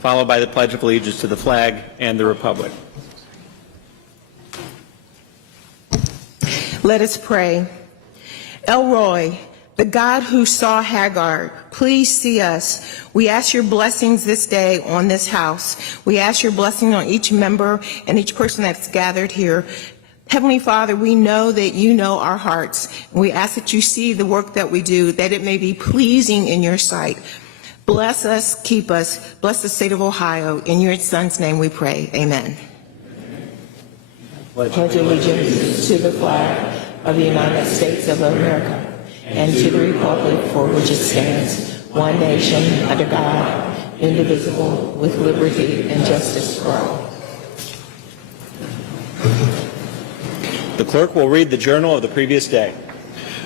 followed by the Pledge of Allegiance to the flag and the Republic. Let us pray. Elroy, the God who saw Hagar, please see us. We ask your blessings this day on this house. We ask your blessing on each member and each person that's gathered here. Heavenly Father, we know that you know our hearts. We ask that you see the work that we do, that it may be pleasing in your sight. Bless us, keep us. Bless the state of Ohio. In your Son's name we pray. Amen. Pledge allegiance to the flag of the United States of America and to the republic for which it stands, one nation, under God, indivisible, with liberty and justice for all. The clerk will read the journal of the previous day.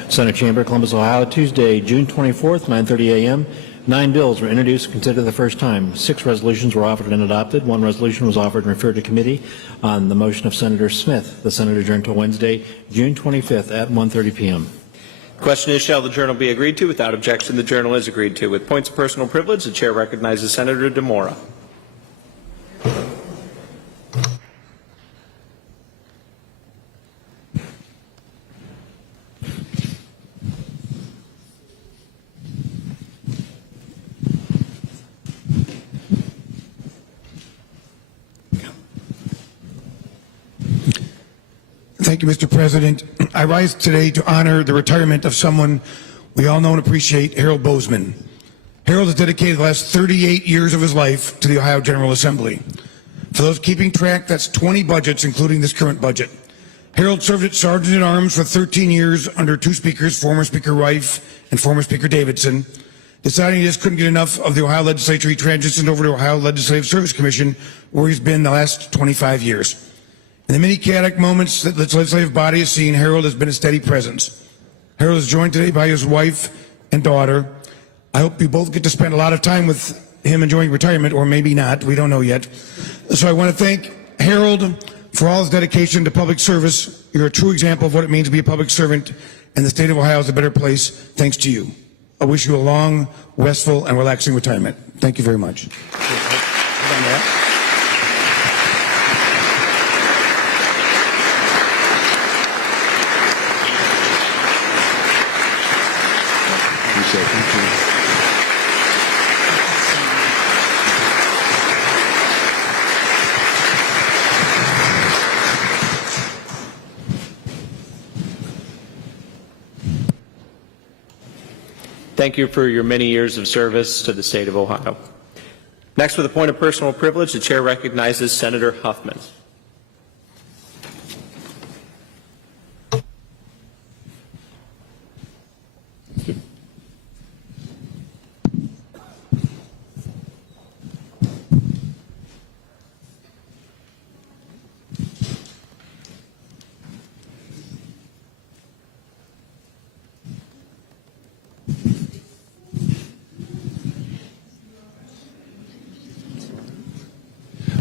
Senate Chamber, Columbus, Ohio, Tuesday, June 24th, 9:30 a.m. 9 bills were introduced and considered the first time. 6 resolutions were offered and adopted. 1 resolution was offered and referred to committee on the motion of Senator Smith. The Senate adjourned until Wednesday, June 25th at 1:30 p.m. The question is, shall the journal be agreed to? Without objection, the journal is agreed to. With points of personal privilege, the chair recognizes Senator DeMora. Thank you, Mr. President. I rise today to honor the retirement of someone we all know and appreciate, Harold Bozeman. Harold has dedicated the last 38 years of his life to the Ohio General Assembly. For those keeping track, that's 20 budgets, including this current budget. Harold served as Sergeant at Arms for 13 years under 2 speakers, former Speaker Rife and former Speaker Davidson. Deciding he just couldn't get enough of the Ohio legislature, he transitioned over to Ohio Legislative Service Commission, where he's been the last 25 years. In the many chaotic moments that the legislative body has seen, Harold has been a steady presence. Harold is joined today by his wife and daughter. I hope you both get to spend a lot of time with him enjoying retirement, or maybe not. We don't know yet. So I want to thank Harold for all his dedication to public service. You're a true example of what it means to be a public servant, and the state of Ohio is a better place thanks to you. I wish you a long, restful, and relaxing retirement. Thank you very much. Thank you for your many years of service to the state of Ohio. Next, with a point of personal privilege, the chair recognizes Senator Huffman.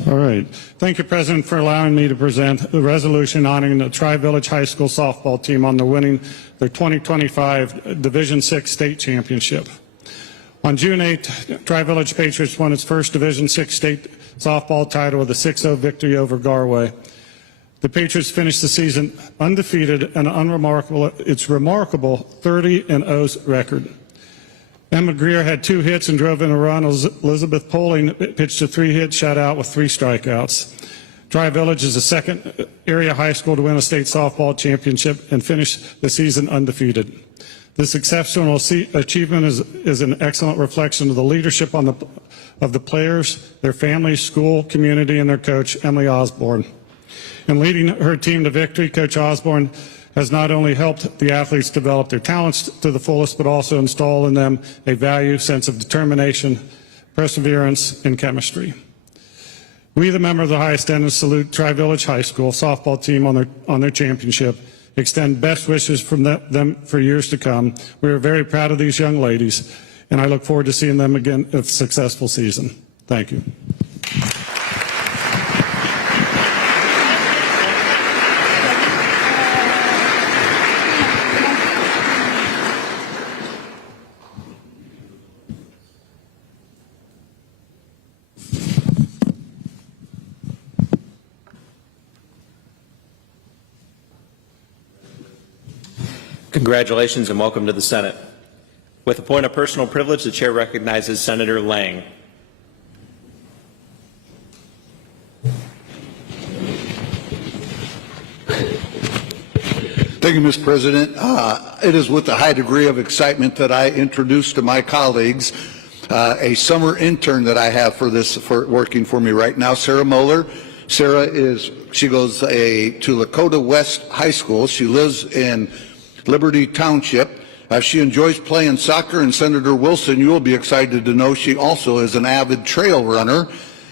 All right. Thank you, President, for allowing me to present the resolution honoring the Tri-Village High School softball team on winning their 2025 Division VI state championship. On June 8th, Tri-Village Patriots won its first Division VI state softball title with a 6-0 victory over Gallagher Way. The Patriots finished the season undefeated and its remarkable 30-0 record. Emma Greer had 2 hits and drove in a run. Elizabeth Poling pitched a 3-hit shutout with 3 strikeouts. Tri-Village is the second area high school to win a state softball championship and finish the season undefeated. This exceptional achievement is an excellent reflection of the leadership of the players, their families, school, community, and their coach, Emily Osborne. In leading her team to victory, Coach Osborne has not only helped the athletes develop their talents to the fullest, but also install in them a value, sense of determination, perseverance, and chemistry. We, the member of the highest end, salute Tri-Village High School softball team on their championship, extend best wishes from them for years to come. We are very proud of these young ladies, and I look forward to seeing them again a successful season. Thank you. Congratulations and welcome to the Senate. With a point of personal privilege, the chair recognizes Senator Lang. Thank you, Mr. President. It is with a high degree of excitement that I introduce to my colleagues a summer intern that I have for working for me right now, Sarah Moeller. Sarah she goes to Lakota West High School. She lives in Liberty Township. She enjoys playing soccer, and Senator Wilson, you will be excited to know she also is an avid trail runner.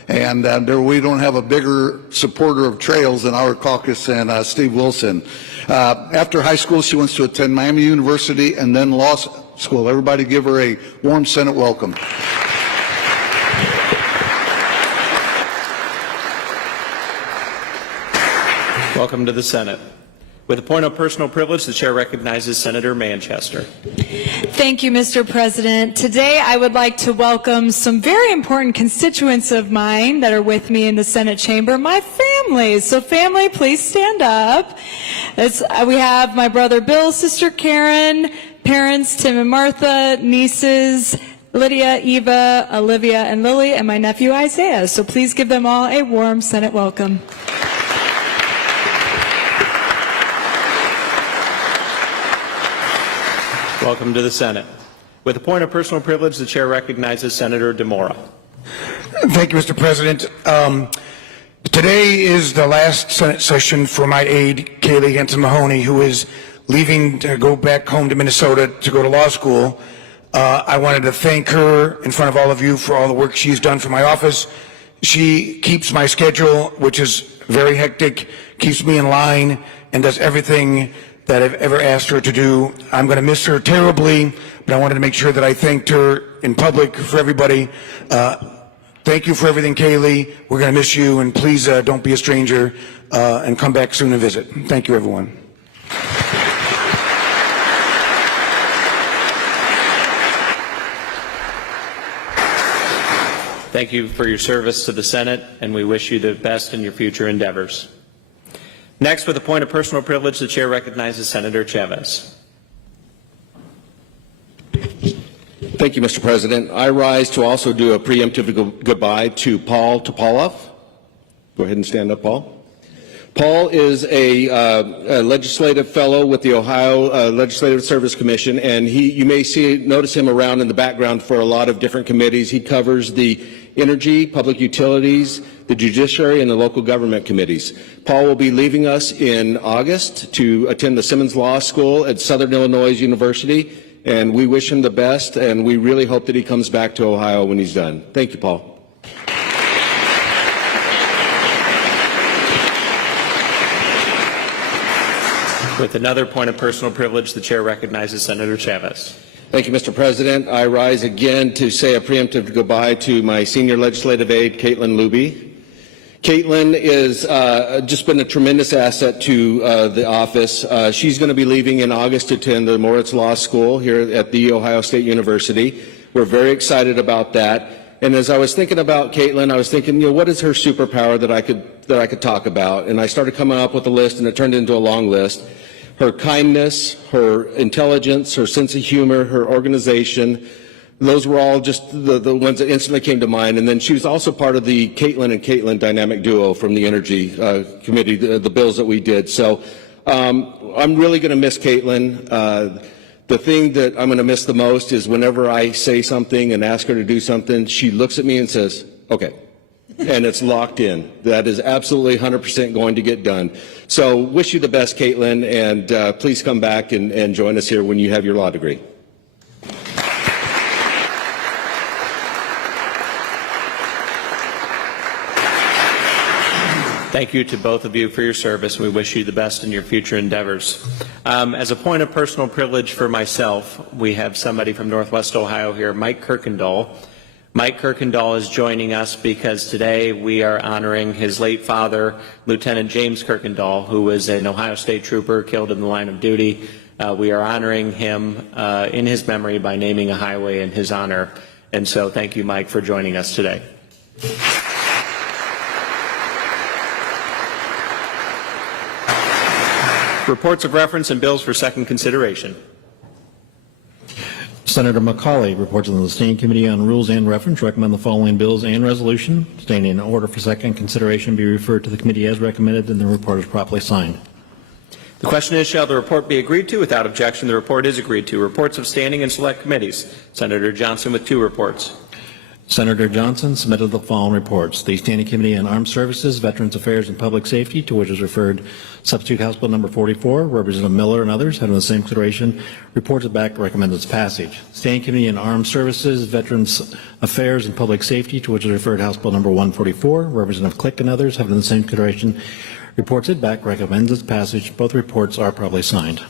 And we don't have a bigger supporter of trails than our caucus and Steve Wilson. After high school, she wants to attend Miami University and then law school. Everybody give her a warm Senate welcome. Welcome to the Senate. With a point of personal privilege, the chair recognizes Senator Manchester. Thank you, Mr. President. Today, I would like to welcome some very important constituents of mine that are with me in the Senate chamber, my family. So family, please stand up. We have my brother Bill, sister Karen, parents Tim and Martha, nieces Lydia, Eva, Olivia, and Lily, and my nephew Isaiah. So please give them all a warm Senate welcome. Welcome to the Senate. With a point of personal privilege, the chair recognizes Senator DeMora. Thank you, Mr. President. Today is the last Senate session for my aide, Kaylee Henson-Mahoney, who is leaving to go back home to Minnesota to go to law school. I wanted to thank her in front of all of you for all the work she's done for my office. She keeps my schedule, which is very hectic, keeps me in line, and does everything that I've ever asked her to do. I'm going to miss her terribly, but I wanted to make sure that I thanked her in public for everybody. Thank you for everything, Kaylee. We're going to miss you, and please don't be a stranger and come back soon and visit. Thank you, everyone. Thank you for your service to the Senate, and we wish you the best in your future endeavors. Next, with a point of personal privilege, the chair recognizes Senator Chavez. Thank you, Mr. President. I rise to also do a preemptive goodbye to Paul Topoloff. Go ahead and stand up, Paul. Paul is a legislative fellow with the Ohio Legislative Service Commission, and you may notice him around in the background for a lot of different committees. He covers the energy, public utilities, the judiciary, and the local government committees. Paul will be leaving us in August to attend the Simmons Law School at Southern Illinois University, and we wish him the best, and we really hope that he comes back to Ohio when he's done. Thank you, Paul. With another point of personal privilege, the chair recognizes Senator Chavez. Thank you, Mr. President. I rise again to say a preemptive goodbye to my senior legislative aide, Caitlin Luby. Caitlin is just been a tremendous asset to the office. She's going to be leaving in August to attend the Moritz Law School here at The Ohio State University. We're very excited about that. And as I was thinking about Caitlin, I was thinking, what is her superpower that I could talk about? And I started coming up with a list, and it turned into a long list. Her kindness, her intelligence, her sense of humor, her organization, those were all just the ones that instantly came to mind. And then she was also part of the Caitlin and Caitlin dynamic duo from the Energy Committee, the bills that we did. So I'm really going to miss Caitlin. The thing that I'm going to miss the most is whenever I say something and ask her to do something, she looks at me and says, okay. And it's locked in. That is absolutely 100% going to get done. So wish you the best, Caitlin, and please come back and join us here when you have your law degree. Thank you to both of you for your service. We wish you the best in your future endeavors. As a point of personal privilege for myself, we have somebody from Northwest Ohio here, Mike Kirkendall. Mike Kirkendall is joining us because today we are honoring his late father, Lieutenant James Kirkendall, who was an Ohio State trooper killed in the line of duty. We are honoring him in his memory by naming a highway in his honor. And so thank you, Mike, for joining us today. Reports of reference and bills for second consideration. Senator McCauley reports on the Standing Committee on Rules and Reference recommend the following bills and resolution. Standing in order for second consideration be referred to the committee as recommended, and the report is properly signed. The question is, shall the report be agreed to? Without objection, the report is agreed to. Reports of standing and select committees. Senator Johnson with 2 reports. Senator Johnson submitted the following reports. The Standing Committee on Armed Services, Veterans Affairs, and Public Safety, to which is referred Substitute House Bill number 44, Representative Miller and others, having the same consideration, reports it back, recommends its passage. Standing Committee on Armed Services, Veterans Affairs, and Public Safety, to which is referred House Bill number 144, Representative Click and others, having the same consideration, reports it back, recommends its passage. Both reports are properly signed.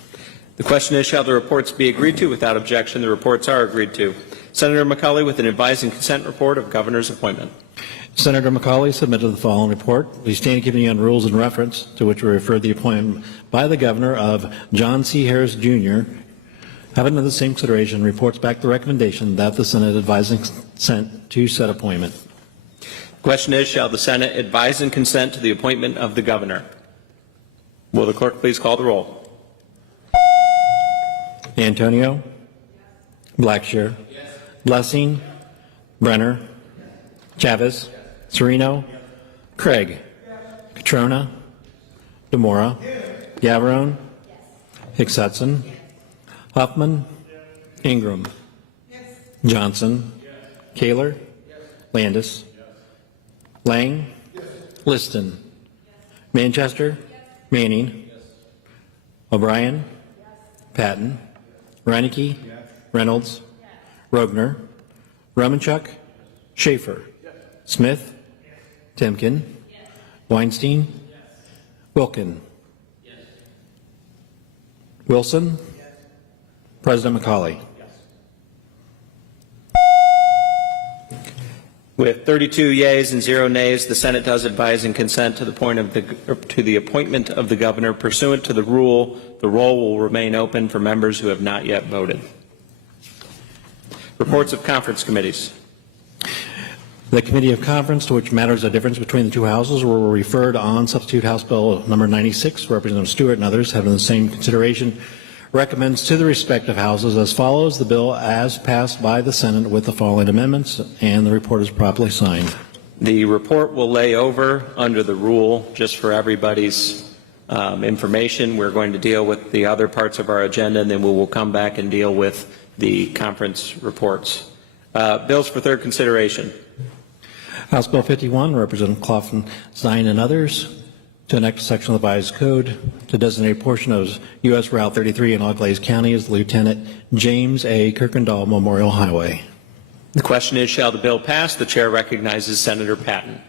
The question is, shall the reports be agreed to? Without objection, the reports are agreed to. Senator McCauley with an advised and consent report of governor's appointment. Senator McCauley submitted the following report. The Standing Committee on Rules and Reference, to which we refer the appointment by the governor of John C. Harris, Jr., having the same consideration, reports back the recommendation that the Senate advise and consent to said appointment. The question is, shall the Senate advise and consent to the appointment of the governor? Will the clerk please call the roll? Antonio? Blackshear? Blessing? Brenner? Chavez? Sereno? Craig? Catrona? Demora? Gavarone? Hicks Hudson? Huffman? Ingram? Johnson? Kaler? Landis? Lang? Liston? Manchester? Manning? O'Brien? Patton? Reinecke? Reynolds? Rogner? Romanchuk? Schaefer? Smith? Timken? Weinstein? Wilkin? Wilson? President McCauley? With 32 yeas and 0 nays, the Senate does advise and consent to the appointment of the governor. Pursuant to the rule, the roll will remain open for members who have not yet voted. Reports of conference committees. The Committee of Conference, to which matters of difference between the two houses were referred on Substitute House Bill number 96, Representative Stewart and others having the same consideration, recommends to the respective houses as follows: the bill as passed by the Senate with the following amendments, and the report is properly signed. The report will lay over under the rule just for everybody's information. We're going to deal with the other parts of our agenda, and then we will come back and deal with the conference reports. Bills for third consideration. House Bill 51, Representative Cloughan, Zine, and others, to enact a section of the Revised Code to designate a portion of U.S. Route 33 in Auglaize County as the Lieutenant James A. Kirkendall Memorial Highway. The question is, shall the bill pass? The chair recognizes Senator Patton.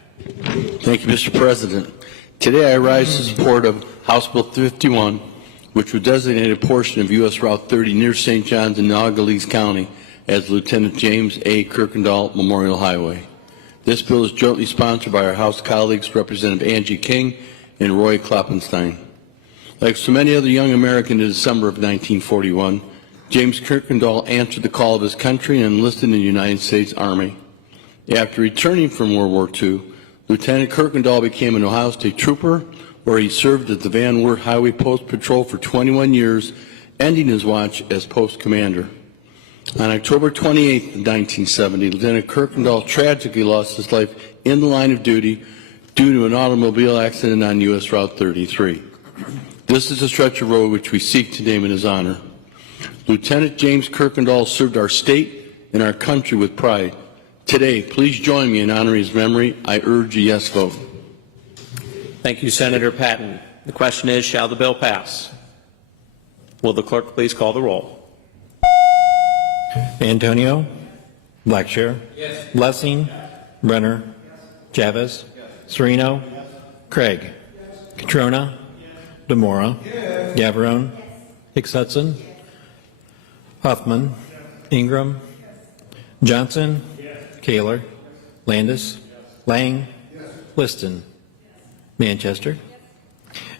Thank you, Mr. President. Today I rise in support of House Bill 51, which would designate a portion of U.S. Route 30 near St. John's in Auglaize County as Lieutenant James A. Kirkendall Memorial Highway. This bill is jointly sponsored by our House colleagues, Representative Angie King and Roy Kloppenstein. Like so many other young Americans in December of 1941, James Kirkendall answered the call of his country and enlisted in the United States Army. After returning from World War II, Lieutenant Kirkendall became an Ohio State Trooper, where he served at the Van Wert Highway Post Patrol for 21 years, ending his watch as post commander. On October 28, 1970, Lieutenant Kirkendall tragically lost his life in the line of duty due to an automobile accident on U.S. Route 33. This is a stretch of road which we seek to name in his honor. Lieutenant James Kirkendall served our state and our country with pride. Today, please join me in honoring his memory. I urge a yes vote. Thank you, Senator Patton. The question is, shall the bill pass? Will the clerk please call the roll? Antonio? Blackshear? Blessing? Brenner? Chavez? Sereno? Craig? Catrona? Demora? Gavarone? Hicks Hudson? Huffman? Ingram? Johnson? Kaler? Landis? Lang? Liston? Manchester?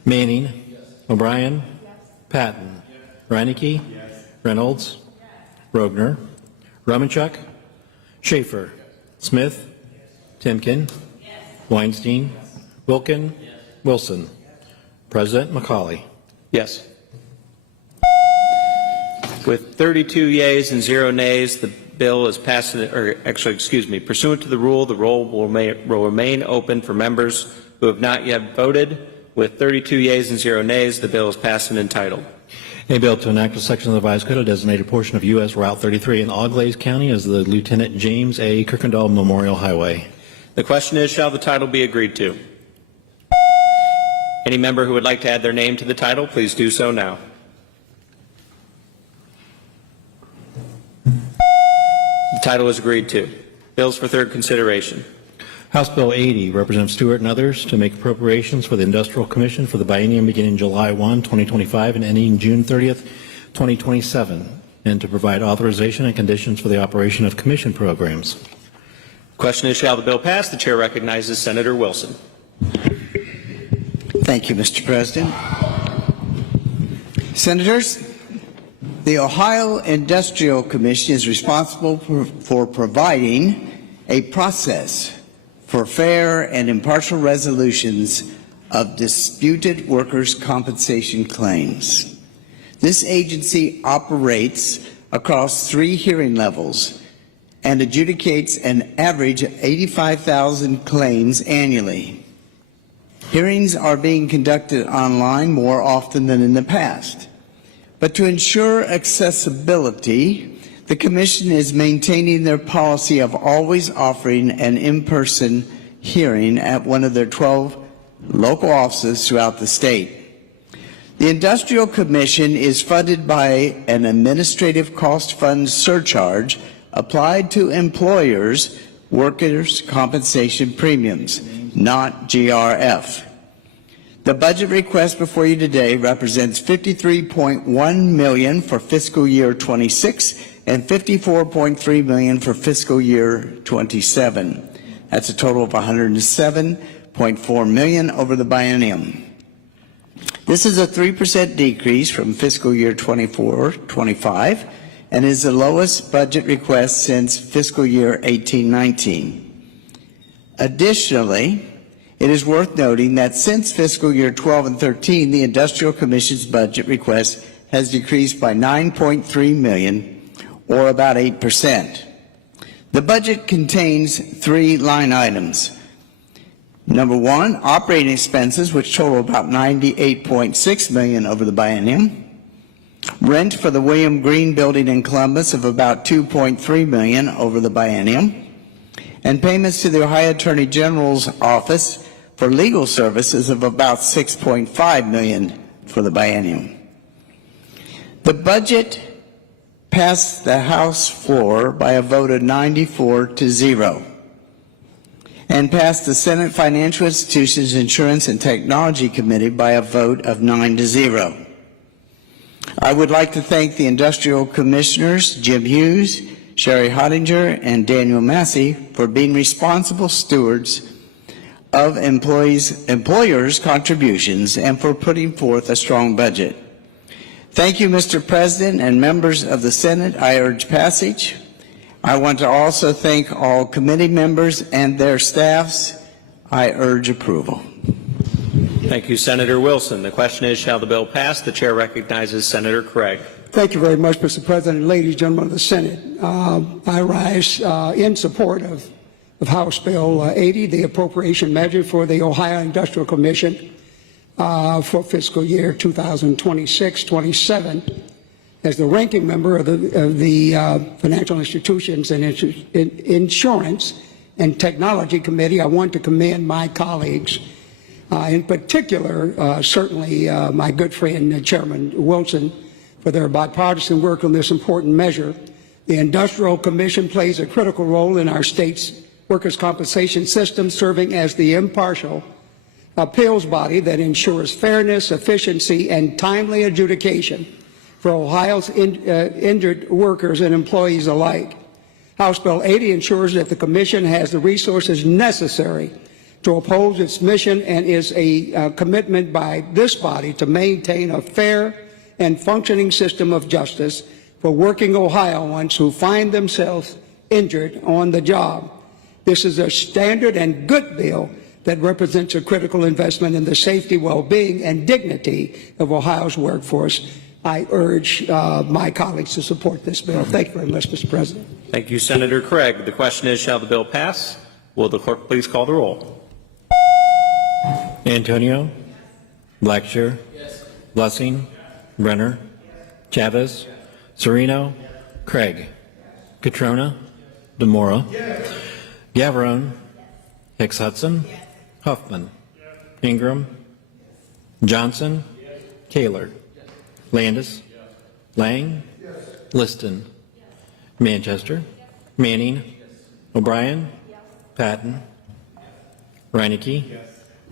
Manning? O'Brien? Patton? Reinecke? Reynolds? Rogner? Romanchuk? Schaefer? Smith? Timken? Weinstein? Wilkin? Wilson? President McCauley? Yes. With 32 yeas and 0 nays, the bill is passed, pursuant to the roll will remain open for members who have not yet voted. With 32 yeas and 0 nays, the bill is passed and entitled. A bill to enact a section of the revised code, a designated portion of U.S. Route 33 in Auglaize County as the Lieutenant James A. Kirkendall Memorial Highway. The question is, shall the title be agreed to? Any member who would like to add their name to the title, please do so now. The title is agreed to. Bills for third consideration. House Bill 80, Representative Stewart and others, to make appropriations for the Industrial Commission for the biennium beginning July 1, 2025 and ending June 30th, 2027, and to provide authorization and conditions for the operation of commission programs. Question is, shall the bill pass? The chair recognizes Senator Wilson. Thank you, Mr. President. Senators, the Ohio Industrial Commission is responsible for providing a process for fair and impartial resolutions of disputed workers' compensation claims. This agency operates across 3 hearing levels and adjudicates an average of 85,000 claims annually. Hearings are being conducted online more often than in the past. But to ensure accessibility, the Commission is maintaining their policy of always offering an in-person hearing at one of their 12 local offices throughout the state. The Industrial Commission is funded by an administrative cost fund surcharge applied to employers' workers' compensation premiums, not GRF. The budget request before you today represents $53.1 million for fiscal year 26 and $54.3 million for fiscal year 27. That's a total of $107.4 million over the biennium. This is a 3% decrease from fiscal year 24-25 and is the lowest budget request since fiscal year 18-19. Additionally, it is worth noting that since fiscal year 12 and 13, the Industrial Commission's budget request has decreased by $9.3 million, or about 8%. The budget contains 3 line items. Number 1, operating expenses, which total about $98.6 million over the biennium. Rent for the William Green Building in Columbus of about $2.3 million over the biennium. And payments to the Ohio Attorney General's office for legal services of about $6.5 million for the biennium. The budget passed the House floor by a vote of 94-0 and passed the Senate Financial Institutions, Insurance, and Technology Committee by a vote of 9-0. I would like to thank the Industrial Commissioners, Jim Hughes, Sherry Hottinger, and Daniel Massey for being responsible stewards of employers' contributions and for putting forth a strong budget. Thank you, Mr. President and members of the Senate. I urge passage. I want to also thank all committee members and their staffs. I urge approval. Thank you, Senator Wilson. The question is, shall the bill pass? The chair recognizes Senator Craig. Thank you very much, Mr. President. Ladies and gentlemen of the Senate, I rise in support of House Bill 80, the appropriation measure for the Ohio Industrial Commission for fiscal year 2026-27. As the ranking member of the Financial Institutions and Insurance and Technology Committee, I want to commend my colleagues, in particular, certainly my good friend, Chairman Wilson, for their bipartisan work on this important measure. The Industrial Commission plays a critical role in our state's workers' compensation system, serving as the impartial appeals body that ensures fairness, efficiency, and timely adjudication for Ohio's injured workers and employees alike. House Bill 80 ensures that the Commission has the resources necessary to oppose its mission and is a commitment by this body to maintain a fair and functioning system of justice for working Ohioans who find themselves injured on the job. This is a standard and good bill that represents a critical investment in the safety, well-being, and dignity of Ohio's workforce. I urge my colleagues to support this bill. Thank you very much, Mr. President. Thank you, Senator Craig. The question is, shall the bill pass? Will the clerk please call the roll? Antonio? Blackshear? Blessing? Brenner? Chavez? Sereno? Craig? Catrona? DeMora? Gavarone? Hicks Hudson? Huffman? Ingram? Johnson? Kaler? Landis? Lang? Liston? Manchester? Manning? O'Brien? Patton? Reinecke?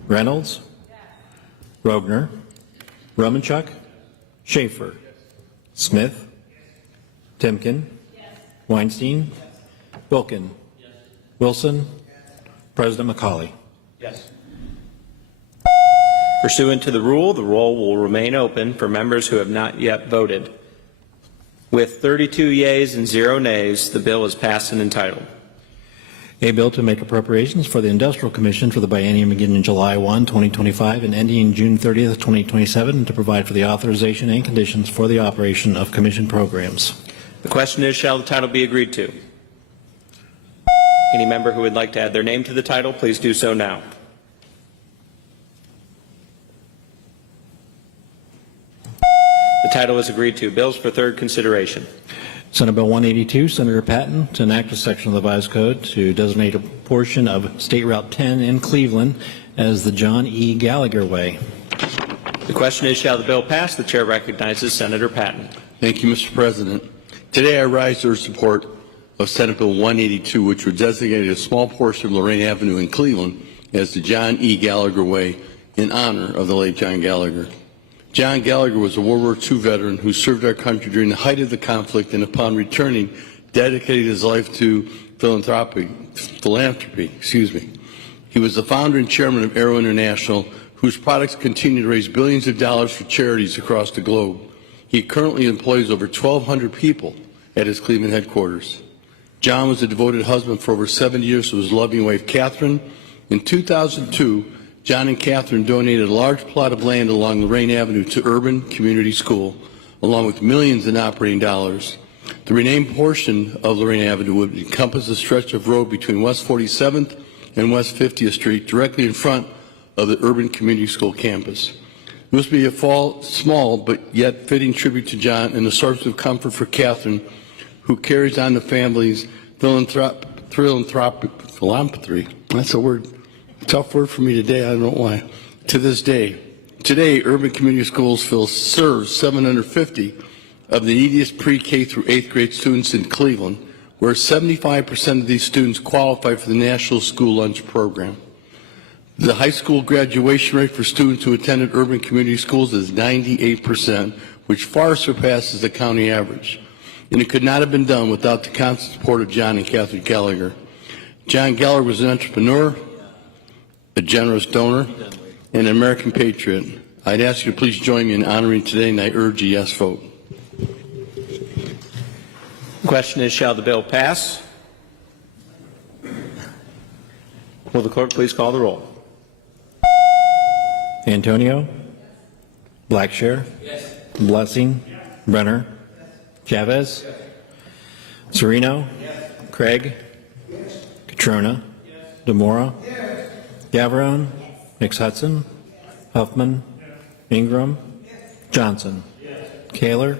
Reynolds? Rogner? Romanchuk? Schaefer? Smith? Timken? Weinstein? Wilkin? Wilson? President McCauley? Yes. Pursuant to the roll will remain open for members who have not yet voted. With 32 yeas and 0 nays, the bill is passed and entitled. A bill to make appropriations for the Industrial Commission for the biennium beginning July 1, 2025 and ending June 30th, 2027, and to provide for the authorization and conditions for the operation of Commission programs. The question is, shall the title be agreed to? Any member who would like to add their name to the title, please do so now. The title is agreed to. Bills for third consideration. Senate Bill 182, Senator Patton, to enact a section of the Revised Code to designate a portion of State Route 10 in Cleveland as the John E. Gallagher Way. The question is, shall the bill pass? The chair recognizes Senator Patton. Thank you, Mr. President. Today I rise to urge support of Senate Bill 182, which would designate a small portion of Lorraine Avenue in Cleveland as the John E. Gallagher Way in honor of the late John Gallagher. John Gallagher was a World War II veteran who served our country during the height of the conflict, and upon returning, dedicated his life to philanthropy. He was the founder and chairman of Aero International, whose products continue to raise billions of dollars for charities across the globe. He currently employs over 1,200 people at his Cleveland headquarters. John was a devoted husband for over 7 years to his loving wife, Catherine. In 2002, John and Catherine donated a large plot of land along Lorraine Avenue to Urban Community School, along with millions in operating dollars. The renamed portion of Lorraine Avenue would encompass a stretch of road between West 47th and West 50th Street, directly in front of the Urban Community School campus. This would be a small but yet fitting tribute to John and a source of comfort for Catherine, who carries on the family's philanthropy. That's a word. Tough word for me today, I don't know why. To this day. Today, Urban Community Schools serves 750 of the neediest pre-K through 8th grade students in Cleveland, where 75% of these students qualify for the National School Lunch Program. The high school graduation rate for students who attended Urban Community Schools is 98%, which far surpasses the county average. And it could not have been done without the constant support of John and Catherine Gallagher. John Gallagher was an entrepreneur, a generous donor, and an American patriot. I'd ask you to please join me in honoring today, and I urge a yes vote. The question is, shall the bill pass? Will the clerk please call the roll? Antonio? Blackshear? Blessing? Brenner? Chavez? Sereno? Craig? Catrona? DeMora? Gavarone? Hicks Hudson? Huffman? Ingram? Johnson? Kaler?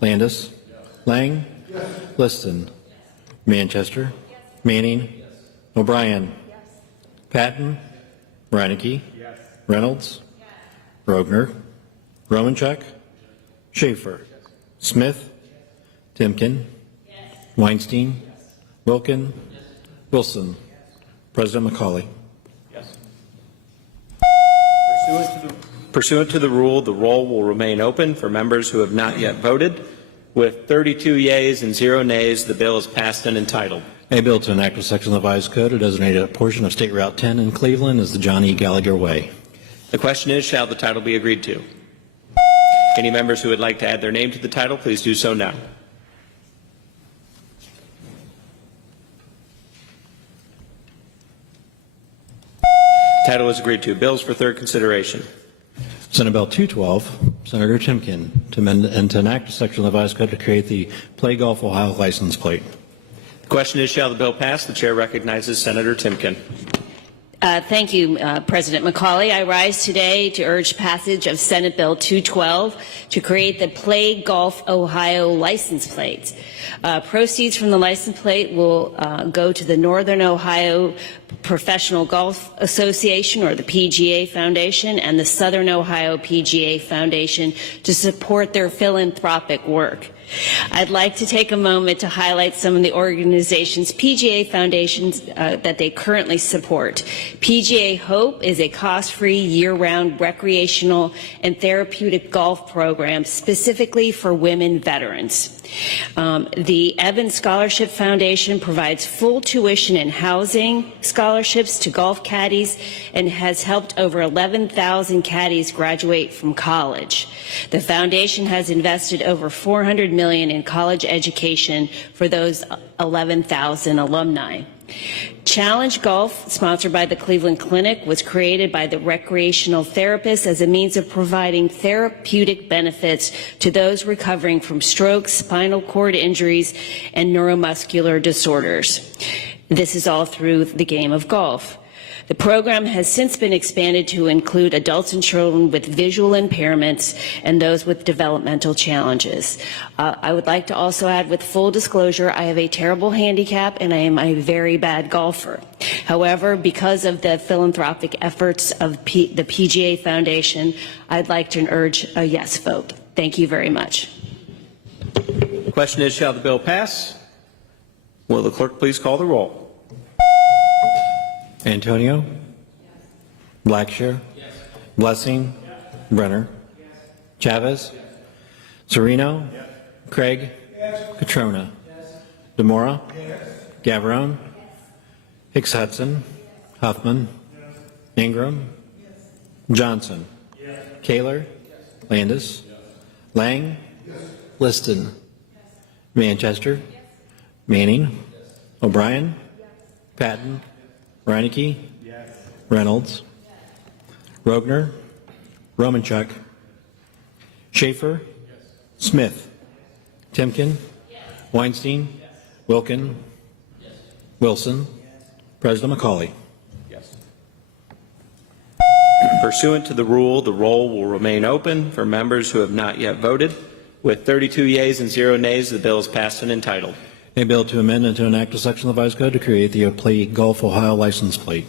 Landis? Lang? Liston? Manchester? Manning? O'Brien? Patton? Reinecke? Reynolds? Rogner? Romanchuk? Schaefer? Smith? Timken? Weinstein? Wilkin? Wilson? President McCauley? Pursuant to the roll will remain open for members who have not yet voted. With 32 yeas and 0 nays, the bill is passed and entitled. A bill to enact a section of the Revised Code to designate a portion of State Route 10 in Cleveland as the John E. Gallagher Way. The question is, shall the title be agreed to? Any members who would like to add their name to the title, please do so now. Title is agreed to. Bills for third consideration. Senate Bill 212, Senator Timken, to amend and to enact a section of the Revised Code to create the Play Golf Ohio license plate. The question is, shall the bill pass? The chair recognizes Senator Timken. Thank you, President McCauley. I rise today to urge passage of Senate Bill 212 to create the Play Golf Ohio license plate. Proceeds from the license plate will go to the Northern Ohio Professional Golf Association, or the PGA Foundation, and the Southern Ohio PGA Foundation to support their philanthropic work. I'd like to take a moment to highlight some of the organizations, PGA foundations, that they currently support. PGA Hope is a cost-free, year-round recreational and therapeutic golf program specifically for women veterans. The Evans Scholarship Foundation provides full tuition and housing scholarships to golf caddies and has helped over 11,000 caddies graduate from college. The foundation has invested over $400 million in college education for those 11,000 alumni. Challenge Golf, sponsored by the Cleveland Clinic, was created by the recreational therapists as a means of providing therapeutic benefits to those recovering from strokes, spinal cord injuries, and neuromuscular disorders. This is all through the game of golf. The program has since been expanded to include adults and children with visual impairments and those with developmental challenges. I would like to also add, with full disclosure, I have a terrible handicap and I am a very bad golfer. However, because of the philanthropic efforts of the PGA Foundation, I'd like to urge a yes vote. Thank you very much. The question is, shall the bill pass? Will the clerk please call the roll? Antonio? Blackshire? Blessing? Brenner? Chavez? Sereno? Craig? Catrona? DeMora? Gavarone? Hicks Hudson? Huffman? Ingram? Johnson? Kaler? Landis? Lang? Liston? Manchester? Manning? O'Brien? Patton? Reineke? Reynolds? Rogner? Romanchuk? Schaefer? Smith? Timken? Weinstein? Wilkin? Wilson? President McCauley? Pursuant to the rule, the roll will remain open for members who have not yet voted. With 32 yeas and 0 nays, the bill is passed and entitled. A bill to amend and to enact a section of the Revised Code to create the Play Golf Ohio license plate.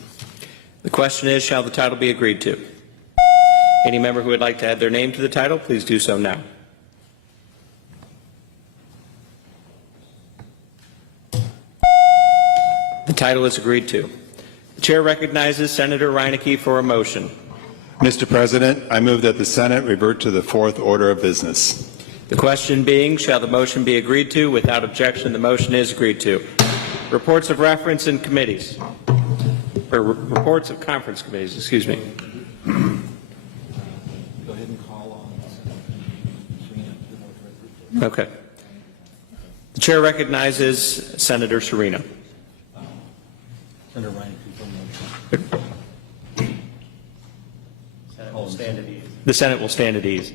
The question is, shall the title be agreed to? Any member who would like to add their name to the title, please do so now. The title is agreed to. The chair recognizes Senator Reineke for a motion. Mr. President, I move that the Senate revert to the fourth order of business. The question being, shall the motion be agreed to? Without objection, the motion is agreed to. Reports of reference in committees, or reports of conference committees, excuse me. Go ahead and call on. Okay. The chair recognizes Senator Sereno. Senator Reineke. The Senate will stand at ease.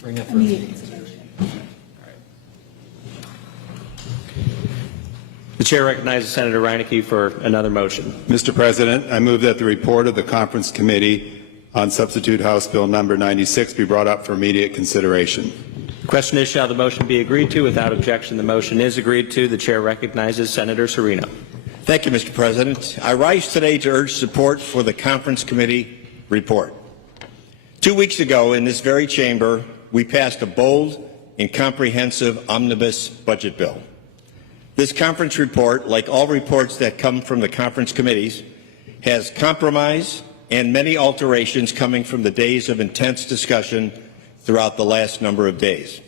Bring up the chair recognizes Senator Reineke for another motion. Mr. President, I move that the report of the Conference Committee on Substitute House Bill number 96 be brought up for immediate consideration. The question is, shall the motion be agreed to? Without objection, the motion is agreed to. The chair recognizes Senator Sereno. Thank you, Mr. President. I rise today to urge support for the Conference Committee report. 2 weeks ago, in this very chamber, we passed a bold and comprehensive omnibus budget bill. This conference report, like all reports that come from the conference committees, has compromise and many alterations coming from the days of intense discussion throughout the last number of days.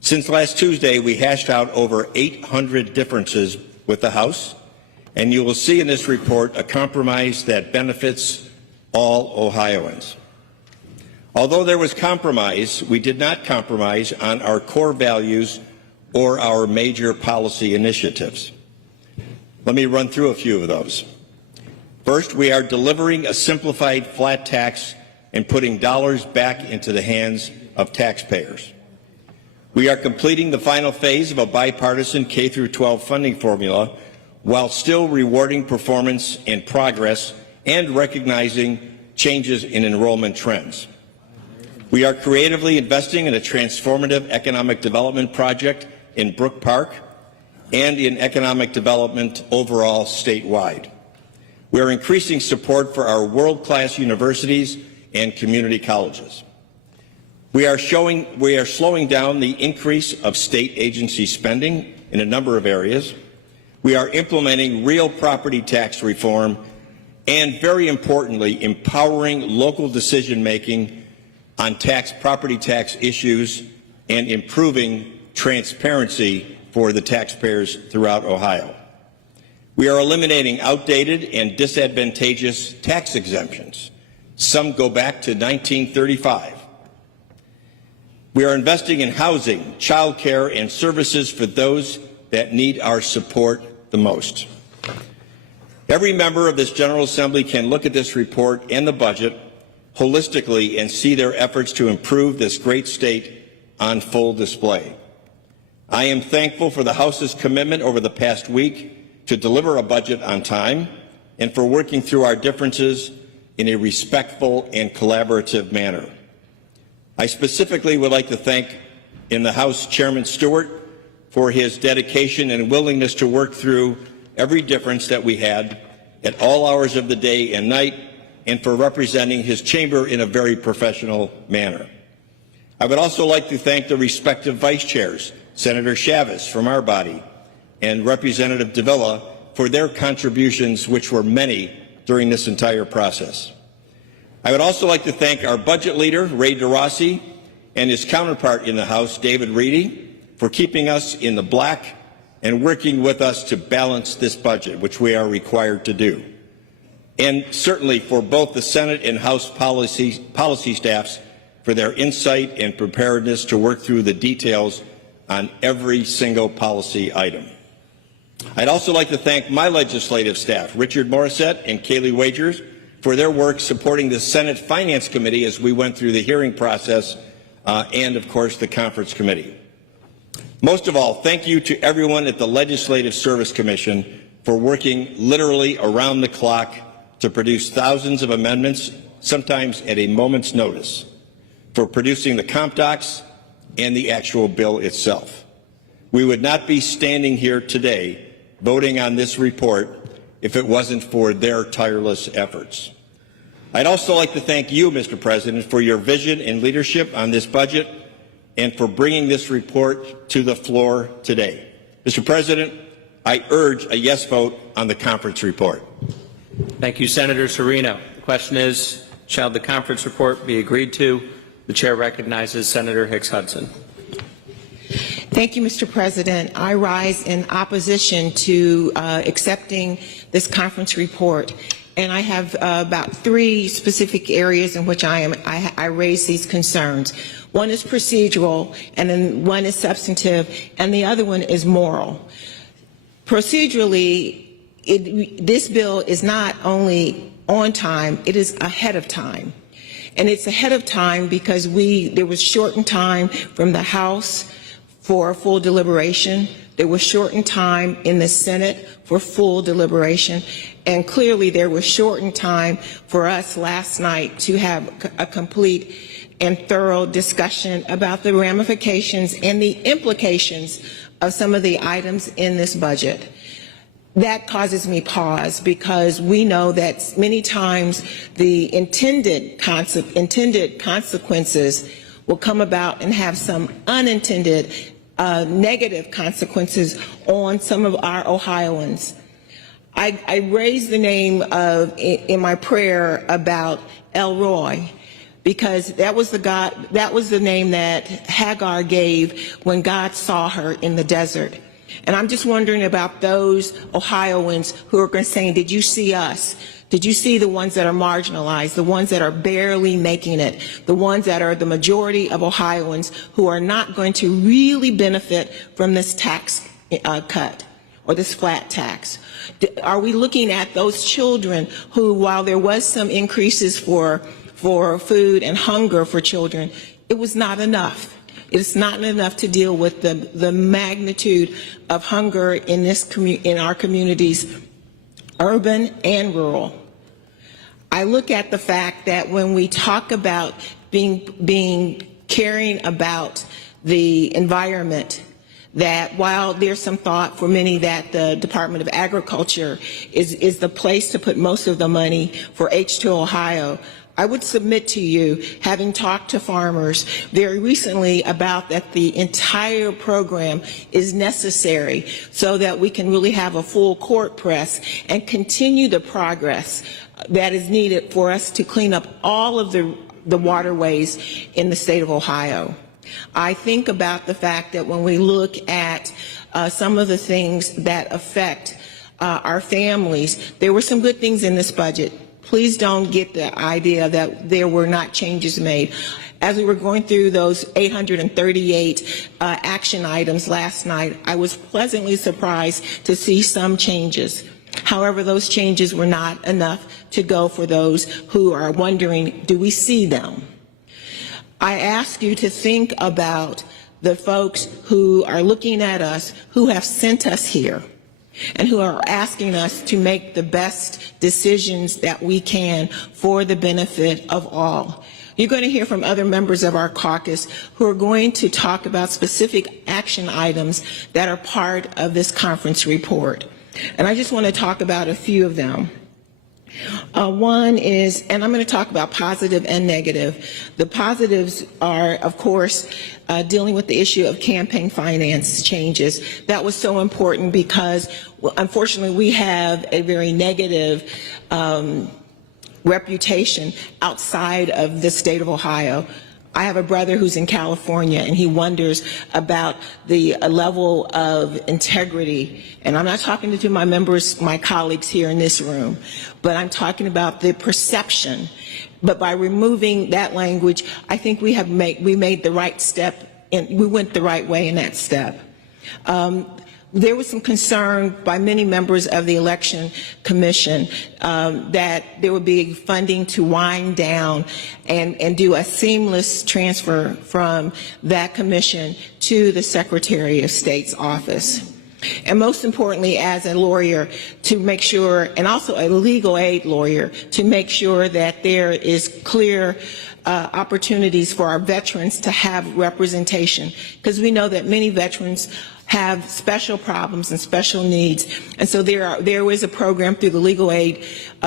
Since last Tuesday, we hashed out over 800 differences with the House, and you will see in this report a compromise that benefits all Ohioans. Although there was compromise, we did not compromise on our core values or our major policy initiatives. Let me run through a few of those. First, we are delivering a simplified flat tax and putting dollars back into the hands of taxpayers. We are completing the final phase of a bipartisan K-12 funding formula while still rewarding performance and progress and recognizing changes in enrollment trends. We are creatively investing in a transformative economic development project in Brook Park and in economic development overall statewide. We are increasing support for our world-class universities and community colleges. We are slowing down the increase of state agency spending in a number of areas. We are implementing real property tax reform and, very importantly, empowering local decision-making on property tax issues and improving transparency for the taxpayers throughout Ohio. We are eliminating outdated and disadvantageous tax exemptions. Some go back to 1935. We are investing in housing, child care, and services for those that need our support the most. Every member of this General Assembly can look at this report and the budget holistically and see their efforts to improve this great state on full display. I am thankful for the House's commitment over the past week to deliver a budget on time and for working through our differences in a respectful and collaborative manner. I specifically would like to thank in the House Chairman Stewart for his dedication and willingness to work through every difference that we had at all hours of the day and night, and for representing his chamber in a very professional manner. I would also like to thank the respective vice chairs, Senator Chavez from our body and Representative Davila, for their contributions, which were many during this entire process. I would also like to thank our budget leader, Ray DeRossi, and his counterpart in the House, David Reedy, for keeping us in the black and working with us to balance this budget, which we are required to do. And certainly for both the Senate and House policy staffs for their insight and preparedness to work through the details on every single policy item. I'd also like to thank my legislative staff, Richard Morissette and Kaylee Wagers, for their work supporting the Senate Finance Committee as we went through the hearing process and, of course, the Conference Committee. Most of all, thank you to everyone at the Legislative Service Commission for working literally around the clock to produce thousands of amendments, sometimes at a moment's notice, for producing the comp docs and the actual bill itself. We would not be standing here today voting on this report if it wasn't for their tireless efforts. I'd also like to thank you, Mr. President, for your vision and leadership on this budget and for bringing this report to the floor today. Mr. President, I urge a yes vote on the conference report. Thank you, Senator Serino. The question is, shall the conference report be agreed to? The chair recognizes Senator Hicks Hudson. Thank you, Mr. President. I rise in opposition to accepting this conference report, and I have about 3 specific areas in which I raise these concerns. One is procedural, and then one is substantive, and the other one is moral. Procedurally, this bill is not only on time, it is ahead of time. And it's ahead of time because there was shortened time from the House for full deliberation. There was shortened time in the Senate for full deliberation. And clearly there was shortened time for us last night to have a complete and thorough discussion about the ramifications and the implications of some of the items in this budget. That causes me pause because we know that many times the intended consequences will come about and have some unintended negative consequences on some of our Ohioans. I raised the name in my prayer about Elroy because that was the name that Hagar gave when God saw her in the desert. And I'm just wondering about those Ohioans who are going to say, did you see us? Did you see the ones that are marginalized, the ones that are barely making it, the ones that are the majority of Ohioans who are not going to really benefit from this tax cut or this flat tax? Are we looking at those children who, while there was some increases for food and hunger for children, it was not enough? It's not enough to deal with the magnitude of hunger in our communities, urban and rural. I look at the fact that when we talk about caring about the environment, that while there's some thought for many that the Department of Agriculture is the place to put most of the money for H2 Ohio, I would submit to you, having talked to farmers very recently, about that the entire program is necessary so that we can really have a full court press and continue the progress that is needed for us to clean up all of the waterways in the state of Ohio. I think about the fact that when we look at some of the things that affect our families, there were some good things in this budget. Please don't get the idea that there were not changes made. As we were going through those 838 action items last night, I was pleasantly surprised to see some changes. However, those changes were not enough to go for those who are wondering, do we see them? I ask you to think about the folks who are looking at us, who have sent us here, and who are asking us to make the best decisions that we can for the benefit of all. You're going to hear from other members of our caucus who are going to talk about specific action items that are part of this conference report. And I just want to talk about a few of them. One is, and I'm going to talk about positive and negative. The positives are, of course, dealing with the issue of campaign finance changes. That was so important because, unfortunately, we have a very negative reputation outside of the state of Ohio. I have a brother who's in California, and he wonders about the level of integrity. And I'm not talking to my members, my colleagues here in this room, but I'm talking about the perception. But by removing that language, I think we made the right step, and we went the right way in that step. There was some concern by many members of the Election Commission that there would be funding to wind down and do a seamless transfer from that commission to the Secretary of State's office. And most importantly, as a lawyer, to make sure, and also a legal aid lawyer, to make sure that there is clear opportunities for our veterans to have representation, because we know that many veterans have special problems and special needs. And so there is a program through the legal aid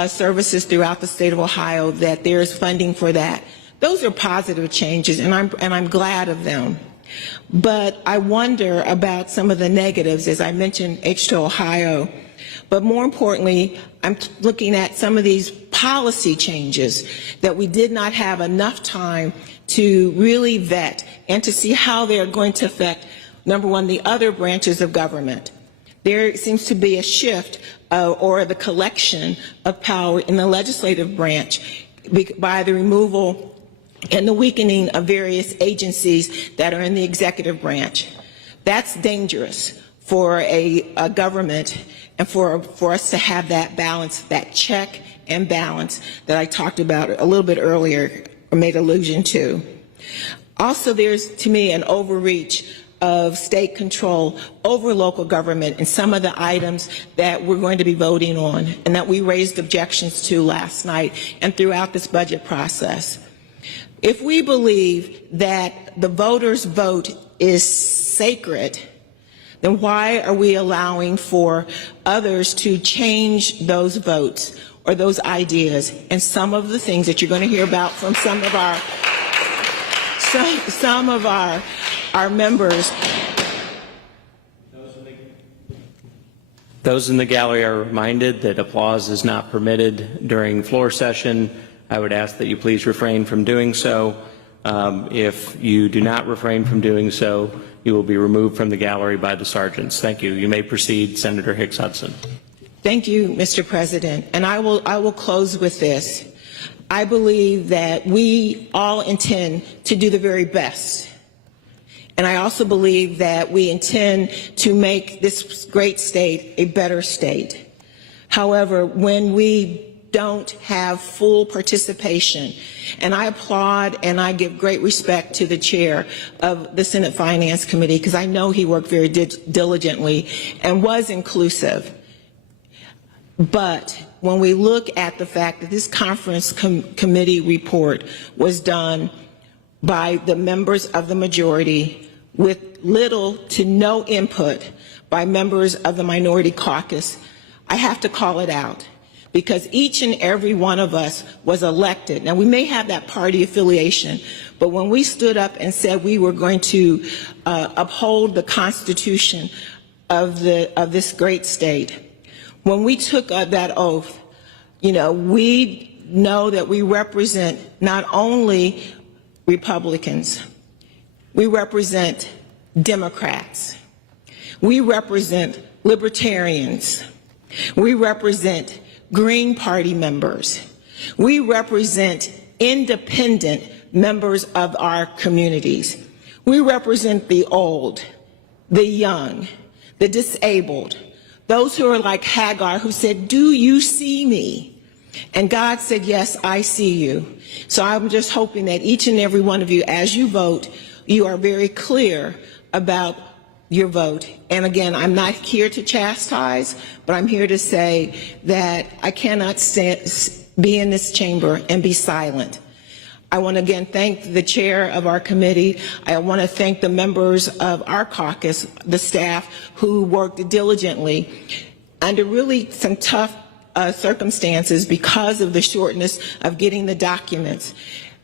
services throughout the state of Ohio that there is funding for that. Those are positive changes, and I'm glad of them. But I wonder about some of the negatives, as I mentioned, H2 Ohio. But more importantly, I'm looking at some of these policy changes that we did not have enough time to really vet and to see how they're going to affect, number one, the other branches of government. There seems to be a shift or the collection of power in the legislative branch by the removal and the weakening of various agencies that are in the executive branch. That's dangerous for a government and for us to have that balance, that check and balance that I talked about a little bit earlier or made allusion to. Also, there's, to me, an overreach of state control over local government and some of the items that we're going to be voting on and that we raised objections to last night and throughout this budget process. If we believe that the voters' vote is sacred, then why are we allowing for others to change those votes or those ideas? And some of the things that you're going to hear about from some of our members. Those in the gallery are reminded that applause is not permitted during floor session. I would ask that you please refrain from doing so. If you do not refrain from doing so, you will be removed from the gallery by the sergeants. Thank you. You may proceed, Senator Hicks Hudson. Thank you, Mr. President. And I will close with this. I believe that we all intend to do the very best. And I also believe that we intend to make this great state a better state. However, when we don't have full participation, and I applaud and I give great respect to the chair of the Senate Finance Committee because I know he worked very diligently and was inclusive. But when we look at the fact that this conference committee report was done by the members of the majority with little to no input by members of the minority caucus, I have to call it out because each and every one of us was elected. Now, we may have that party affiliation, but when we stood up and said we were going to uphold the Constitution of this great state, when we took that oath, you know, we know that we represent not only Republicans, we represent Democrats, we represent Libertarians, we represent Green Party members, we represent independent members of our communities, we represent the old, the young, the disabled, those who are like Hagar, who said, "Do you see me?" And God said, "Yes, I see you." So I'm just hoping that each and every one of you, as you vote, you are very clear about your vote. And again, I'm not here to chastise, but I'm here to say that I cannot be in this chamber and be silent. I want to again thank the chair of our committee. I want to thank the members of our caucus, the staff who worked diligently under really some tough circumstances because of the shortness of getting the documents,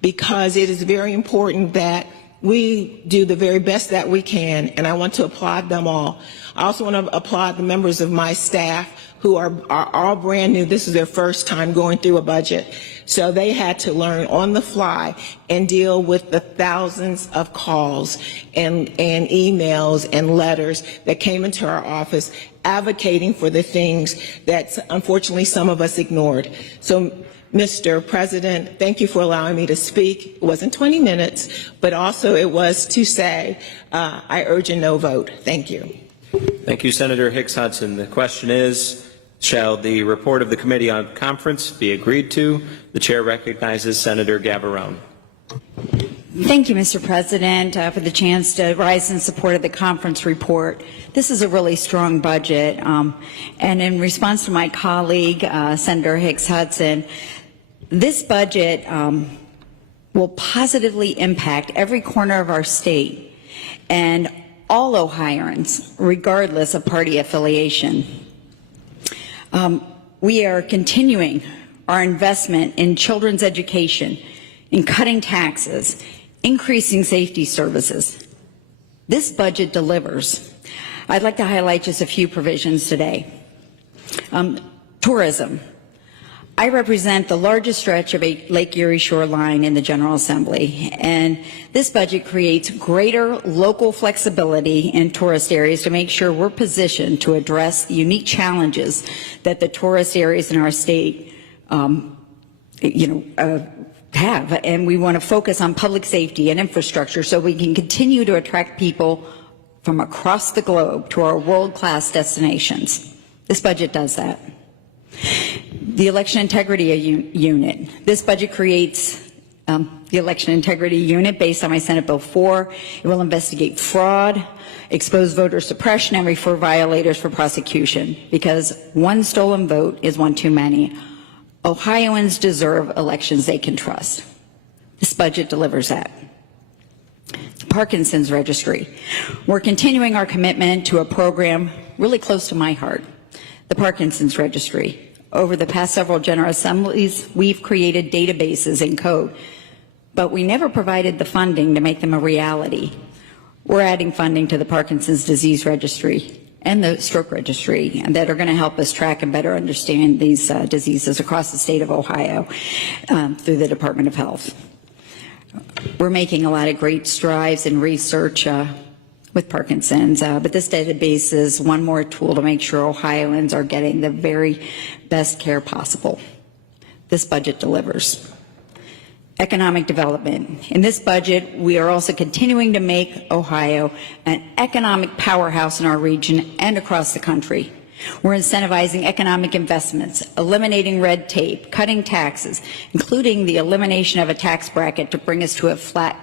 because it is very important that we do the very best that we can, and I want to applaud them all. I also want to applaud the members of my staff who are all brand new. This is their first time going through a budget. So they had to learn on the fly and deal with the thousands of calls and emails and letters that came into our office advocating for the things that unfortunately some of us ignored. So, Mr. President, thank you for allowing me to speak. It wasn't 20 minutes, but also it was to say I urge a no vote. Thank you. Thank you, Senator Hicks Hudson. The question is, shall the report of the Committee on Conference be agreed to? The chair recognizes Senator Gavarone. Thank you, Mr. President, for the chance to rise in support of the conference report. This is a really strong budget. And in response to my colleague, Senator Hicks Hudson, this budget will positively impact every corner of our state and all Ohioans, regardless of party affiliation. We are continuing our investment in children's education, in cutting taxes, increasing safety services. This budget delivers. I'd like to highlight just a few provisions today. Tourism. I represent the largest stretch of a Lake Erie shoreline in the General Assembly, and this budget creates greater local flexibility in tourist areas to make sure we're positioned to address the unique challenges that the tourist areas in our state have, and we want to focus on public safety and infrastructure so we can continue to attract people from across the globe to our world-class destinations. This budget does that. The Election Integrity Unit. This budget creates the Election Integrity Unit based on my Senate Bill 4. It will investigate fraud, expose voter suppression, and refer violators for prosecution, because one stolen vote is one too many. Ohioans deserve elections they can trust. This budget delivers that. Parkinson's Registry. We're continuing our commitment to a program really close to my heart, the Parkinson's Registry. Over the past several General Assemblies, we've created databases and code, but we never provided the funding to make them a reality. We're adding funding to the Parkinson's Disease Registry and the Stroke Registry, and that are going to help us track and better understand these diseases across the state of Ohio through the Department of Health. We're making a lot of great strides in research with Parkinson's. But this database is one more tool to make sure Ohioans are getting the very best care possible. This budget delivers. Economic development. In this budget, we are also continuing to make Ohio an economic powerhouse in our region and across the country. We're incentivizing economic investments, eliminating red tape, cutting taxes, including the elimination of a tax bracket to bring us to a flat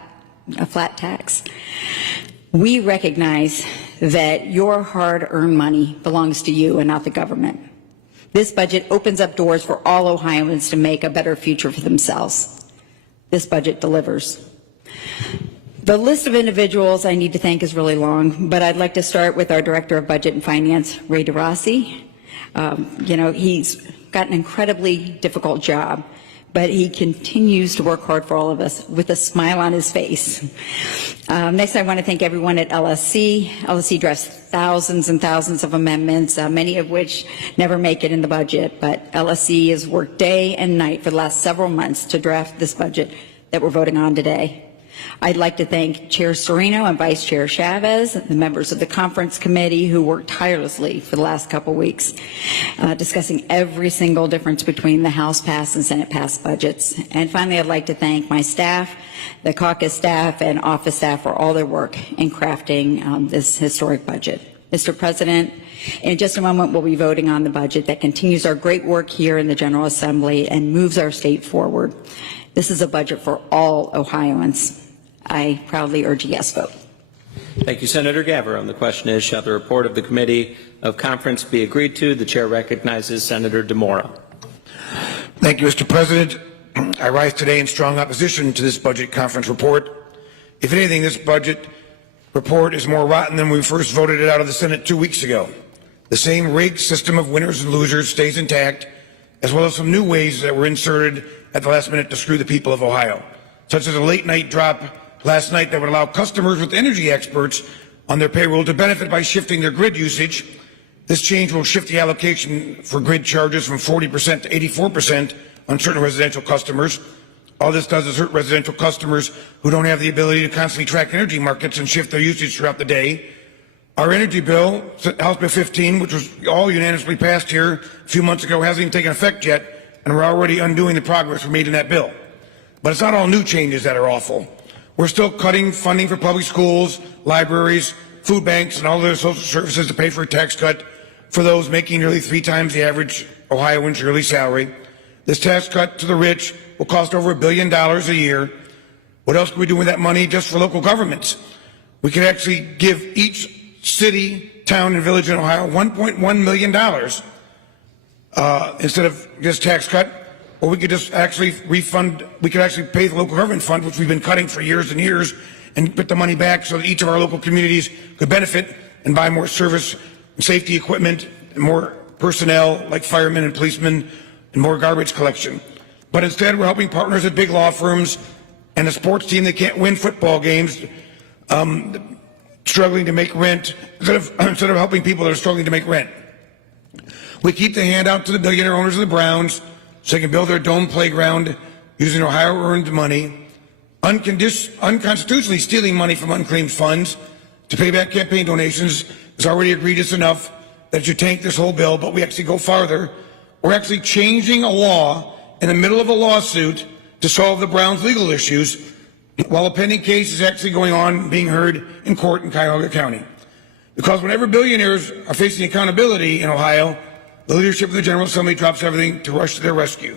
tax. We recognize that your hard-earned money belongs to you and not the government. This budget opens up doors for all Ohioans to make a better future for themselves. This budget delivers. The list of individuals I need to thank is really long, but I'd like to start with our Director of Budget and Finance, Ray DeRossi. He's got an incredibly difficult job, but he continues to work hard for all of us with a smile on his face. Next, I want to thank everyone at LSC. LSC drafts thousands and thousands of amendments, many of which never make it in the budget, but LSC has worked day and night for the last several months to draft this budget that we're voting on today. I'd like to thank Chair Serino and Vice Chair Chavez, the members of the conference committee who worked tirelessly for the last couple weeks, discussing every single difference between the House passed and Senate passed budgets. And finally, I'd like to thank my staff, the caucus staff and office staff for all their work in crafting this historic budget. Mr. President, in just a moment, we'll be voting on the budget that continues our great work here in the General Assembly and moves our state forward. This is a budget for all Ohioans. I proudly urge a yes vote. Thank you, Senator Gavrone. The question is, shall the report of the Committee of Conference be agreed to? The chair recognizes Senator DeMora. Thank you, Mr. President. I rise today in strong opposition to this budget conference report. If anything, this budget report is more rotten than when we first voted it out of the Senate 2 weeks ago. The same rigged system of winners and losers stays intact, as well as some new ways that were inserted at the last minute to screw the people of Ohio, such as a late night drop last night that would allow customers with energy experts on their payroll to benefit by shifting their grid usage. This change will shift the allocation for grid charges from 40% to 84% on certain residential customers. All this does is hurt residential customers who don't have the ability to constantly track energy markets and shift their usage throughout the day. Our energy bill, House Bill 15, which was all unanimously passed here a few months ago, hasn't even taken effect yet, and we're already undoing the progress we made in that bill. But it's not all new changes that are awful. We're still cutting funding for public schools, libraries, food banks, and all other social services to pay for a tax cut for those making nearly 3 times the average Ohioan's yearly salary. This tax cut to the rich will cost over $1 billion a year. What else can we do with that money just for local governments? We could actually give each city, town, and village in Ohio $1.1 million instead of just tax cut. Or we could just actually refund, we could actually pay the local government fund, which we've been cutting for years and years, and put the money back so that each of our local communities could benefit and buy more service and safety equipment and more personnel like firemen and policemen and more garbage collection. But instead, we're helping partners at big law firms and a sports team that can't win football games, struggling to make rent, instead of helping people that are struggling to make rent. We keep the handout to the billionaire owners of the Browns, so they can build their dome playground using Ohio-earned money, unconstitutionally stealing money from unclaimed funds to pay back campaign donations is already egregious enough that it should tank this whole bill, but we actually go farther. We're actually changing a law in the middle of a lawsuit to solve the Browns' legal issues while a pending case is actually going on being heard in court in Cuyahoga County. Because whenever billionaires are facing accountability in Ohio, the leadership of the General Assembly drops everything to rush to their rescue.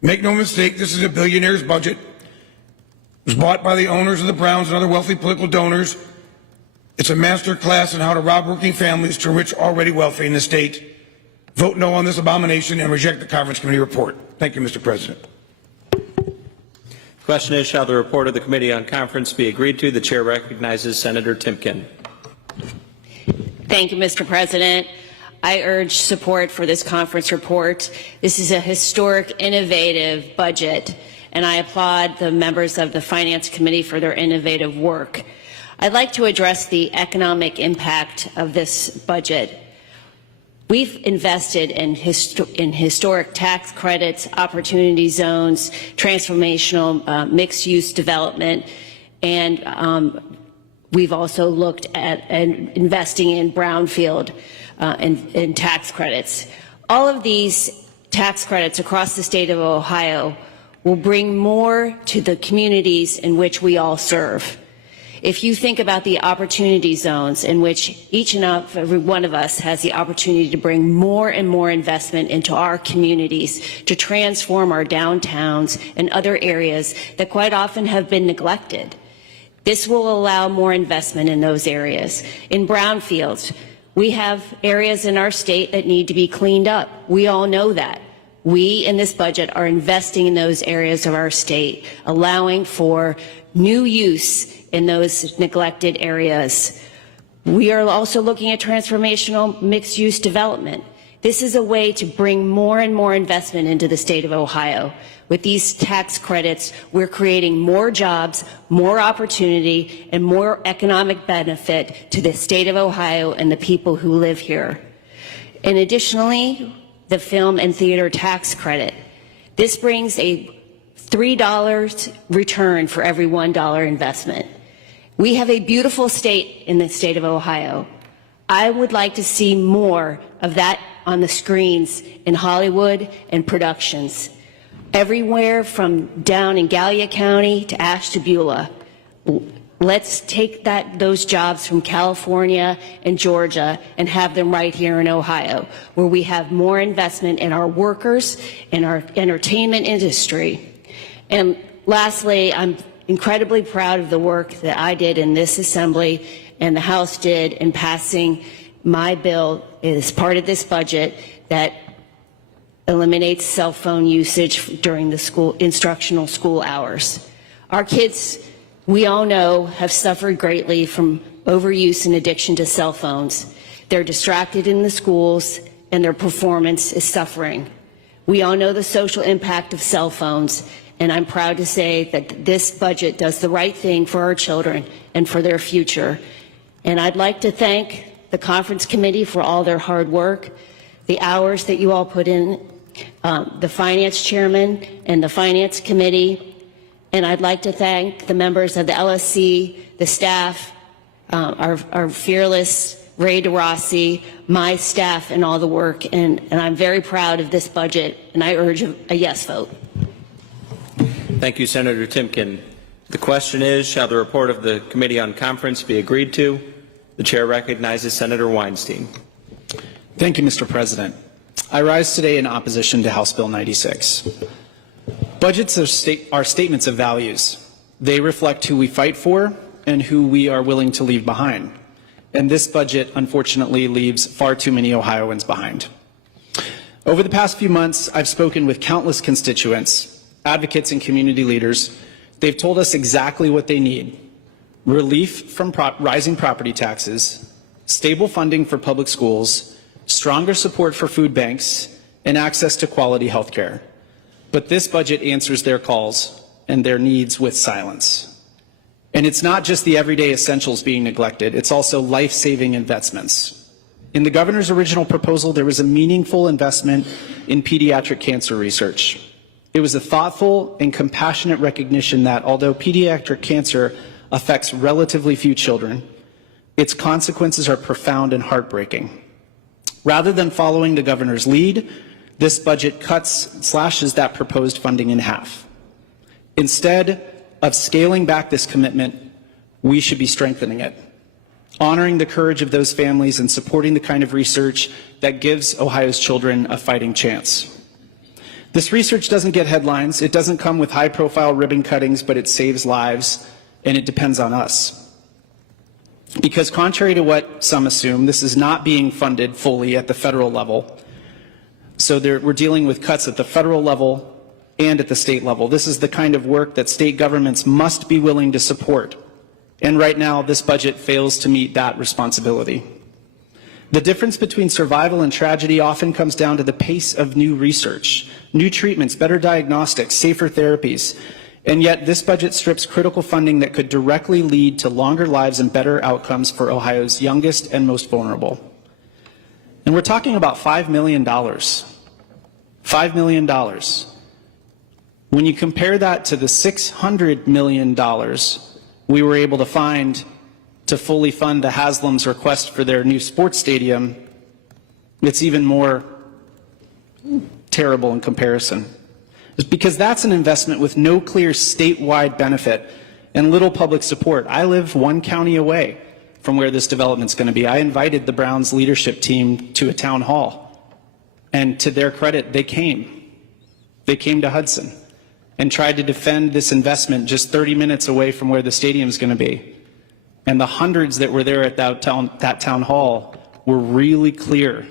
Make no mistake, this is a billionaire's budget. It was bought by the owners of the Browns and other wealthy political donors. It's a master class in how to rob working families to enrich already wealthy in the state. Vote no on this abomination and reject the Conference Committee report. Thank you, Mr. President. The question is, shall the report of the Committee on Conference be agreed to? The chair recognizes Senator Timken. Thank you, Mr. President. I urge support for this conference report. This is a historic, innovative budget, and I applaud the members of the Finance Committee for their innovative work. I'd like to address the economic impact of this budget. We've invested in historic tax credits, opportunity zones, transformational mixed-use development, and We've also looked at investing in brownfield and tax credits. All of these tax credits across the state of Ohio will bring more to the communities in which we all serve. If you think about the opportunity zones in which each and every one of us has the opportunity to bring more and more investment into our communities to transform our downtowns and other areas that quite often have been neglected, this will allow more investment in those areas. In brownfields, we have areas in our state that need to be cleaned up. We all know that. We in this budget are investing in those areas of our state, allowing for new use in those neglected areas. We are also looking at transformational mixed-use development. This is a way to bring more and more investment into the state of Ohio. With these tax credits, we're creating more jobs, more opportunity, and more economic benefit to the state of Ohio and the people who live here. And additionally, the film and theater tax credit. This brings a $3 return for every $1 investment. We have a beautiful state in the state of Ohio. I would like to see more of that on the screens in Hollywood and productions. Everywhere from down in Gallagher County to Ashtabula. Let's take those jobs from California and Georgia and have them right here in Ohio, where we have more investment in our workers, in our entertainment industry. And lastly, I'm incredibly proud of the work that I did in this assembly and the House did in passing my bill as part of this budget that eliminates cell phone usage during the instructional school hours. Our kids, we all know, have suffered greatly from overuse and addiction to cell phones. They're distracted in the schools and their performance is suffering. We all know the social impact of cell phones, and I'm proud to say that this budget does the right thing for our children and for their future. And I'd like to thank the conference committee for all their hard work, the hours that you all put in, the finance chairman and the finance committee, and I'd like to thank the members of the LSC, the staff, our fearless Ray DeRossi, my staff, and all the work, and I'm very proud of this budget, and I urge a yes vote. Thank you, Senator Timken. The question is, shall the report of the Committee on Conference be agreed to? The chair recognizes Senator Weinstein. Thank you, Mr. President. I rise today in opposition to House Bill 96. Budgets are statements of values. They reflect who we fight for and who we are willing to leave behind. And this budget, unfortunately, leaves far too many Ohioans behind. Over the past few months, I've spoken with countless constituents, advocates, and community leaders. They've told us exactly what they need: relief from rising property taxes, stable funding for public schools, stronger support for food banks, and access to quality health care. But this budget answers their calls and their needs with silence. And it's not just the everyday essentials being neglected, it's also life-saving investments. In the governor's original proposal, there was a meaningful investment in pediatric cancer research. It was a thoughtful and compassionate recognition that although pediatric cancer affects relatively few children, its consequences are profound and heartbreaking. Rather than following the governor's lead, this budget slashes that proposed funding in half. Instead of scaling back this commitment, we should be strengthening it, honoring the courage of those families and supporting the kind of research that gives Ohio's children a fighting chance. This research doesn't get headlines, it doesn't come with high-profile ribbon cuttings, but it saves lives, and it depends on us. Because contrary to what some assume, this is not being funded fully at the federal level. So we're dealing with cuts at the federal level and at the state level. This is the kind of work that state governments must be willing to support. And right now, this budget fails to meet that responsibility. The difference between survival and tragedy often comes down to the pace of new research, new treatments, better diagnostics, safer therapies. And yet this budget strips critical funding that could directly lead to longer lives and better outcomes for Ohio's youngest and most vulnerable. And we're talking about $5 million. $5 million. When you compare that to the $600 million we were able to find to fully fund the Haslam's request for their new sports stadium, it's even more terrible in comparison. It's because that's an investment with no clear statewide benefit and little public support. I live one county away from where this development's going to be. I invited the Browns leadership team to a town hall, and to their credit, they came. They came to Hudson and tried to defend this investment just 30 minutes away from where the stadium's going to be. And the hundreds that were there at that town hall were really clear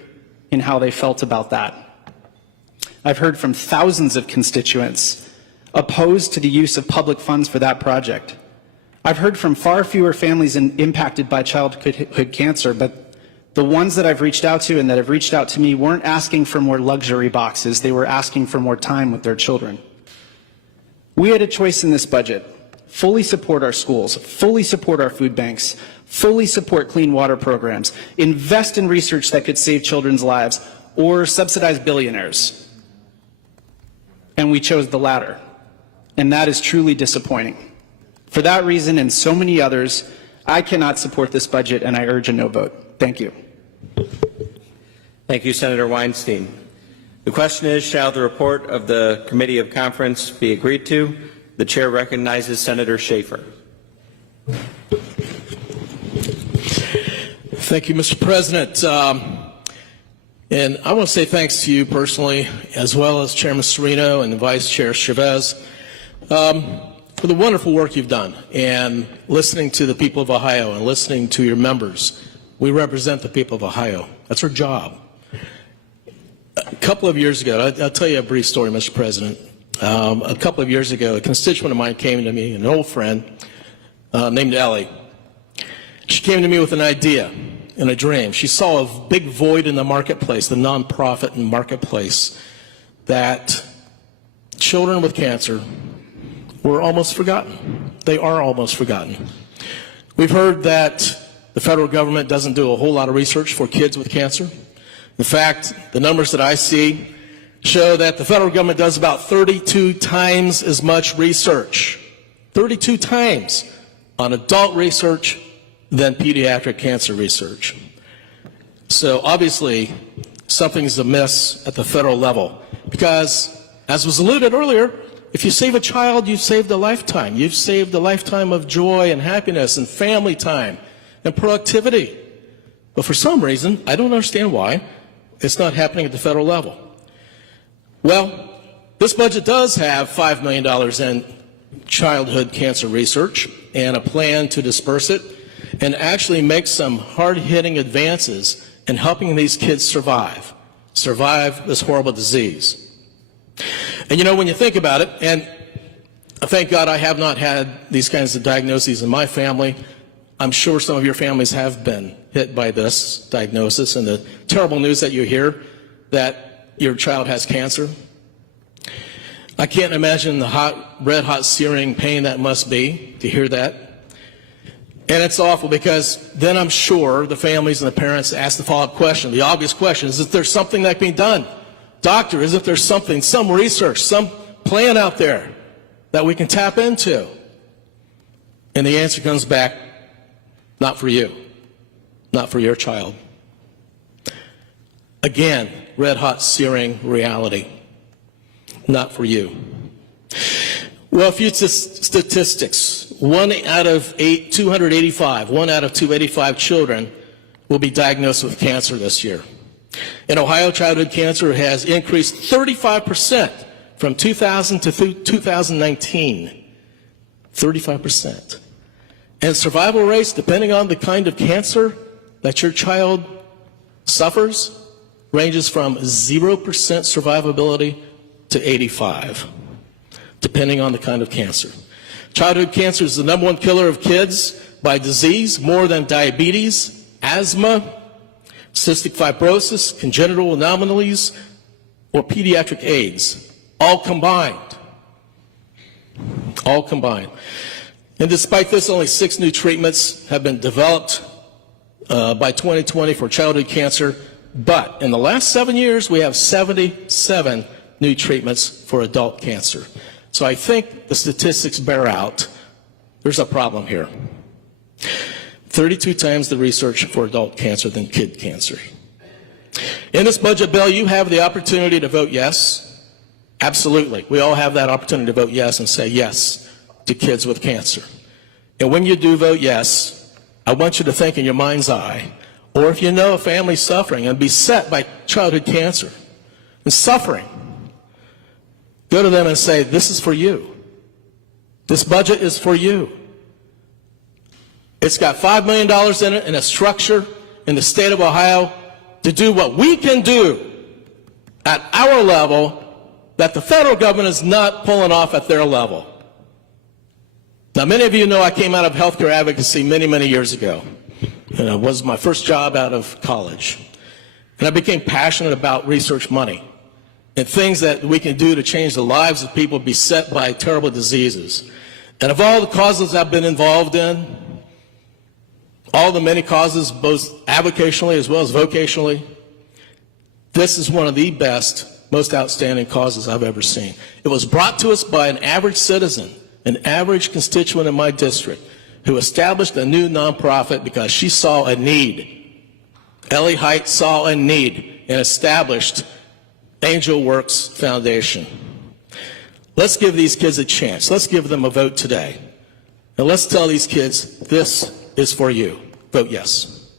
in how they felt about that. I've heard from thousands of constituents opposed to the use of public funds for that project. I've heard from far fewer families impacted by childhood cancer, but the ones that I've reached out to and that have reached out to me weren't asking for more luxury boxes. They were asking for more time with their children. We had a choice in this budget: fully support our schools, fully support our food banks, fully support clean water programs, invest in research that could save children's lives, or subsidize billionaires. And we chose the latter. And that is truly disappointing. For that reason and so many others, I cannot support this budget, and I urge a no vote. Thank you. Thank you, Senator Weinstein. The question is, shall the report of the Committee of Conference be agreed to? The chair recognizes Senator Schaefer. Thank you, Mr. President. And I want to say thanks to you personally, as well as Chairman Serino and Vice Chair Chavez, for the wonderful work you've done and listening to the people of Ohio and listening to your members. We represent the people of Ohio. That's our job. A couple of years ago, I'll tell you a brief story, Mr. President. A couple of years ago, a constituent of mine came to me, an old friend named Ellie. She came to me with an idea and a dream. She saw a big void in the marketplace, the nonprofit and marketplace, that children with cancer were almost forgotten. They are almost forgotten. We've heard that the federal government doesn't do a whole lot of research for kids with cancer. In fact, the numbers that I see show that the federal government does about 32 times as much research, 32 times on adult research than pediatric cancer research. So obviously, something's amiss at the federal level because, as was alluded earlier, if you save a child, you've saved a lifetime. You've saved a lifetime of joy and happiness and family time and productivity. But for some reason, I don't understand why, it's not happening at the federal level. Well, this budget does have $5 million in childhood cancer research and a plan to disperse it and actually make some hard-hitting advances in helping these kids survive this horrible disease. And you know, when you think about it, and thank God I have not had these kinds of diagnoses in my family. I'm sure some of your families have been hit by this diagnosis and the terrible news that you hear that your child has cancer. I can't imagine the red hot searing pain that must be to hear that. And it's awful because then I'm sure the families and the parents ask the follow-up question, the obvious question, is if there's something that can be done? Doctor, is if there's something, some research, some plan out there that we can tap into? And the answer comes back, not for you, not for your child. Again, red hot searing reality, not for you. Well, a few statistics. 1 out of 285 children will be diagnosed with cancer this year. In Ohio, childhood cancer has increased 35% from 2000 to 2019. 35%. And survival rates, depending on the kind of cancer that your child suffers, ranges from 0% survivability to 85%, depending on the kind of cancer. Childhood cancer is the #1 killer of kids by disease, more than diabetes, asthma, cystic fibrosis, congenital anomalies, or pediatric AIDS, all combined. All combined. And despite this, only 6 new treatments have been developed by 2020 for childhood cancer. But in the last 7 years, we have 77 new treatments for adult cancer. So I think the statistics bear out there's a problem here. 32 times the research for adult cancer than kid cancer. In this budget bill, you have the opportunity to vote yes. Absolutely. We all have that opportunity to vote yes and say yes to kids with cancer. And when you do vote yes, I want you to think in your mind's eye, or if you know a family suffering and beset by childhood cancer and suffering, go to them and say, this is for you. This budget is for you. It's got $5 million in it and a structure in the state of Ohio to do what we can do at our level that the federal government is not pulling off at their level. Now, many of you know I came out of healthcare advocacy many, many years ago. And it was my first job out of college. And I became passionate about research money and things that we can do to change the lives of people beset by terrible diseases. And of all the causes I've been involved in, all the many causes, both avocationally as well as vocationally, this is one of the best, most outstanding causes I've ever seen. It was brought to us by an average citizen, an average constituent in my district, who established a new nonprofit because she saw a need. Ellie Height saw a need and established Angel Works Foundation. Let's give these kids a chance. Let's give them a vote today. And let's tell these kids, this is for you. Vote yes.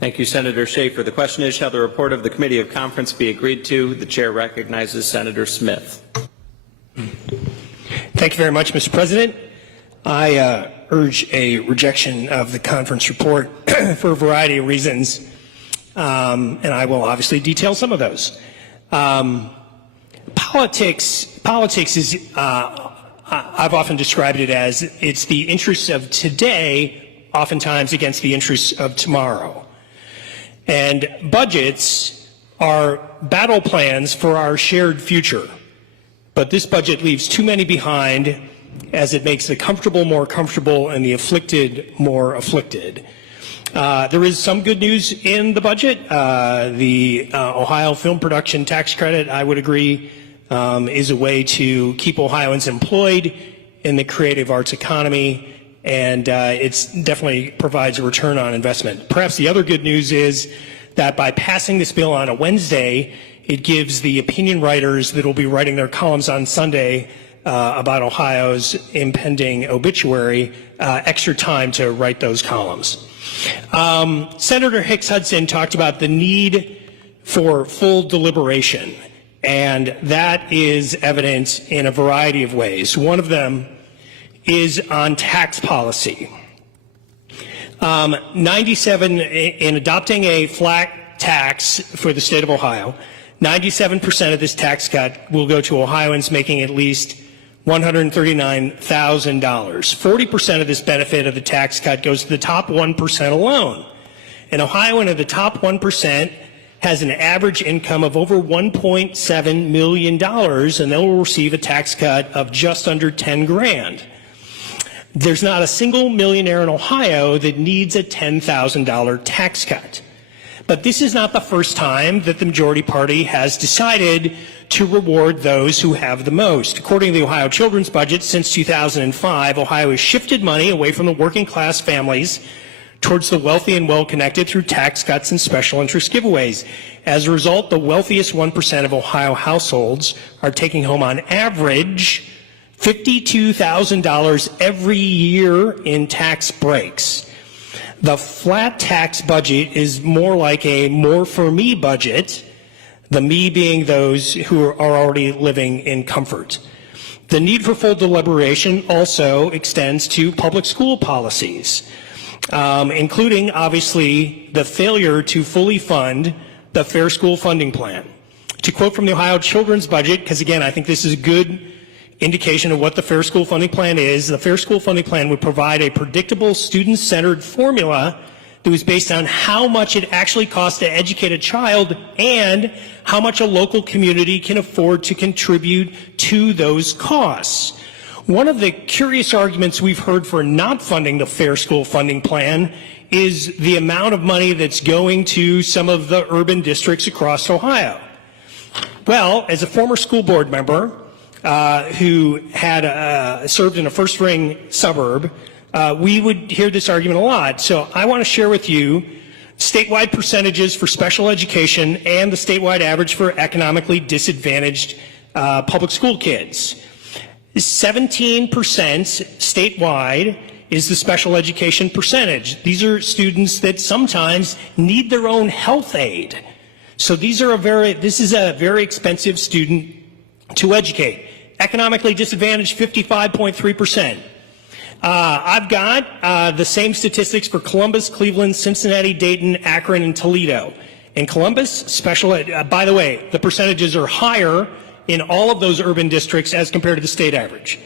Thank you, Senator Schaefer. The question is, shall the report of the Committee of Conference be agreed to? The chair recognizes Senator Smith. Thank you very much, Mr. President. I urge a rejection of the conference report for a variety of reasons, and I will obviously detail some of those. Politics is, I've often described it as, it's the interests of today, oftentimes against the interests of tomorrow. And budgets are battle plans for our shared future. But this budget leaves too many behind, as it makes the comfortable more comfortable and the afflicted more afflicted. There is some good news in the budget. The Ohio Film Production Tax Credit, I would agree, is a way to keep Ohioans employed in the creative arts economy, and it definitely provides a return on investment. Perhaps the other good news is that by passing this bill on a Wednesday, it gives the opinion writers that will be writing their columns on Sunday about Ohio's impending obituary extra time to write those columns. Senator Hicks Hudson talked about the need for full deliberation, and that is evident in a variety of ways. One of them is on tax policy. 97 in adopting a flat tax for the state of Ohio, 97% of this tax cut will go to Ohioans making at least $139,000. 40% of this benefit of the tax cut goes to the top 1% alone. An Ohioan of the top 1% has an average income of over $1.7 million, and they will receive a tax cut of just under 10 grand. There's not a single millionaire in Ohio that needs a $10,000 tax cut. But this is not the first time that the majority party has decided to reward those who have the most. According to the Ohio Children's Budget, since 2005, Ohio has shifted money away from the working class families towards the wealthy and well-connected through tax cuts and special interest giveaways. As a result, the wealthiest 1% of Ohio households are taking home on average $52,000 every year in tax breaks. The flat tax budget is more like a more for me budget, the me being those who are already living in comfort. The need for full deliberation also extends to public school policies, including, obviously, the failure to fully fund the Fair School Funding Plan. To quote from the Ohio Children's Budget, because again, I think this is a good indication of what the Fair School Funding Plan is, the Fair School Funding Plan would provide a predictable student-centered formula that was based on how much it actually costs to educate a child and how much a local community can afford to contribute to those costs. One of the curious arguments we've heard for not funding the Fair School Funding Plan is the amount of money that's going to some of the urban districts across Ohio. Well, as a former school board member who had served in a first-ring suburb, we would hear this argument a lot. So I want to share with you statewide percentages for special education and the statewide average for economically disadvantaged public school kids. 17% statewide is the special education percentage. These are students that sometimes need their own health aid. So this is a very expensive student to educate. Economically disadvantaged, 55.3%. I've got the same statistics for Columbus, Cleveland, Cincinnati, Dayton, Akron, and Toledo. In Columbus, special ed, by the way, the percentages are higher in all of those urban districts as compared to the state average.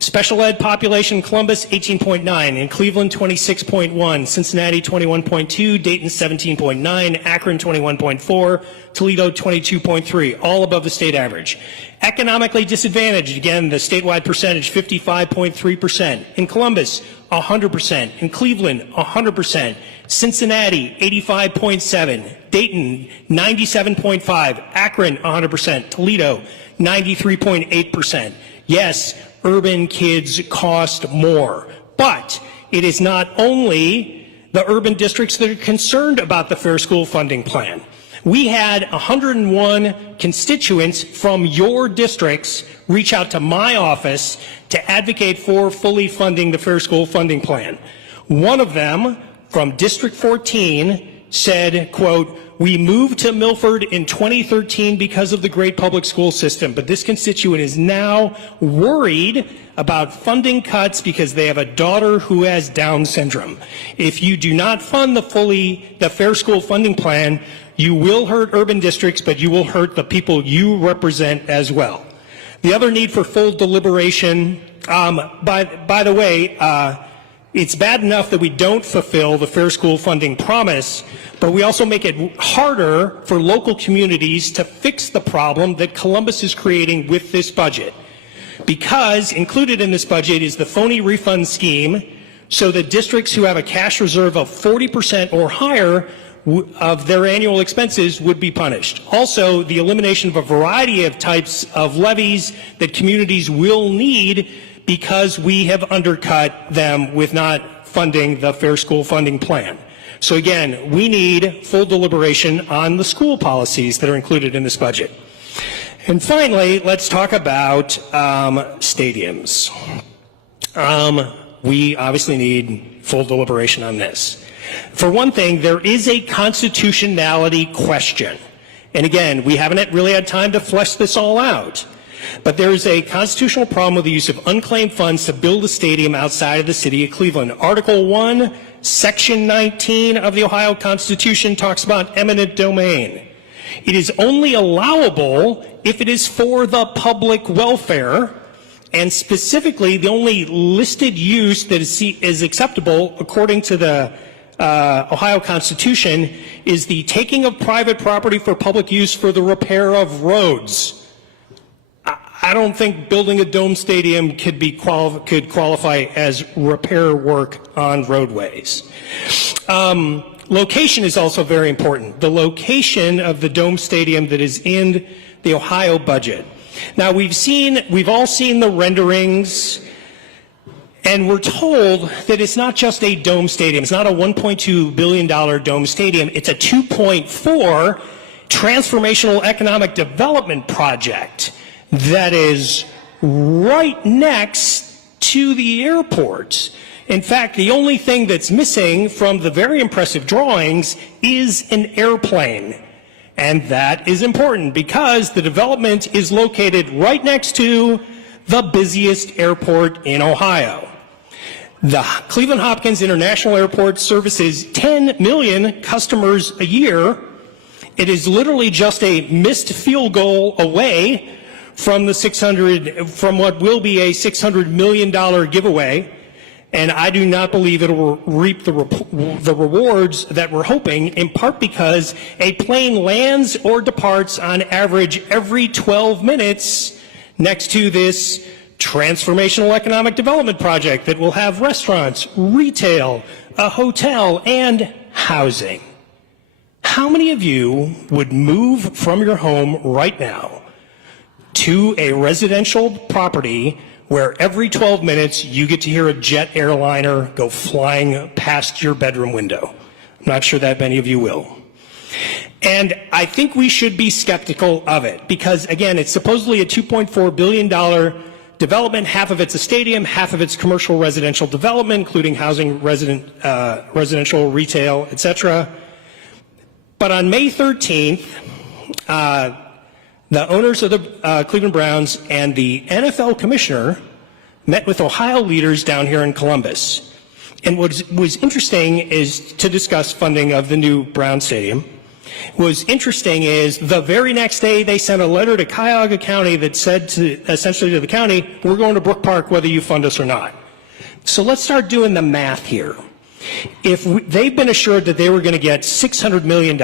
Special ed population, Columbus 18.9, in Cleveland 26.1, Cincinnati 21.2, Dayton 17.9, Akron 21.4, Toledo 22.3, all above the state average. Economically disadvantaged, again, the statewide percentage, 55.3%. In Columbus, 100%. In Cleveland, 100%. Cincinnati, 85.7. Dayton, 97.5. Akron, 100%. Toledo, 93.8%. Yes, urban kids cost more, but it is not only the urban districts that are concerned about the Fair School Funding Plan. We had 101 constituents from your districts reach out to my office to advocate for fully funding the Fair School Funding Plan. One of them, from District 14, said, quote, "We moved to Milford in 2013 because of the great public school system, but this constituent is now worried about funding cuts because they have a daughter who has Down syndrome. If you do not fund the Fair School Funding Plan, you will hurt urban districts, but you will hurt the people you represent as well." The other need for full deliberation, by the way, it's bad enough that we don't fulfill the Fair School Funding promise, but we also make it harder for local communities to fix the problem that Columbus is creating with this budget. Because included in this budget is the phony refund scheme, so that districts who have a cash reserve of 40% or higher of their annual expenses would be punished. Also, the elimination of a variety of types of levies that communities will need because we have undercut them with not funding the Fair School Funding Plan. So again, we need full deliberation on the school policies that are included in this budget. And finally, let's talk about stadiums. We obviously need full deliberation on this. For one thing, there is a constitutionality question. And again, we haven't really had time to flesh this all out. But there is a constitutional problem with the use of unclaimed funds to build a stadium outside of the city of Cleveland. Article 1, Section 19 of the Ohio Constitution talks about eminent domain. It is only allowable if it is for the public welfare, and specifically the only listed use that is acceptable according to the Ohio Constitution is the taking of private property for public use for the repair of roads. I don't think building a dome stadium could qualify as repair work on roadways. Location is also very important. The location of the dome stadium that is in the Ohio budget. Now we've all seen the renderings, and we're told that it's not just a dome stadium. It's not a $1.2 billion dome stadium. It's a $2.4 transformational economic development project that is right next to the airport. In fact, the only thing that's missing from the very impressive drawings is an airplane. And that is important because the development is located right next to the busiest airport in Ohio. The Cleveland Hopkins International Airport services 10 million customers a year. It is literally just a missed field goal away from what will be a $600 million giveaway, and I do not believe it will reap the rewards that we're hoping, in part because a plane lands or departs on average every 12 minutes next to this transformational economic development project that will have restaurants, retail, a hotel, and housing. How many of you would move from your home right now to a residential property where every 12 minutes you get to hear a jet airliner go flying past your bedroom window. I'm not sure that many of you will. And I think we should be skeptical of it because, again, it's supposedly a $2.4 billion development. Half of it's a stadium, half of it's commercial residential development, including housing, residential, retail, etc. But on May 13th, the owners of the Cleveland Browns and the NFL commissioner met with Ohio leaders down here in Columbus. And what was interesting is to discuss funding of the new Brown Stadium. What was interesting is the very next day they sent a letter to Cuyahoga County that said essentially to the county, we're going to Brook Park whether you fund us or not. So let's start doing the math here. If they've been assured that they were going to get $600 million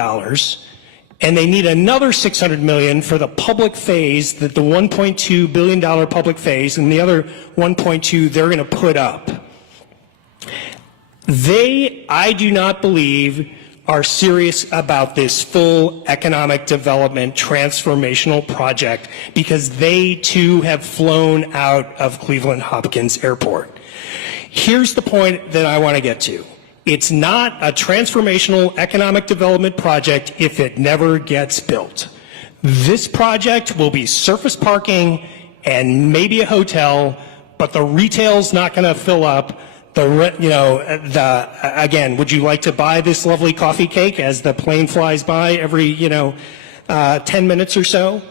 and they need another $600 million for the public phase, that the $1.2 billion public phase and the other $1.2 they're going to put up, I do not believe, are serious about this full economic development transformational project because they too have flown out of Cleveland Hopkins Airport. Here's the point that I want to get to. It's not a transformational economic development project if it never gets built. This project will be surface parking and maybe a hotel, but the retail's not going to fill up. Again, would you like to buy this lovely coffee cake as the plane flies by every, 10 minutes or so?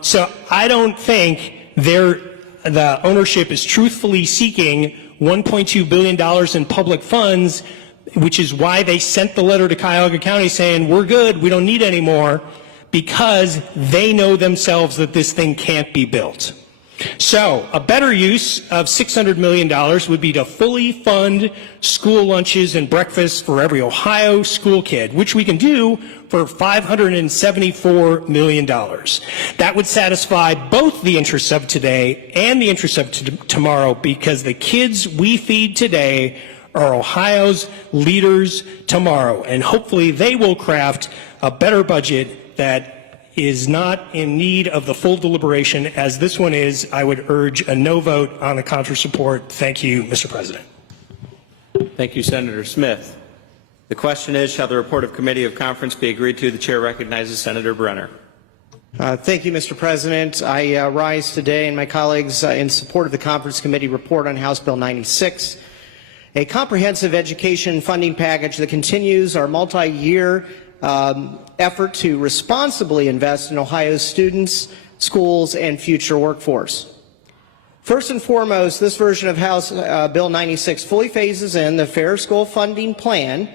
So I don't think the ownership is truthfully seeking $1.2 billion in public funds, which is why they sent the letter to Cuyahoga County saying, we're good, we don't need any more, because they know themselves that this thing can't be built. So a better use of $600 million would be to fully fund school lunches and breakfasts for every Ohio school kid, which we can do for $574 million. That would satisfy both the interests of today and the interests of tomorrow, because the kids we feed today are Ohio's leaders tomorrow. And hopefully they will craft a better budget that is not in need of the full deliberation as this one is. I would urge a no vote on the conference report. Thank you, Mr. President. Thank you, Senator Smith. The question is, shall the report of committee of conference be agreed to? The chair recognizes Senator Brenner. Thank you, Mr. President. I rise today and my colleagues in support of the conference committee report on House Bill 96, a comprehensive education funding package that continues our multi-year effort to responsibly invest in Ohio's students, schools, and future workforce. First and foremost, this version of House Bill 96 fully phases in the Fair School Funding Plan.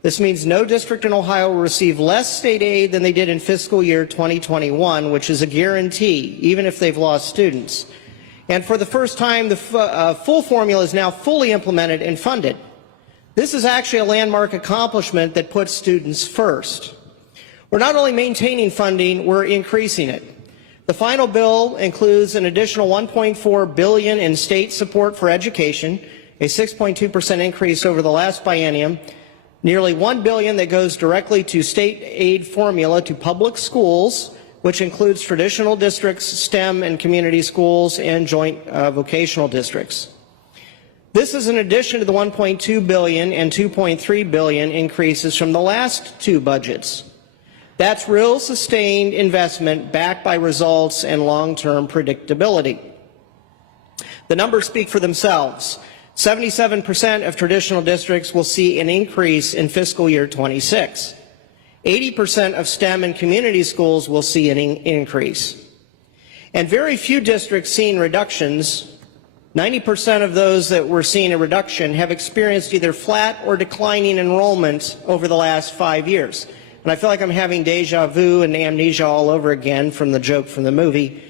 This means no district in Ohio will receive less state aid than they did in fiscal year 2021, which is a guarantee, even if they've lost students. And for the first time, the full formula is now fully implemented and funded. This is actually a landmark accomplishment that puts students first. We're not only maintaining funding, we're increasing it. The final bill includes an additional $1.4 billion in state support for education, a 6.2% increase over the last biennium, nearly $1 billion that goes directly to state aid formula to public schools, which includes traditional districts, STEM and community schools, and joint vocational districts. This is in addition to the $1.2 billion and $2.3 billion increases from the last two budgets. That's real sustained investment backed by results and long-term predictability. The numbers speak for themselves. 77% of traditional districts will see an increase in fiscal year 26. 80% of STEM and community schools will see an increase. And very few districts seeing reductions. 90% of those that were seeing a reduction have experienced either flat or declining enrollment over the last 5 years. And I feel like I'm having deja vu and amnesia all over again from the joke from the movie.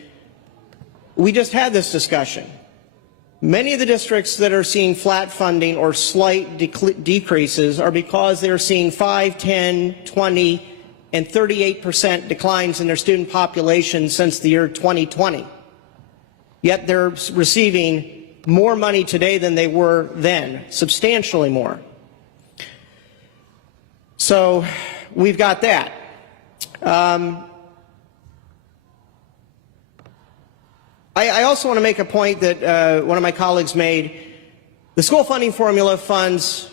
We just had this discussion. Many of the districts that are seeing flat funding or slight decreases are because they're seeing 5, 10, 20, and 38% declines in their student population since the year 2020. Yet they're receiving more money today than they were then, substantially more. So we've got that. I I also want to make a point that one of my colleagues made. The school funding formula funds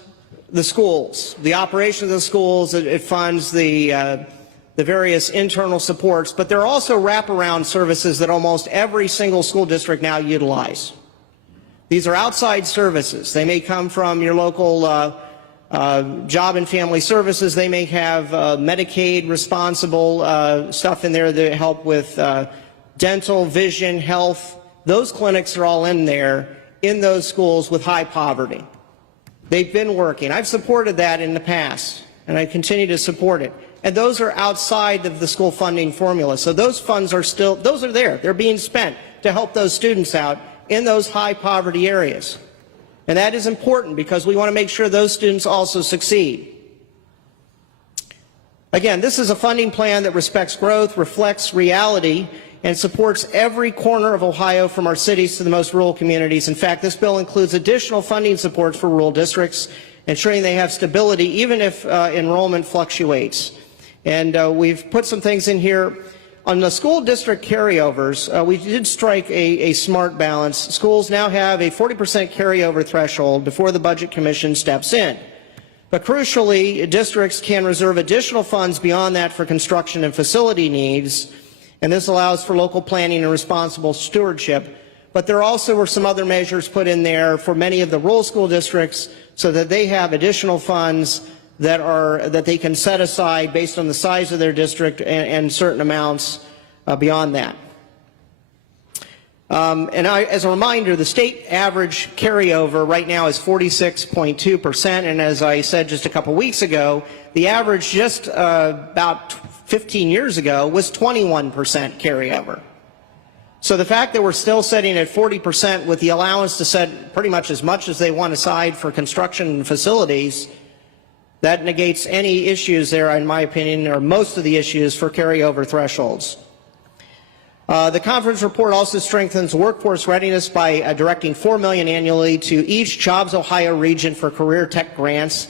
the schools, the operation of the schools. It funds the various internal supports, but there are also wraparound services that almost every single school district now utilize. These are outside services. They may come from your local job and family services. They may have Medicaid responsible stuff in there that help with dental, vision, health. Those clinics are all in there in those schools with high poverty. They've been working. I've supported that in the past, and I continue to support it. And those are outside of the school funding formula. So those funds are still, those are there. They're being spent to help those students out in those high poverty areas. And that is important because we want to make sure those students also succeed. Again, this is a funding plan that respects growth, reflects reality, and supports every corner of Ohio from our cities to the most rural communities. In fact, this bill includes additional funding supports for rural districts, ensuring they have stability even if enrollment fluctuates. And we've put some things in here. On the school district carryovers, we did strike a smart balance. Schools now have a 40% carryover threshold before the Budget Commission steps in. But crucially, districts can reserve additional funds beyond that for construction and facility needs, and this allows for local planning and responsible stewardship. But there also were some other measures put in there for many of the rural school districts so that they have additional funds that they can set aside based on the size of their district and certain amounts beyond that. As a reminder, the state average carryover right now is 46.2%, and as I said just a couple weeks ago, the average just about 15 years ago was 21% carryover. So the fact that we're still sitting at 40% with the allowance to set pretty much as they want aside for construction and facilities, that negates any issues there, in my opinion, or most of the issues for carryover thresholds. The conference report also strengthens workforce readiness by directing $4 million annually to each Jobs Ohio region for career tech grants.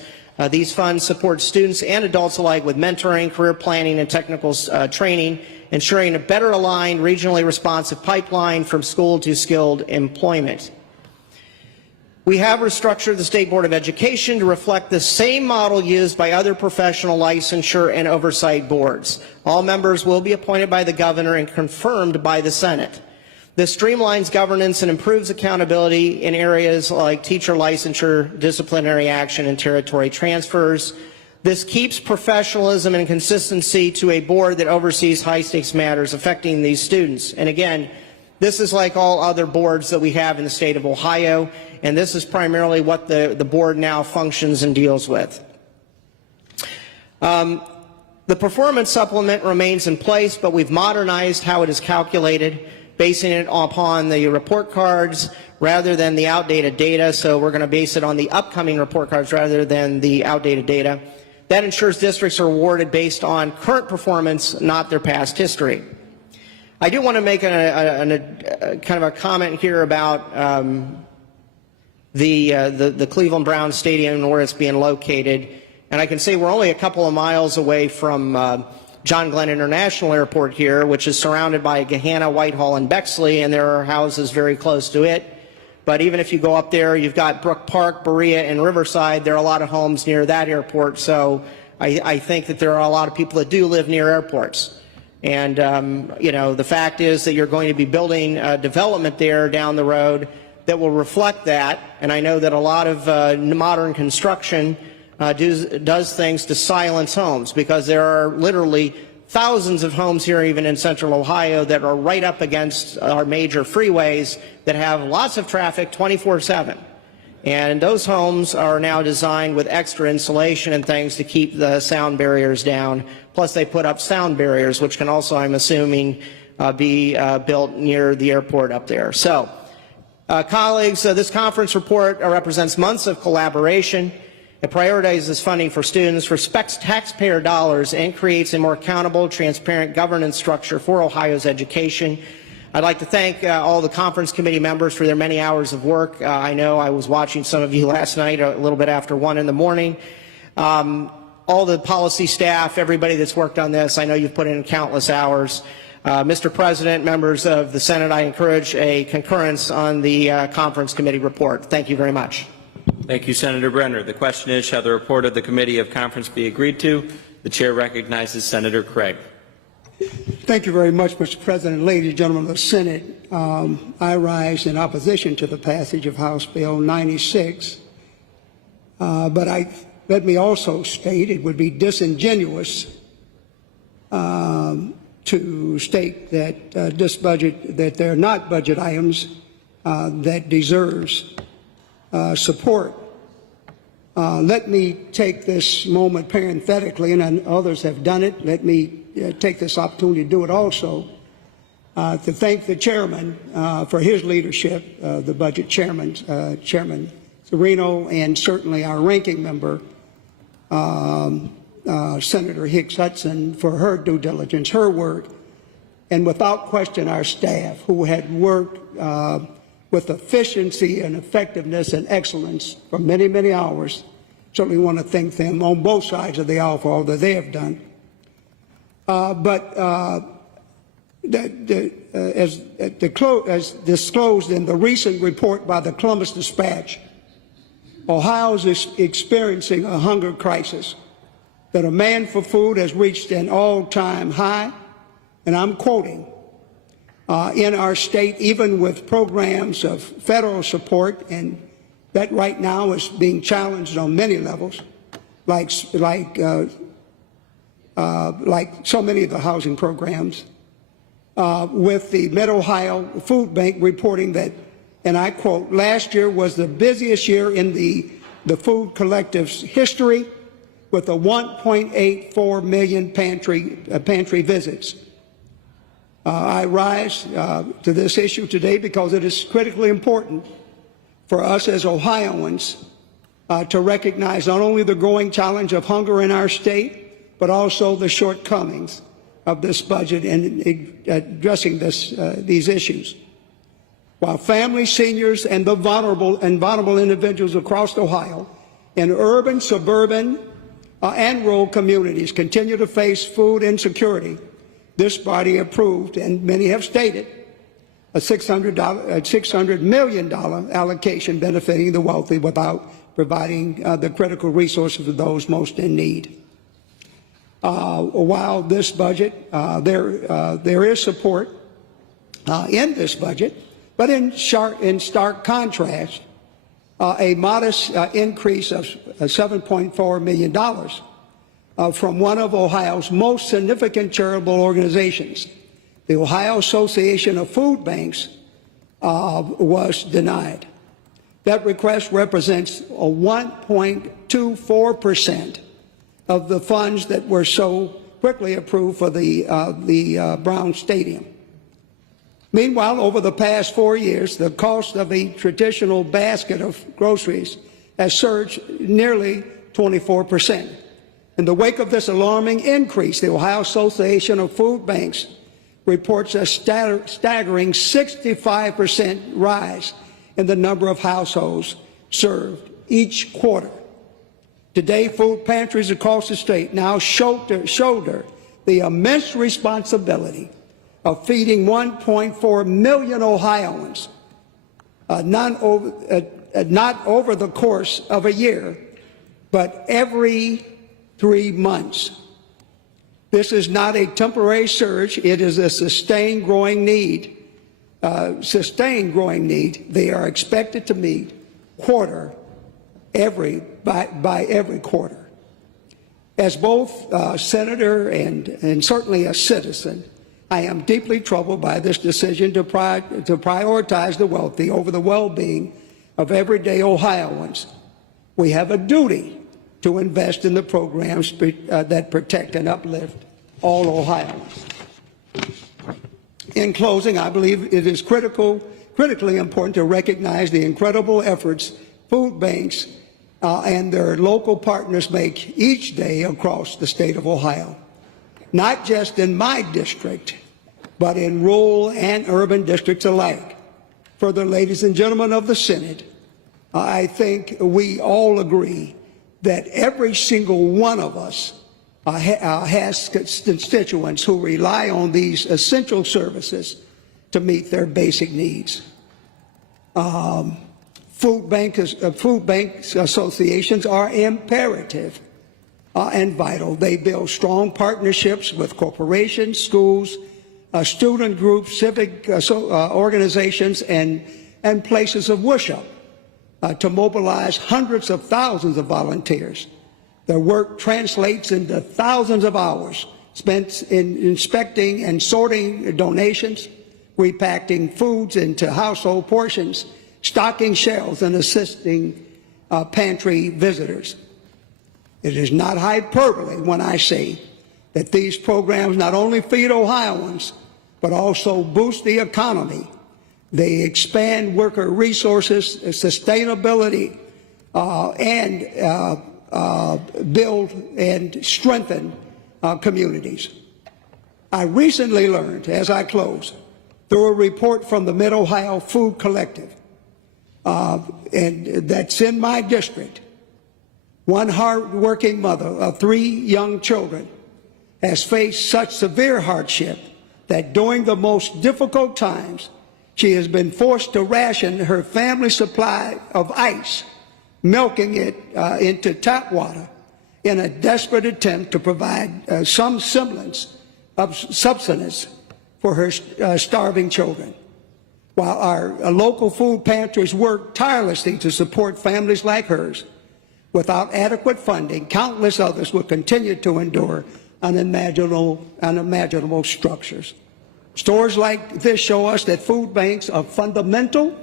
These funds support students and adults alike with mentoring, career planning, and technical training, ensuring a better aligned, regionally responsive pipeline from school to skilled employment. We have restructured the State Board of Education to reflect the same model used by other professional licensure and oversight boards. All members will be appointed by the governor and confirmed by the Senate. This streamlines governance and improves accountability in areas like teacher licensure, disciplinary action, and territory transfers. This keeps professionalism and consistency to a board that oversees high-stakes matters affecting these students. And again, this is like all other boards that we have in the state of Ohio, and this is primarily what the board now functions and deals with. The performance supplement remains in place, but we've modernized how it is calculated, basing it upon the report cards rather than the outdated data. So we're going to base it on the upcoming report cards rather than the outdated data. That ensures districts are awarded based on current performance, not their past history. I do want to make kind of a comment here about the Cleveland Browns Stadium and where it's being located. And I can say we're only a couple of miles away from John Glenn International Airport here, which is surrounded by Gahanna, Whitehall, and Bexley, and there are houses very close to it. But even if you go up there, you've got Brook Park, Berea, and Riverside. There are a lot of homes near that airport. So I think that there are a lot of people that do live near airports. And, you know, the fact is that you're going to be building development there down the road that will reflect that. And I know that a lot of modern construction does things to silence homes, because there are literally thousands of homes here, even in central Ohio, that are right up against our major freeways that have lots of traffic 24/7. And those homes are now designed with extra insulation and things to keep the sound barriers down. Plus, they put up sound barriers, which can also, I'm assuming, be built near the airport up there. So, colleagues, this conference report represents months of collaboration. It prioritizes funding for students, respects taxpayer dollars, and creates a more accountable, transparent governance structure for Ohio's education. I'd like to thank all the conference committee members for their many hours of work. I know I was watching some of you last night a little bit after 1 in the morning. All the policy staff, everybody that's worked on this, I know you've put in countless hours. Mr. President, members of the Senate, I encourage a concurrence on the conference committee report. Thank you very much. Thank you, Senator Brenner. The question is, shall the report of the Committee of Conference be agreed to? The chair recognizes Senator Craig. Thank you very much, Mr. President. Ladies and gentlemen of the Senate, I rise in opposition to the passage of House Bill 96. But let me also state it would be disingenuous to state that that they're not budget items that deserves support. Let me take this moment parenthetically, and others have done it. Let me take this opportunity to do it also, to thank the chairman for his leadership, the budget chairman, Chairman Serino, and certainly our ranking member, Senator Hicks Hudson, for her due diligence, her work, and without question our staff who had worked with efficiency and effectiveness and excellence for many, many hours. Certainly want to thank them on both sides of the aisle for all that they have done. As disclosed in the recent report by the Columbus Dispatch, Ohio is experiencing a hunger crisis. The demand for food has reached an all-time high, and I'm quoting, in our state, even with programs of federal support, and that right now is being challenged on many levels, like so many of the housing programs, with the Mid-Ohio Food Bank reporting that, and I quote, last year was the busiest year in the Food Collective's history, with a 1.84 million pantry visits. I rise to this issue today because it is critically important for us as Ohioans to recognize not only the growing challenge of hunger in our state, but also the shortcomings of this budget in addressing these issues. While families, seniors, and the vulnerable individuals across Ohio in urban, suburban, and rural communities continue to face food insecurity, this body approved, and many have stated, a $600 million allocation benefiting the wealthy without providing the critical resources for those most in need. While this budget, there is support in this budget, but in stark contrast, a modest increase of $7.4 million from one of Ohio's most significant charitable organizations, the Ohio Association of Food Banks, was denied. That request represents a 1.24% of the funds that were so quickly approved for the Browns Stadium. Meanwhile, over the past 4 years, the cost of a traditional basket of groceries has surged nearly 24%. In the wake of this alarming increase, the Ohio Association of Food Banks reports a staggering 65% rise in the number of households served each quarter. Today, food pantries across the state now shoulder the immense responsibility of feeding 1.4 million Ohioans, not over the course of a year, but every 3 months. This is not a temporary surge. It is a sustained growing need. They are expected to meet by every quarter. As both senator and certainly a citizen, I am deeply troubled by this decision to prioritize the wealthy over the well-being of everyday Ohioans. We have a duty to invest in the programs that protect and uplift all Ohioans. In closing, I believe it is critically important to recognize the incredible efforts food banks and their local partners make each day across the state of Ohio. Not just in my district, but in rural and urban districts alike. Further, ladies and gentlemen of the Senate, I think we all agree that every single one of us has constituents who rely on these essential services to meet their basic needs. Food bank associations are imperative and vital. They build strong partnerships with corporations, schools, student groups, civic organizations, and places of worship to mobilize hundreds of thousands of volunteers. Their work translates into thousands of hours spent in inspecting and sorting donations, repacking foods into household portions, stocking shelves, and assisting pantry visitors. It is not hyperbole when I say that these programs not only feed Ohioans, but also boost the economy. They expand worker resources, sustainability, and build and strengthen communities. I recently learned, as I close, through a report from the Mid-Ohio Food Collective, and that's in my district, one hard-working mother of 3 young children has faced such severe hardship that during the most difficult times, she has been forced to ration her family supply of ice, milking it into tap water in a desperate attempt to provide some semblance of subsistence for her starving children. While our local food pantries work tirelessly to support families like hers, without adequate funding, countless others will continue to endure unimaginable structures. Stories like this show us that food banks are fundamental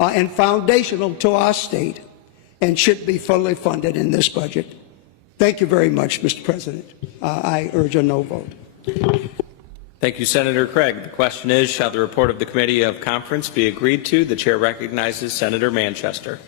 and foundational to our state and should be fully funded in this budget. Thank you very much, Mr. President. I urge a no vote. Thank you, Senator Craig. The question is, shall the report of the Committee of Conference be agreed to? The chair recognizes Senator Manchester.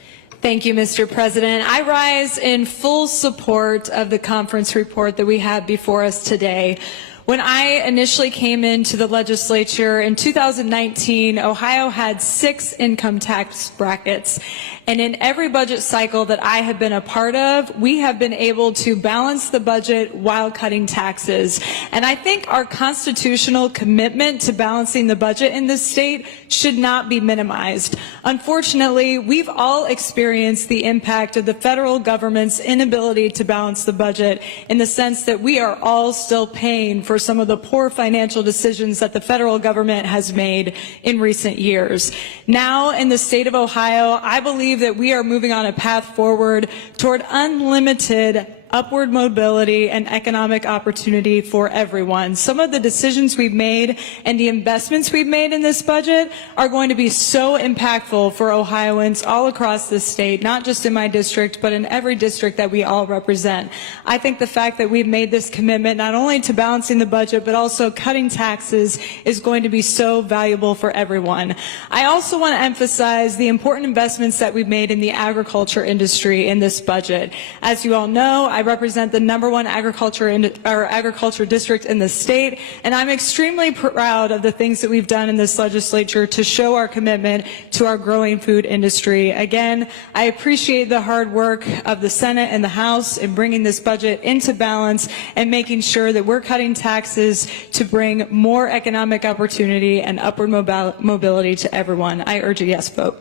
Thank you, Mr. President. I rise in full support of the conference report that we have before us today. When I initially came into the legislature in 2019, Ohio had 6 income tax brackets. And in every budget cycle that I have been a part of, we have been able to balance the budget while cutting taxes. And I think our constitutional commitment to balancing the budget in this state should not be minimized. Unfortunately, we've all experienced the impact of the federal government's inability to balance the budget in the sense that we are all still paying for some of the poor financial decisions that the federal government has made in recent years. Now, in the state of Ohio, I believe that we are moving on a path forward toward unlimited upward mobility and economic opportunity for everyone. Some of the decisions we've made and the investments we've made in this budget are going to be so impactful for Ohioans all across the state, not just in my district, but in every district that we all represent. I think the fact that we've made this commitment not only to balancing the budget, but also cutting taxes is going to be so valuable for everyone. I also want to emphasize the important investments that we've made in the agriculture industry in this budget. As you all know, I represent the #1 agriculture district in the state, and I'm extremely proud of the things that we've done in this legislature to show our commitment to our growing food industry. Again, I appreciate the hard work of the Senate and the House in bringing this budget into balance and making sure that we're cutting taxes to bring more economic opportunity and upward mobility to everyone. I urge a yes vote.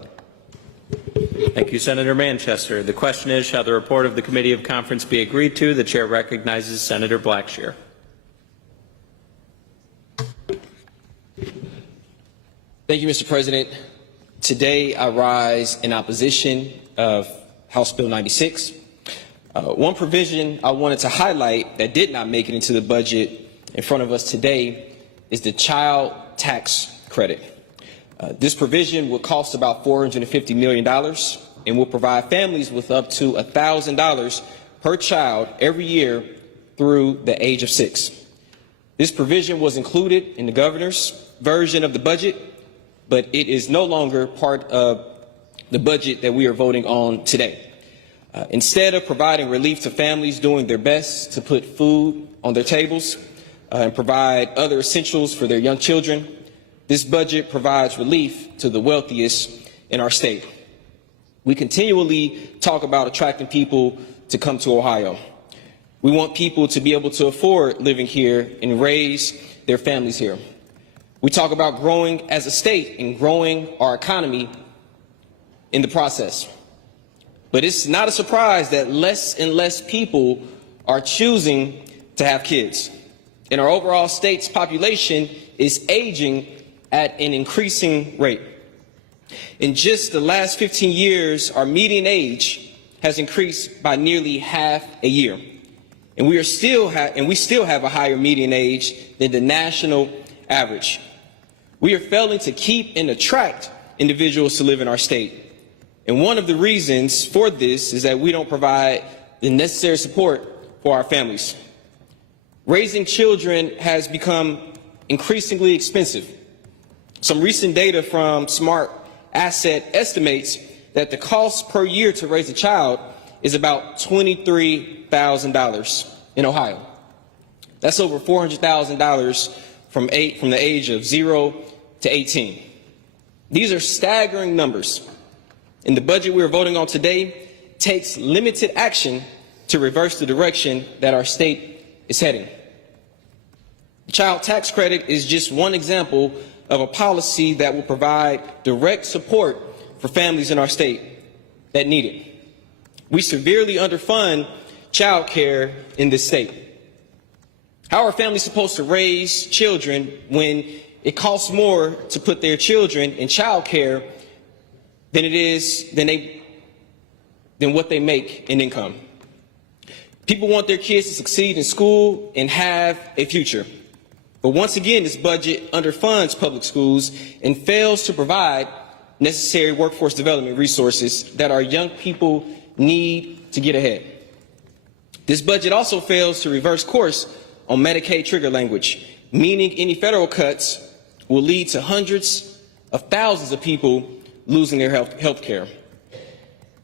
Thank you, Senator Manchester. The question is, shall the report of the Committee of Conference be agreed to? The chair recognizes Senator Blackshear. Thank you, Mr. President. Today, I rise in opposition of House Bill 96. One provision I wanted to highlight that did not make it into the budget in front of us today is the child tax credit. This provision will cost about $450 million and will provide families with up to $1,000 per child every year through the age of 6. This provision was included in the governor's version of the budget, but it is no longer part of the budget that we are voting on today. Instead of providing relief to families doing their best to put food on their tables and provide other essentials for their young children, this budget provides relief to the wealthiest in our state. We continually talk about attracting people to come to Ohio. We want people to be able to afford living here and raise their families here. We talk about growing as a state and growing our economy in the process. But it's not a surprise that less and less people are choosing to have kids. And our overall state's population is aging at an increasing rate. In just the last 15 years, our median age has increased by nearly half a year. And we still have a higher median age than the national average. We are failing to keep and attract individuals to live in our state. And one of the reasons for this is that we don't provide the necessary support for our families. Raising children has become increasingly expensive. Some recent data from Smart Asset estimates that the cost per year to raise a child is about $23,000 in Ohio. That's over $400,000 from the age of 0 to 18. These are staggering numbers. And the budget we're voting on today takes limited action to reverse the direction that our state is heading. The child tax credit is just one example of a policy that will provide direct support for families in our state that need it. We severely underfund child care in this state. How are families supposed to raise children when it costs more to put their children in child care than what they make in income? People want their kids to succeed in school and have a future. But once again, this budget underfunds public schools and fails to provide necessary workforce development resources that our young people need to get ahead. This budget also fails to reverse course on Medicaid trigger language, meaning any federal cuts will lead to hundreds of thousands of people losing their health care.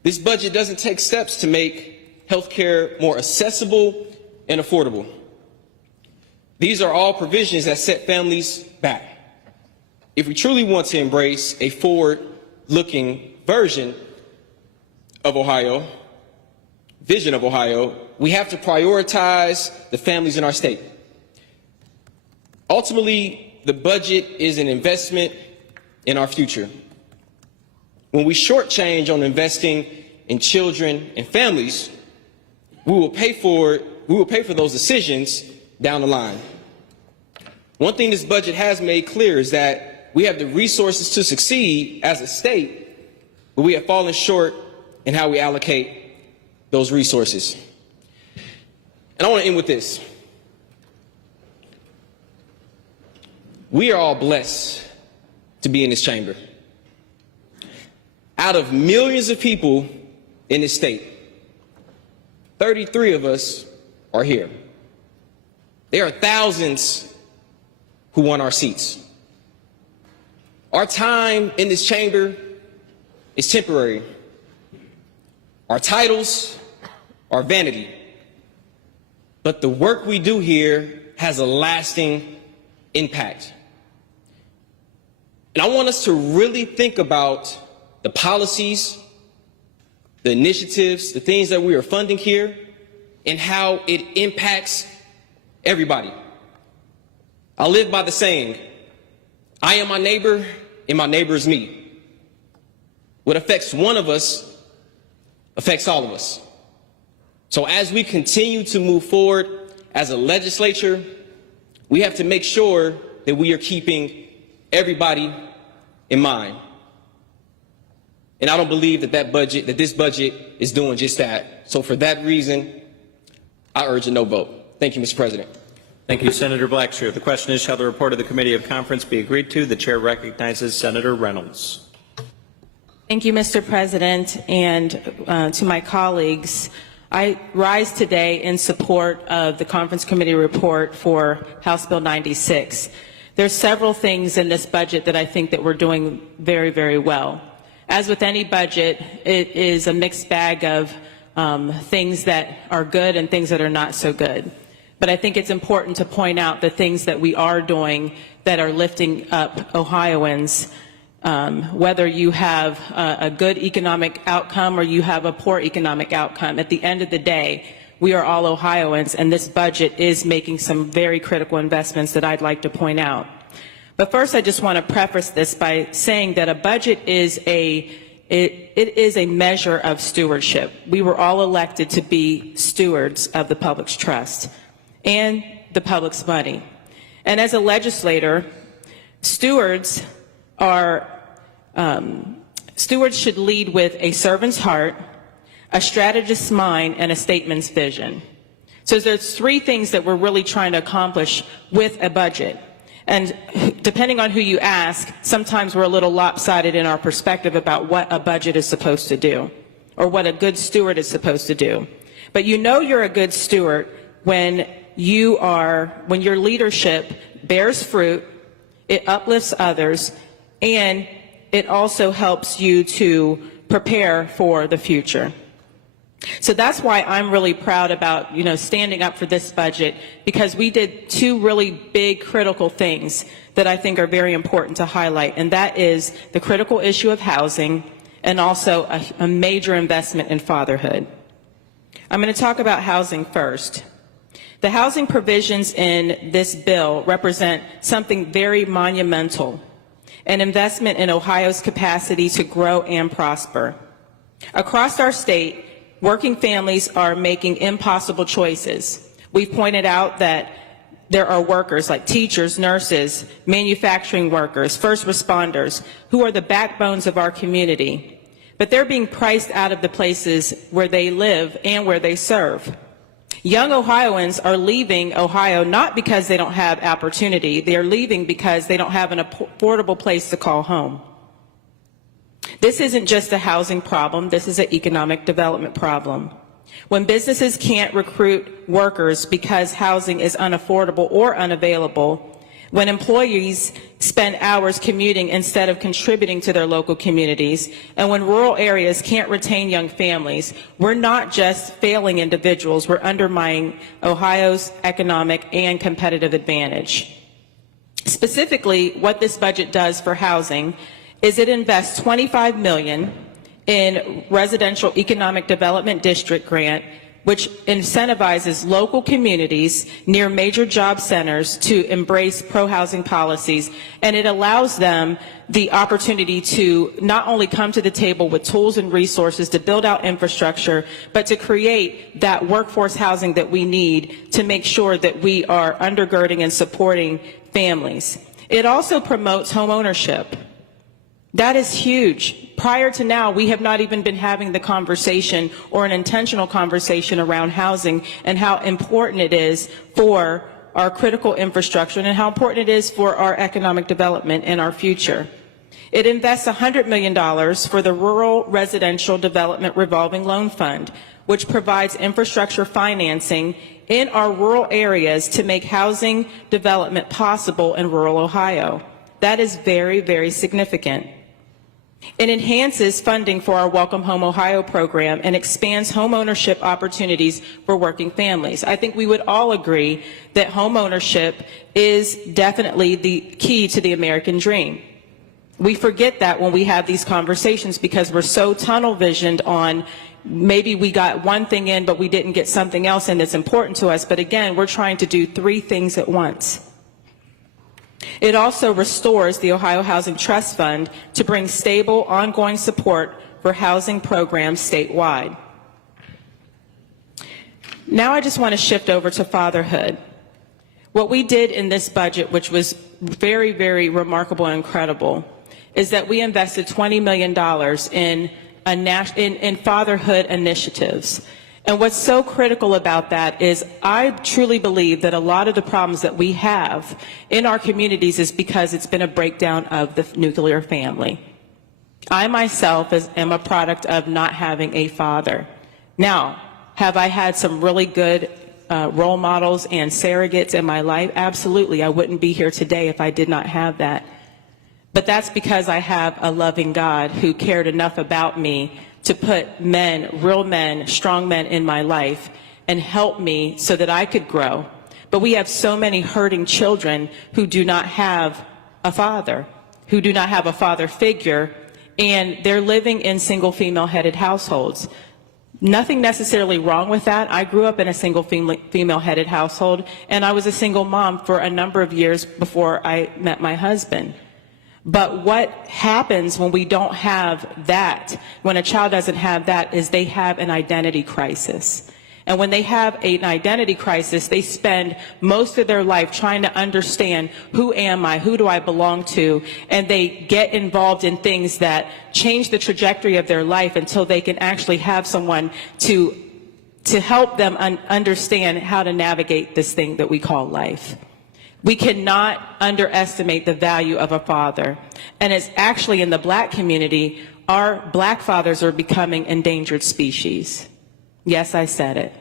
This budget doesn't take steps to make health care more accessible and affordable. These are all provisions that set families back. If we truly want to embrace a forward-looking vision of Ohio, we have to prioritize the families in our state. Ultimately, the budget is an investment in our future. When we shortchange on investing in children and families, we will pay for those decisions down the line. One thing this budget has made clear is that we have the resources to succeed as a state, but we have fallen short in how we allocate those resources. And I want to end with this. We are all blessed to be in this chamber. Out of millions of people in this state, 33 of us are here. There are thousands who want our seats. Our time in this chamber is temporary. Our titles are vanity. But the work we do here has a lasting impact. And I want us to really think about the policies, the initiatives, the things that we are funding here, and how it impacts everybody. I live by the saying, I am my neighbor and my neighbor is me. What affects one of us affects all of us. So as we continue to move forward as a legislature, we have to make sure that we are keeping everybody in mind. And I don't believe that this budget is doing just that. So for that reason, I urge a no vote. Thank you, Mr. President. Thank you, Senator Blackshear. The question is, shall the report of the Committee of Conference be agreed to? The chair recognizes Senator Reynolds. Thank you, Mr. President, and to my colleagues. I rise today in support of the Conference Committee report for House Bill 96. There's several things in this budget that I think that we're doing very, very well. As with any budget, it is a mixed bag of things that are good and things that are not so good. But I think it's important to point out the things that we are doing that are lifting up Ohioans, whether you have a good economic outcome or you have a poor economic outcome. At the end of the day, we are all Ohioans, and this budget is making some very critical investments that I'd like to point out. But first, I just want to preface this by saying that a budget is it is a measure of stewardship. We were all elected to be stewards of the public's trust and the public's money. And as a legislator, stewards should lead with a servant's heart, a strategist's mind, and a statesman's vision. So there's three things that we're really trying to accomplish with a budget. And depending on who you ask, sometimes we're a little lopsided in our perspective about what a budget is supposed to do or what a good steward is supposed to do. But you know you're a good steward when your leadership bears fruit, it uplifts others, and it also helps you to prepare for the future. So that's why I'm really proud about, standing up for this budget, because we did two really big critical things that I think are very important to highlight, and that is the critical issue of housing and also a major investment in fatherhood. I'm going to talk about housing first. The housing provisions in this bill represent something very monumental, an investment in Ohio's capacity to grow and prosper. Across our state, working families are making impossible choices. We've pointed out that there are workers like teachers, nurses, manufacturing workers, first responders, who are the backbones of our community. But they're being priced out of the places where they live and where they serve. Young Ohioans are leaving Ohio not because they don't have opportunity. They are leaving because they don't have an affordable place to call home. This isn't just a housing problem, this is an economic development problem. When businesses can't recruit workers because housing is unaffordable or unavailable, when employees spend hours commuting instead of contributing to their local communities, and when rural areas can't retain young families, we're not just failing individuals, we're undermining Ohio's economic and competitive advantage. Specifically, what this budget does for housing is it invests $25 million in residential economic development district grant, which incentivizes local communities near major job centers to embrace pro-housing policies, and it allows them the opportunity to not only come to the table with tools and resources to build out infrastructure, but to create that workforce housing that we need to make sure that we are undergirding and supporting families. It also promotes home ownership. That is huge. Prior to now, we have not even been having the conversation or an intentional conversation around housing and how important it is for our critical infrastructure and how important it is for our economic development and our future. It invests $100 million for the Rural Residential Development Revolving Loan Fund, which provides infrastructure financing in our rural areas to make housing development possible in rural Ohio. That is very, very significant. It enhances funding for our Welcome Home Ohio program and expands home ownership opportunities for working families. I think we would all agree that home ownership is definitely the key to the American dream. We forget that when we have these conversations because we're so tunnel visioned on maybe we got one thing in but we didn't get something else in that's important to us. But again, we're trying to do three things at once. It also restores the Ohio Housing Trust Fund to bring stable, ongoing support for housing programs statewide. Now I just want to shift over to fatherhood. What we did in this budget, which was very, very remarkable and incredible, is that we invested $20 million in fatherhood initiatives. And what's so critical about that is I truly believe that a lot of the problems that we have in our communities is because it's been a breakdown of the nuclear family. I myself am a product of not having a father. Now, have I had some really good role models and surrogates in my life? Absolutely. I wouldn't be here today if I did not have that. But that's because I have a loving God who cared enough about me to put men, real men, strong men in my life and help me so that I could grow. But we have so many hurting children who do not have a father, who do not have a father figure, and they're living in single female-headed households. Nothing necessarily wrong with that. I grew up in a single female-headed household, and I was a single mom for a number of years before I met my husband. But what happens when we don't have that, when a child doesn't have that, is they have an identity crisis. And when they have an identity crisis, they spend most of their life trying to understand, who am I, who do I belong to, and they get involved in things that change the trajectory of their life until they can actually have someone to help them understand how to navigate this thing that we call life. We cannot underestimate the value of a father. And it's actually in the black community, our black fathers are becoming endangered species. Yes, I said it.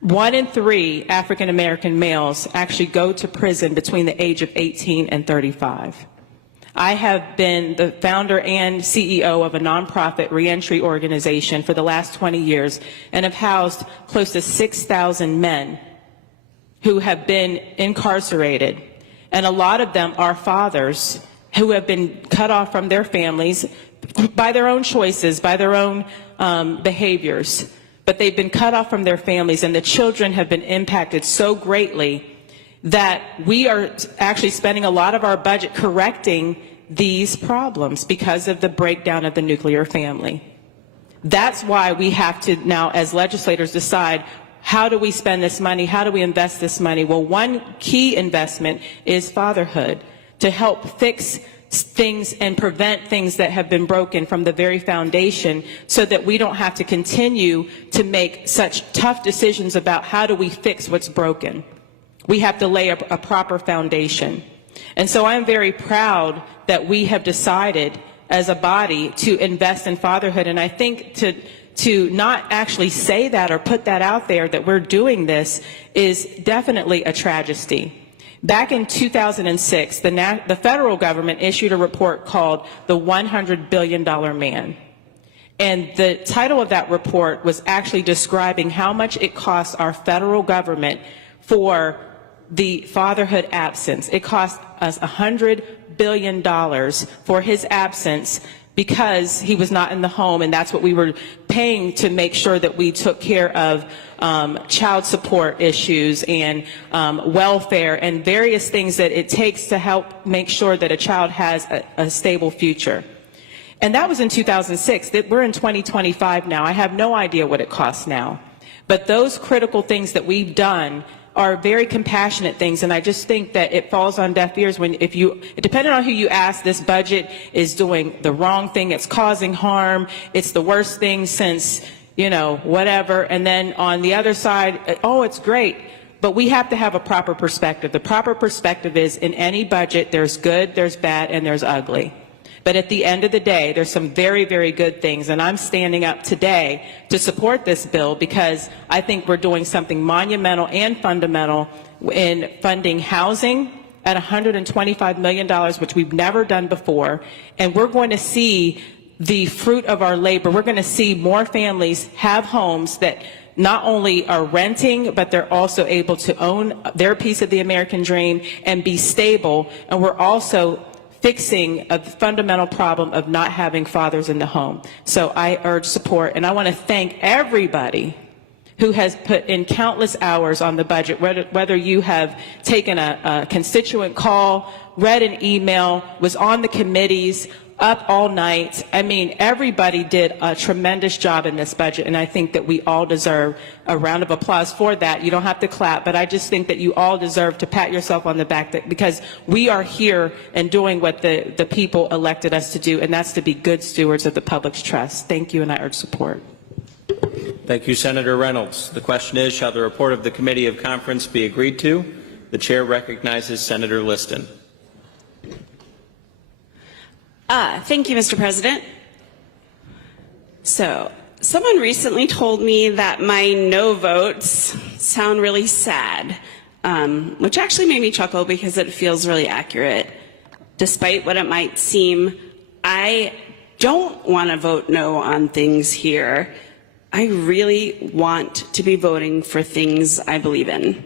1 in 3 African American males actually go to prison between the age of 18 and 35. I have been the founder and CEO of a nonprofit reentry organization for the last 20 years and have housed close to 6,000 men who have been incarcerated. And a lot of them are fathers who have been cut off from their families by their own choices, by their own behaviors. But they've been cut off from their families, and the children have been impacted so greatly that we are actually spending a lot of our budget correcting these problems because of the breakdown of the nuclear family. That's why we have to now, as legislators, decide, how do we spend this money? How do we invest this money? Well, one key investment is fatherhood, to help fix things and prevent things that have been broken from the very foundation, so that we don't have to continue to make such tough decisions about how do we fix what's broken. We have to lay a proper foundation. And so I'm very proud that we have decided as a body to invest in fatherhood. And I think to not actually say that or put that out there that we're doing this is definitely a tragedy. Back in 2006, the federal government issued a report called The $100 Billion Man. And the title of that report was actually describing how much it costs our federal government for the fatherhood absence. It cost us $100 billion for his absence because he was not in the home, and that's what we were paying to make sure that we took care of child support issues and welfare and various things that it takes to help make sure that a child has a stable future. And that was in 2006. We're in 2025 now. I have no idea what it costs now. But those critical things that we've done are very compassionate things, and I just think that it falls on deaf ears when, depending on who you ask, this budget is doing the wrong thing, it's causing harm, it's the worst thing since, whatever, and then on the other side, oh, it's great. But we have to have a proper perspective. The proper perspective is, in any budget, there's good, there's bad, and there's ugly. But at the end of the day, there's some very, very good things. And I'm standing up today to support this bill because I think we're doing something monumental and fundamental in funding housing at $125 million, which we've never done before. And we're going to see the fruit of our labor. We're going to see more families have homes that not only are renting, but they're also able to own their piece of the American dream and be stable. And we're also fixing a fundamental problem of not having fathers in the home. So I urge support, and I want to thank everybody who has put in countless hours on the budget, whether you have taken a constituent call, read an email, was on the committees, up all night. I mean, everybody did a tremendous job in this budget, and I think that we all deserve a round of applause for that. You don't have to clap, but I just think that you all deserve to pat yourself on the back because we are here and doing what the people elected us to do, and that's to be good stewards of the public's trust. Thank you, and I urge support. Thank you, Senator Reynolds. The question is, shall the report of the Committee of Conference be agreed to? The chair recognizes Senator Liston. Thank you, Mr. President. So, someone recently told me that my no votes sound really sad, which actually made me chuckle because it feels really accurate. Despite what it might seem, I don't want to vote no on things here. I really want to be voting for things I believe in.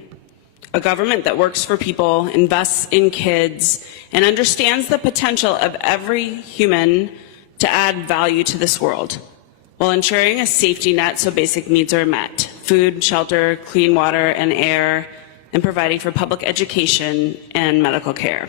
A government that works for people, invests in kids, and understands the potential of every human to add value to this world. while ensuring a safety net so basic needs are met: food, shelter, clean water and air, and providing for public education and medical care.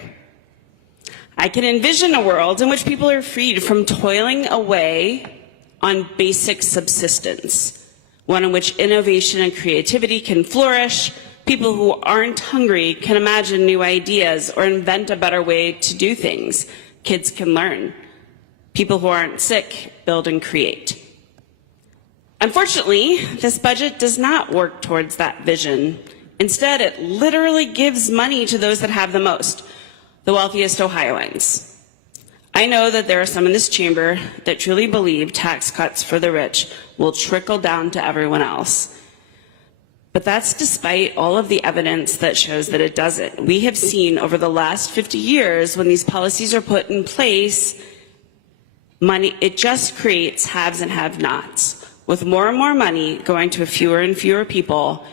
I can envision a world in which people are freed from toiling away on basic subsistence, one in which innovation and creativity can flourish. People who aren't hungry can imagine new ideas or invent a better way to do things. Kids can learn. People who aren't sick build and create. Unfortunately, this budget does not work towards that vision. Instead, it literally gives money to those that have the most, the wealthiest Ohioans. I know that there are some in this chamber that truly believe tax cuts for the rich will trickle down to everyone else. But that's despite all of the evidence that shows that it doesn't. We have seen over the last 50 years, when these policies are put in place, it just creates haves and have-nots, with more and more money going to fewer and fewer people,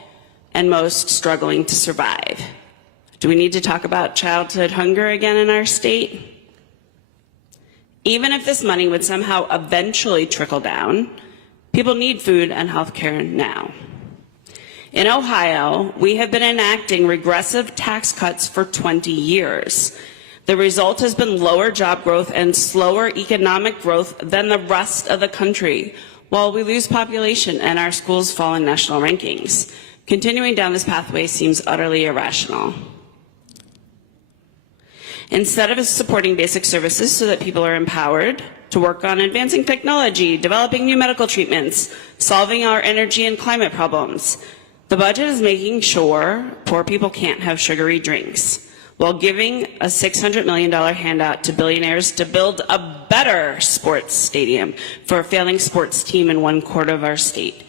and most struggling to survive. Do we need to talk about childhood hunger again in our state? Even if this money would somehow eventually trickle down, people need food and health care now. In Ohio, we have been enacting regressive tax cuts for 20 years. The result has been lower job growth and slower economic growth than the rest of the country, while we lose population and our schools fall in national rankings. Continuing down this pathway seems utterly irrational. Instead of supporting basic services so that people are empowered to work on advancing technology, developing new medical treatments, solving our energy and climate problems, the budget is making sure poor people can't have sugary drinks, while giving a $600 million handout to billionaires to build a better sports stadium for a failing sports team in one quarter of our state.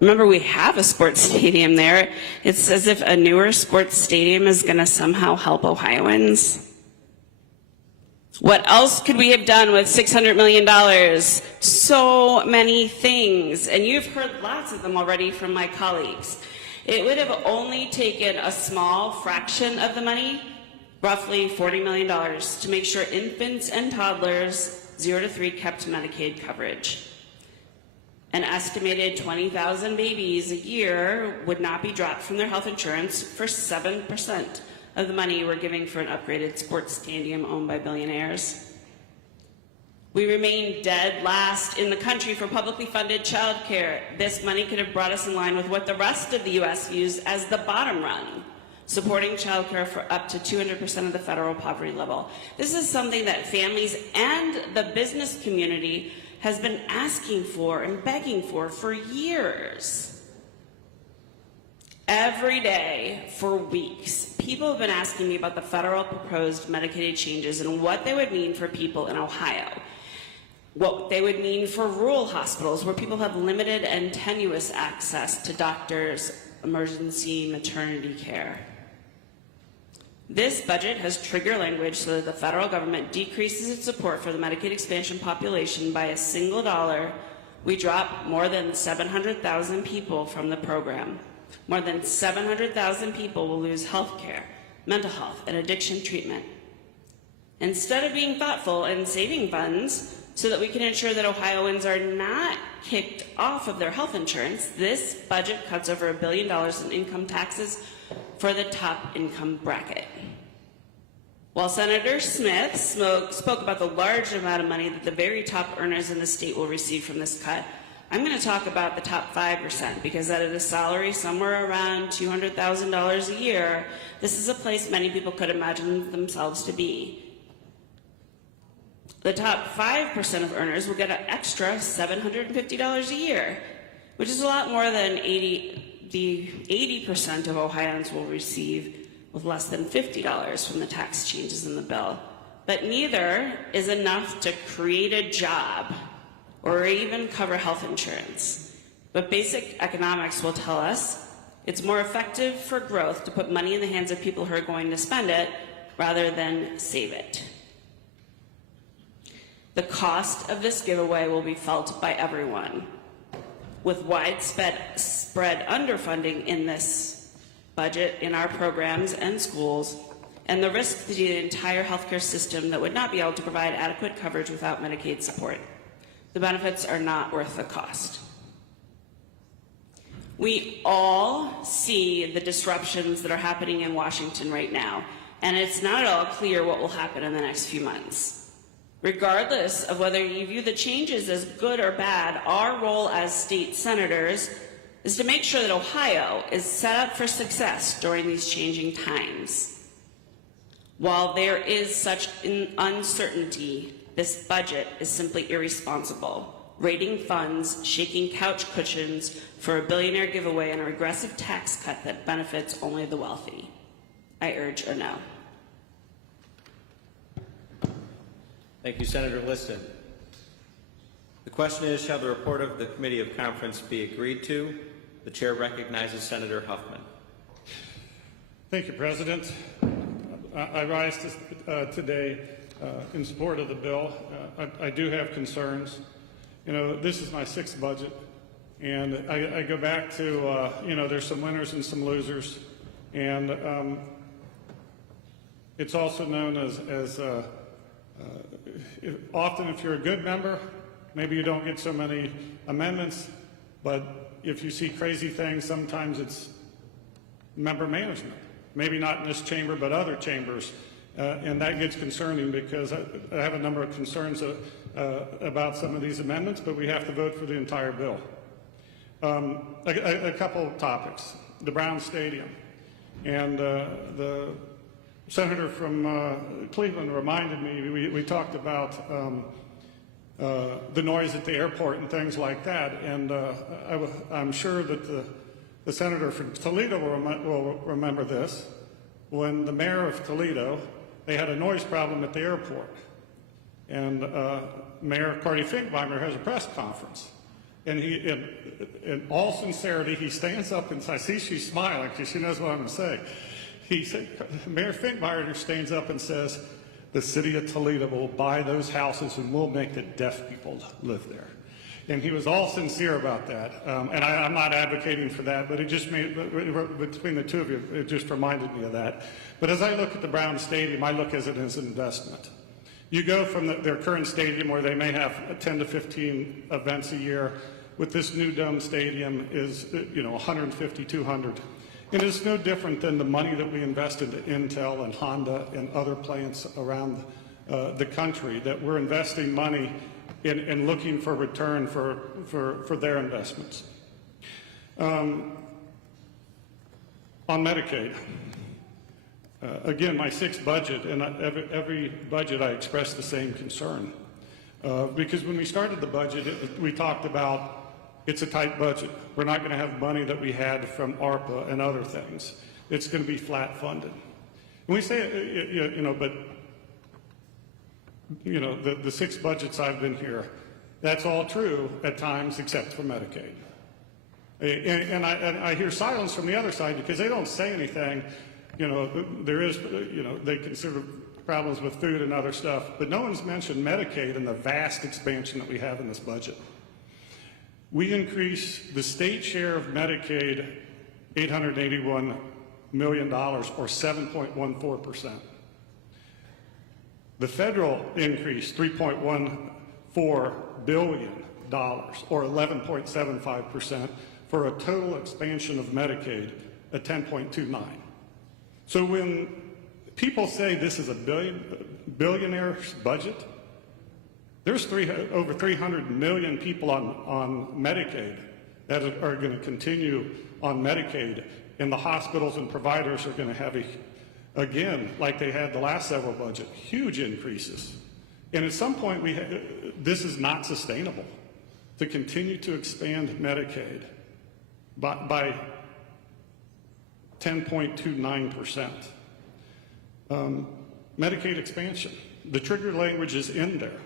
Remember, we have a sports stadium there. It's as if a newer sports stadium is going to somehow help Ohioans. What else could we have done with $600 million? So many things, and you've heard lots of them already from my colleagues. It would have only taken a small fraction of the money, roughly $40 million, to make sure infants and toddlers 0 to 3 kept Medicaid coverage. An estimated 20,000 babies a year would not be dropped from their health insurance for 7% of the money we're giving for an upgraded sports stadium owned by billionaires. We remain dead last in the country for publicly funded child care. This money could have brought us in line with what the rest of the U.S. views as the bottom run, supporting child care for up to 200% of the federal poverty level. This is something that families and the business community has been asking for and begging for years. Every day for weeks, people have been asking me about the federal proposed Medicaid changes and what they would mean for people in Ohio, what they would mean for rural hospitals where people have limited and tenuous access to doctors, emergency maternity care. This budget has trigger language so that the federal government decreases its support for the Medicaid expansion population by a single dollar. We drop more than 700,000 people from the program. More than 700,000 people will lose health care, mental health, and addiction treatment. Instead of being thoughtful and saving funds so that we can ensure that Ohioans are not kicked off of their health insurance, this budget cuts over $1 billion in income taxes for the top income bracket. While Senator Smith spoke about the large amount of money that the very top earners in the state will receive from this cut, I'm going to talk about the top 5%, because at a salary somewhere around $200,000 a year, this is a place many people could imagine themselves to be. The top 5% of earners will get an extra $750 a year, which is a lot more than the 80% of Ohioans will receive with less than $50 from the tax changes in the bill. But neither is enough to create a job or even cover health insurance. But basic economics will tell us it's more effective for growth to put money in the hands of people who are going to spend it rather than save it. The cost of this giveaway will be felt by everyone, with widespread underfunding in this budget in our programs and schools, and the risk to the entire healthcare system that would not be able to provide adequate coverage without Medicaid support. The benefits are not worth the cost. We all see the disruptions that are happening in Washington right now, and it's not at all clear what will happen in the next few months. Regardless of whether you view the changes as good or bad, our role as state senators is to make sure that Ohio is set up for success during these changing times. While there is such uncertainty, this budget is simply irresponsible, raiding funds, shaking couch cushions for a billionaire giveaway and a regressive tax cut that benefits only the wealthy. I urge a no. Thank you, Senator Liston. The question is, shall the report of the Committee of Conference be agreed to? The chair recognizes Senator Huffman. Thank you, President. I rise today in support of the bill. I do have concerns. You know, this is my sixth budget, and I go back to, you know, there's some winners and some losers, and it's also known as often if you're a good member, maybe you don't get so many amendments, but if you see crazy things, sometimes it's member management. Maybe not in this chamber, but other chambers. And that gets concerning because I have a number of concerns about some of these amendments, but we have to vote for the entire bill. A couple of topics. The Browns Stadium. And the senator from Cleveland reminded me, we talked about the noise at the airport and things like that. And I'm sure that the senator from Toledo will remember this. When the mayor of Toledo, they had a noise problem at the airport. And Mayor Cardi Finkbeimer has a press conference. And he, in all sincerity, he stands up and I see she's smiling because she knows what I'm going to say. He said, Mayor Finkbeimer stands up and says, the city of Toledo will buy those houses and we'll make the deaf people live there. And he was all sincere about that. And I'm not advocating for that, but it just made, between the two of you, it just reminded me of that. But as I look at the Browns Stadium, I look at it as an investment. You go from their current stadium where they may have 10 to 15 events a year, with this new dome stadium is, 150, 200. And it's no different than the money that we invest into Intel and Honda and other plants around the country, that we're investing money in looking for return for their investments. On Medicaid, again, my sixth budget, and every budget I express the same concern. Because when we started the budget, we talked about it's a tight budget. We're not going to have money that we had from ARPA and other things. It's going to be flat funded. And we say, but the six budgets I've been here, that's all true at times except for Medicaid. And I hear silence from the other side because they don't say anything. There is, they consider problems with food and other stuff, but no one's mentioned Medicaid and the vast expansion that we have in this budget. We increased the state share of Medicaid $881 million, or 7.14%. The federal increase, $3.14 billion, or 11.75%, for a total expansion of Medicaid at 10.29. So when people say this is a billionaire's budget, there's over 300 million people on Medicaid that are going to continue on Medicaid, and the hospitals and providers are going to have, again, like they had the last several budgets, huge increases. And at some point, this is not sustainable to continue to expand Medicaid by 10.29%. Medicaid expansion, the trigger language is in there.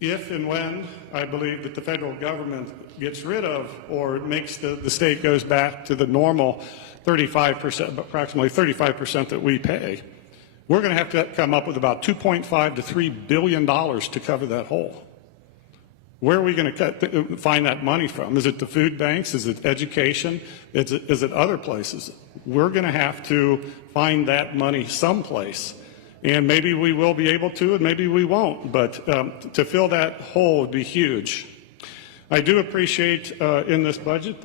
If and when I believe that the federal government gets rid of or makes the state goes back to the normal 35%, approximately 35% that we pay, we're going to have to come up with about $2.5 to $3 billion to cover that hole. Where are we going to find that money from? Is it the food banks? Is it education? Is it other places? We're going to have to find that money someplace. And maybe we will be able to, and maybe we won't, but to fill that hole would be huge. I do appreciate in this budget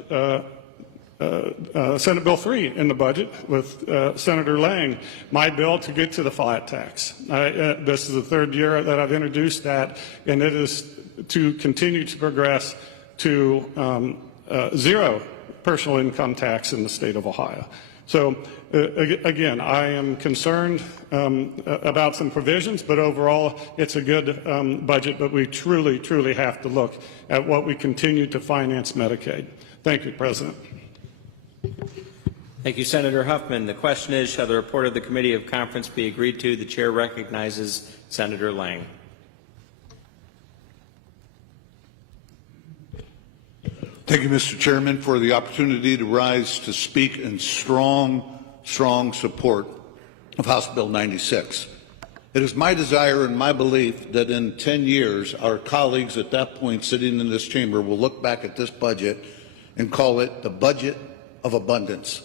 Senate Bill 3 in the budget with Senator Lang, my bill to get to the flat tax. This is the third year that I've introduced that, and it is to continue to progress to zero personal income tax in the state of Ohio. So again, I am concerned about some provisions, but overall it's a good budget, but we truly, truly have to look at what we continue to finance Medicaid. Thank you, President. Thank you, Senator Huffman. The question is, shall the report of the Committee of Conference be agreed to? The chair recognizes Senator Lang. Thank you, Mr. Chairman, for the opportunity to rise to speak in strong support of House Bill 96. It is my desire and my belief that in 10 years, our colleagues at that point sitting in this chamber will look back at this budget and call it the budget of abundance.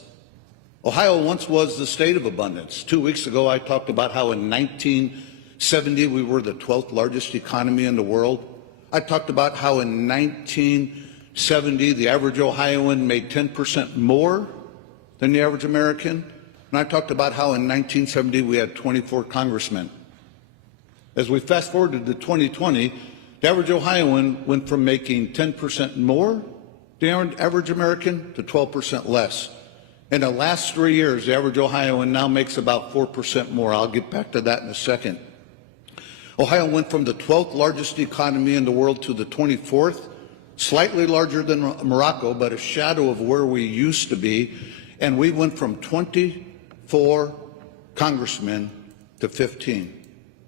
Ohio once was the state of abundance. 2 weeks ago, I talked about how in 1970 we were the 12th largest economy in the world. I talked about how in 1970 the average Ohioan made 10% more than the average American. And I talked about how in 1970 we had 24 congressmen. As we fast forwarded to 2020, the average Ohioan went from making 10% more the average American to 12% less. In the last 3 years, the average Ohioan now makes about 4% more. I'll get back to that in a second. Ohio went from the 12th largest economy in the world to the 24th, slightly larger than Morocco, but a shadow of where we used to be. And we went from 24 congressmen to 15.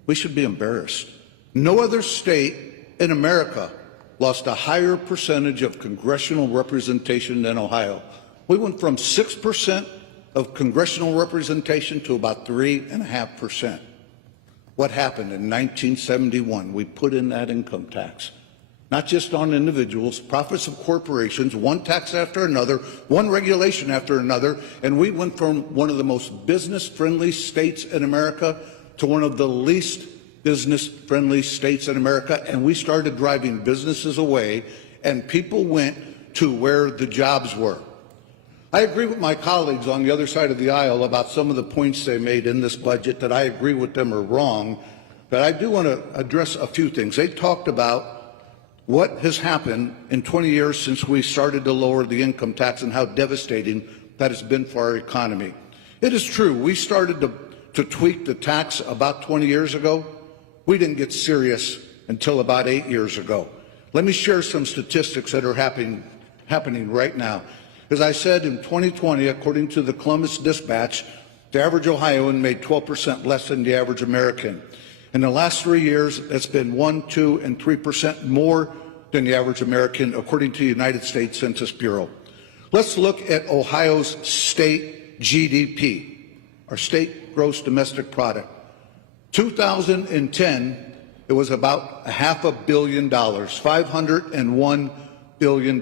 We should be embarrassed. No other state in America lost a higher percentage of congressional representation than Ohio. We went from 6% of congressional representation to about 3.5%. What happened in 1971? We put in that income tax, not just on individuals, profits of corporations, one tax after another, one regulation after another, and we went from one of the most business-friendly states in America to one of the least business-friendly states in America, and we started driving businesses away, and people went to where the jobs were. I agree with my colleagues on the other side of the aisle about some of the points they made in this budget that I agree with them are wrong, but I do want to address a few things. They talked about what has happened in 20 years since we started to lower the income tax and how devastating that has been for our economy. It is true, we started to tweak the tax about 20 years ago. We didn't get serious until about 8 years ago. Let me share some statistics that are happening right now. As I said, in 2020, according to the Columbus Dispatch, the average Ohioan made 12% less than the average American. In the last 3 years, it's been 1%, 2%, and 3% more than the average American, according to the United States Census Bureau. Let's look at Ohio's state GDP, our state gross domestic product. 2010, it was about $500 million, $501 billion.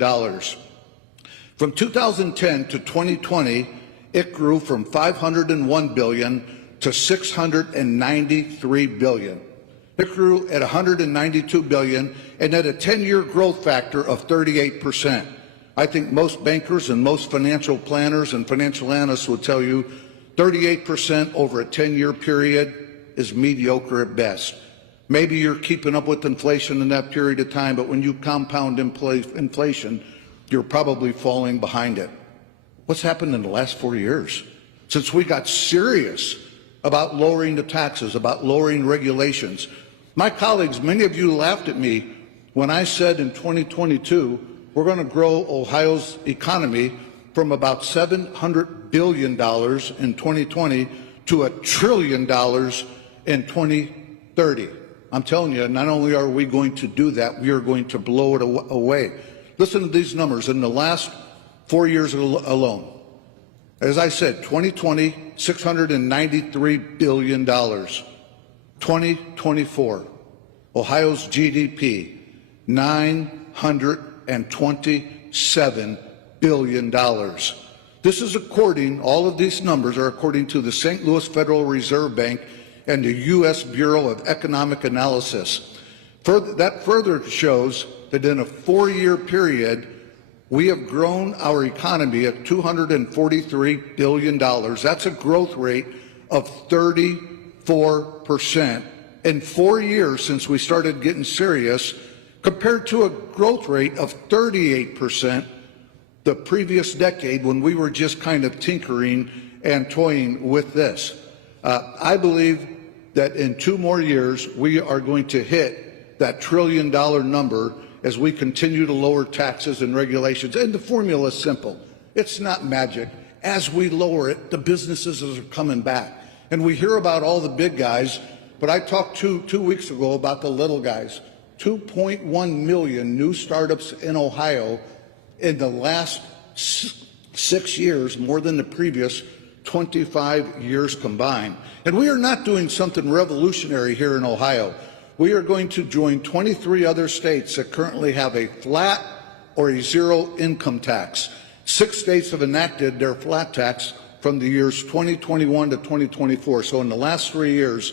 From 2010 to 2020, it grew from $501 billion to $693 billion. It grew at $192 billion and at a 10-year growth factor of 38%. I think most bankers and most financial planners and financial analysts would tell you 38% over a 10-year period is mediocre at best. Maybe you're keeping up with inflation in that period of time, but when you compound inflation, you're probably falling behind it. What's happened in the last 4 years? Since we got serious about lowering the taxes, about lowering regulations. My colleagues, many of you laughed at me when I said in 2022, we're going to grow Ohio's economy from about $700 billion in 2020 to $1 trillion in 2030. I'm telling you, not only are we going to do that, we are going to blow it away. Listen to these numbers. In the last 4 years alone, as I said, 2020, $693 billion. 2024, Ohio's GDP, $927 billion. This is according, all of these numbers are according to the St. Louis Federal Reserve Bank and the U.S. Bureau of Economic Analysis. That further shows that in a 4-year period, we have grown our economy at $243 billion. That's a growth rate of 34% in 4 years since we started getting serious, compared to a growth rate of 38% the previous decade when we were just kind of tinkering and toying with this. I believe that in 2 more years, we are going to hit that $1 trillion number as we continue to lower taxes and regulations. And the formula is simple. It's not magic. As we lower it, the businesses are coming back. And we hear about all the big guys, but I talked 2 weeks ago about the little guys. 2.1 million new startups in Ohio in the last 6 years, more than the previous 25 years combined. And we are not doing something revolutionary here in Ohio. We are going to join 23 other states that currently have a flat or a zero income tax. 6 states have enacted their flat tax from the years 2021 to 2024. So in the last 3 years,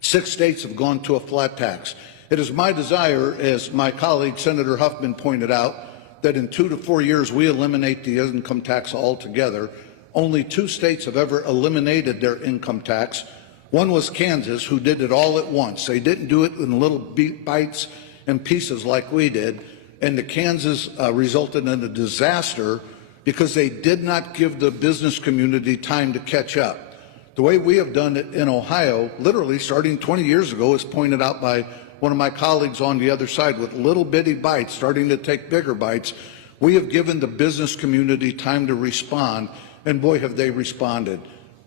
6 states have gone to a flat tax. It is my desire, as my colleague Senator Huffman pointed out, that in 2 to 4 years we eliminate the income tax altogether. Only 2 states have ever eliminated their income tax. One was Kansas, who did it all at once. They didn't do it in little bites and pieces like we did. And the Kansas resulted in a disaster because they did not give the business community time to catch up. The way we have done it in Ohio, literally starting 20 years ago, as pointed out by one of my colleagues on the other side, with little bitty bites starting to take bigger bites, we have given the business community time to respond, and boy, have they responded.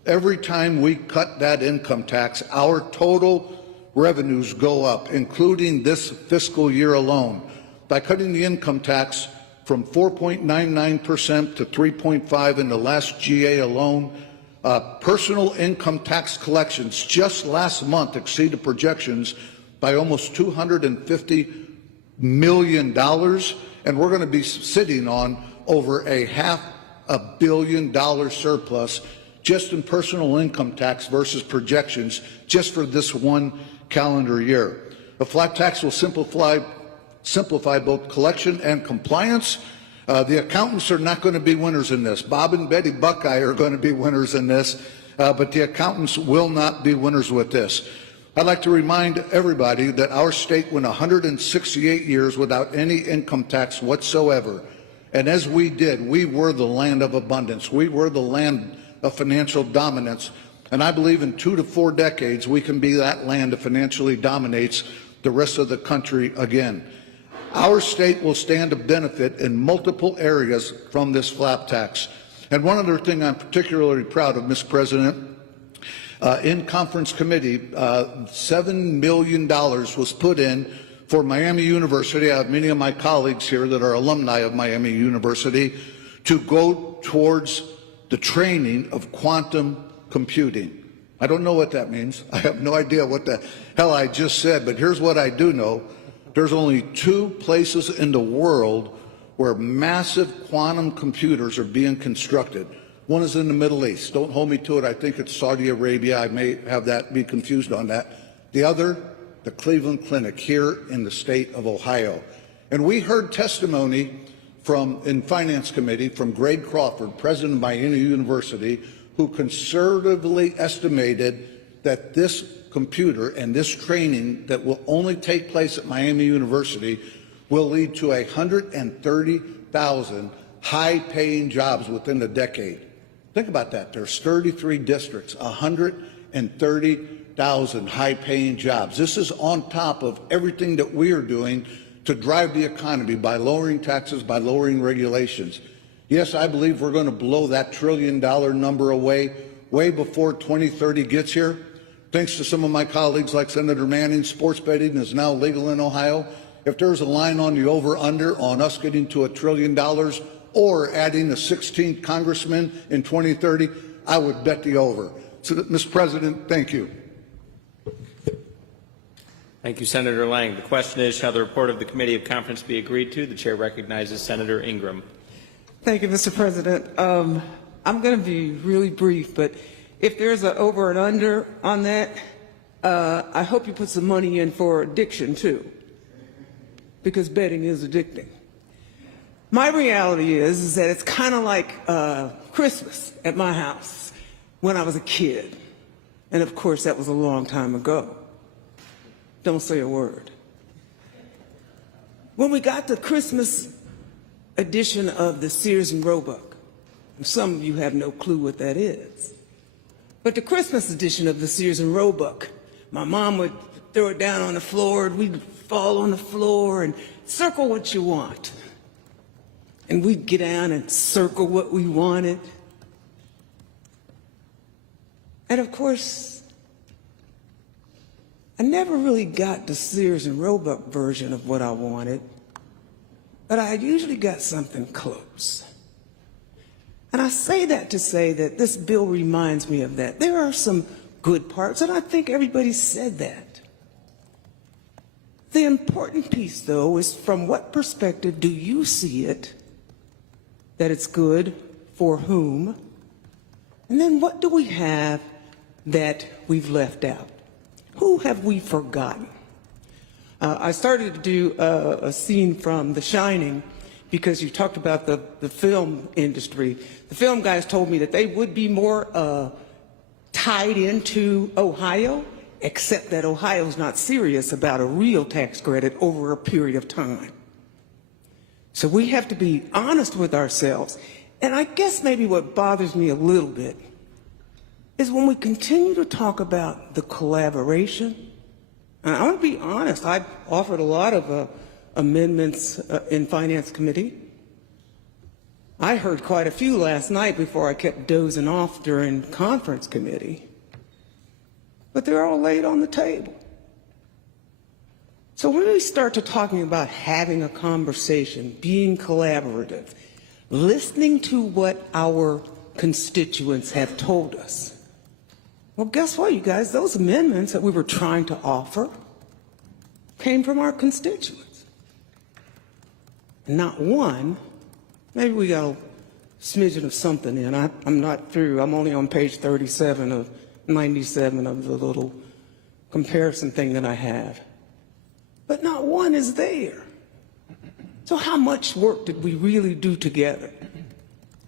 Every time we cut that income tax, our total revenues go up, including this fiscal year alone. By cutting the income tax from 4.99% to 3.5% in the last GA alone, personal income tax collections just last month exceeded projections by almost $250 million, and we're going to be sitting on over a $500 million surplus just in personal income tax versus projections just for this one calendar year. A flat tax will simplify both collection and compliance. The accountants are not going to be winners in this. Bob and Betty Buckeye are going to be winners in this, but the accountants will not be winners with this. I'd like to remind everybody that our state went 168 years without any income tax whatsoever. And as we did, we were the land of abundance. We were the land of financial dominance. And I believe in 2 to 4 decades, we can be that land that financially dominates the rest of the country again. Our state will stand to benefit in multiple areas from this flat tax. And one other thing I'm particularly proud of, Mr. President, in conference committee, $7 million was put in for Miami University. I have many of my colleagues here that are alumni of Miami University to go towards the training of quantum computing. I don't know what that means. I have no idea what the hell I just said, but here's what I do know. There's only 2 places in the world where massive quantum computers are being constructed. One is in the Middle East. Don't hold me to it. I think it's Saudi Arabia. I may have that be confused on that. The other, the Cleveland Clinic here in the state of Ohio. And we heard testimony in Finance Committee from Greg Crawford, president of Miami University, who conservatively estimated that this computer and this training that will only take place at Miami University will lead to 130,000 high-paying jobs within a decade. Think about that. There's 33 districts, 130,000 high-paying jobs. This is on top of everything that we are doing to drive the economy by lowering taxes, by lowering regulations. Yes, I believe we're going to blow that $1 trillion number away way before 2030 gets here. Thanks to some of my colleagues like Senator Manning, sports betting is now legal in Ohio. If there's a line on the over-under on us getting to $1 trillion or adding a 16th congressman in 2030, I would bet the over. So, Mr. President, thank you. Thank you, Senator Lang. The question is, shall the report of the Committee of Conference be agreed to? The chair recognizes Senator Ingram. Thank you, Mr. President. I'm going to be really brief, but if there's an over and under on that, I hope you put some money in for addiction too, because betting is addicting. My reality is that it's kind of like Christmas at my house when I was a kid. And of course, that was a long time ago. Don't say a word. When we got the Christmas edition of the Sears and Roebuck, and some of you have no clue what that is, but the Christmas edition of the Sears and Roebuck, my mom would throw it down on the floor, and we'd fall on the floor and circle what you want. And we'd get down and circle what we wanted. And of course, I never really got the Sears and Roebuck version of what I wanted, but I usually got something close. And I say that to say that this bill reminds me of that. There are some good parts, and I think everybody said that. The important piece, though, is from what perspective do you see it, that it's good, for whom, and then what do we have that we've left out? Who have we forgotten? I started to do a scene from The Shining because you talked about the film industry. The film guys told me that they would be more tied into Ohio, except that Ohio's not serious about a real tax credit over a period of time. So we have to be honest with ourselves. And I guess maybe what bothers me a little bit is when we continue to talk about the collaboration. And I want to be honest, I've offered a lot of amendments in Finance Committee. I heard quite a few last night before I kept dozing off during Conference Committee. But they're all laid on the table. So when we start to talking about having a conversation, being collaborative, listening to what our constituents have told us, well, guess what, you guys? Those amendments that we were trying to offer came from our constituents. Not one, maybe we got a smidgen of something in. I'm not through. I'm only on page 37 of 97 of the little comparison thing that I have. But not one is there. So how much work did we really do together?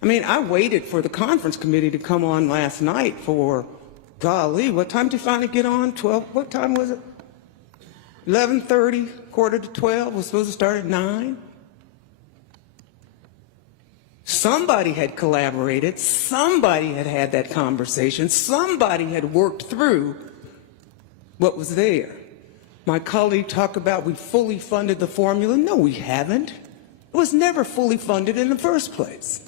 I mean, I waited for the Conference Committee to come on last night for, golly, what time did you finally get on? 12, what time was it? 11:30, quarter to 12, we're supposed to start at 9. Somebody had collaborated, somebody had had that conversation, somebody had worked through what was there. My colleague talked about we fully funded the formula. No, we haven't. It was never fully funded in the first place.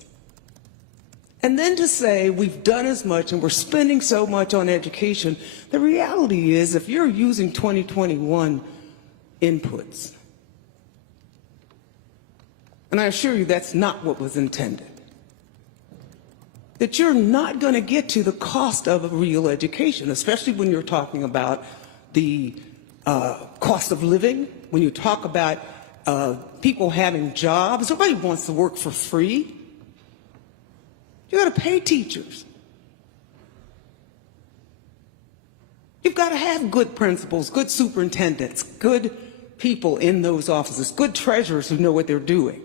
And then to say we've done as much and we're spending so much on education, the reality is if you're using 2021 inputs, and I assure you that's not what was intended, that you're not going to get to the cost of a real education, especially when you're talking about the cost of living, when you talk about people having jobs. Nobody wants to work for free. You got to pay teachers. You've got to have good principals, good superintendents, good people in those offices, good treasurers who know what they're doing.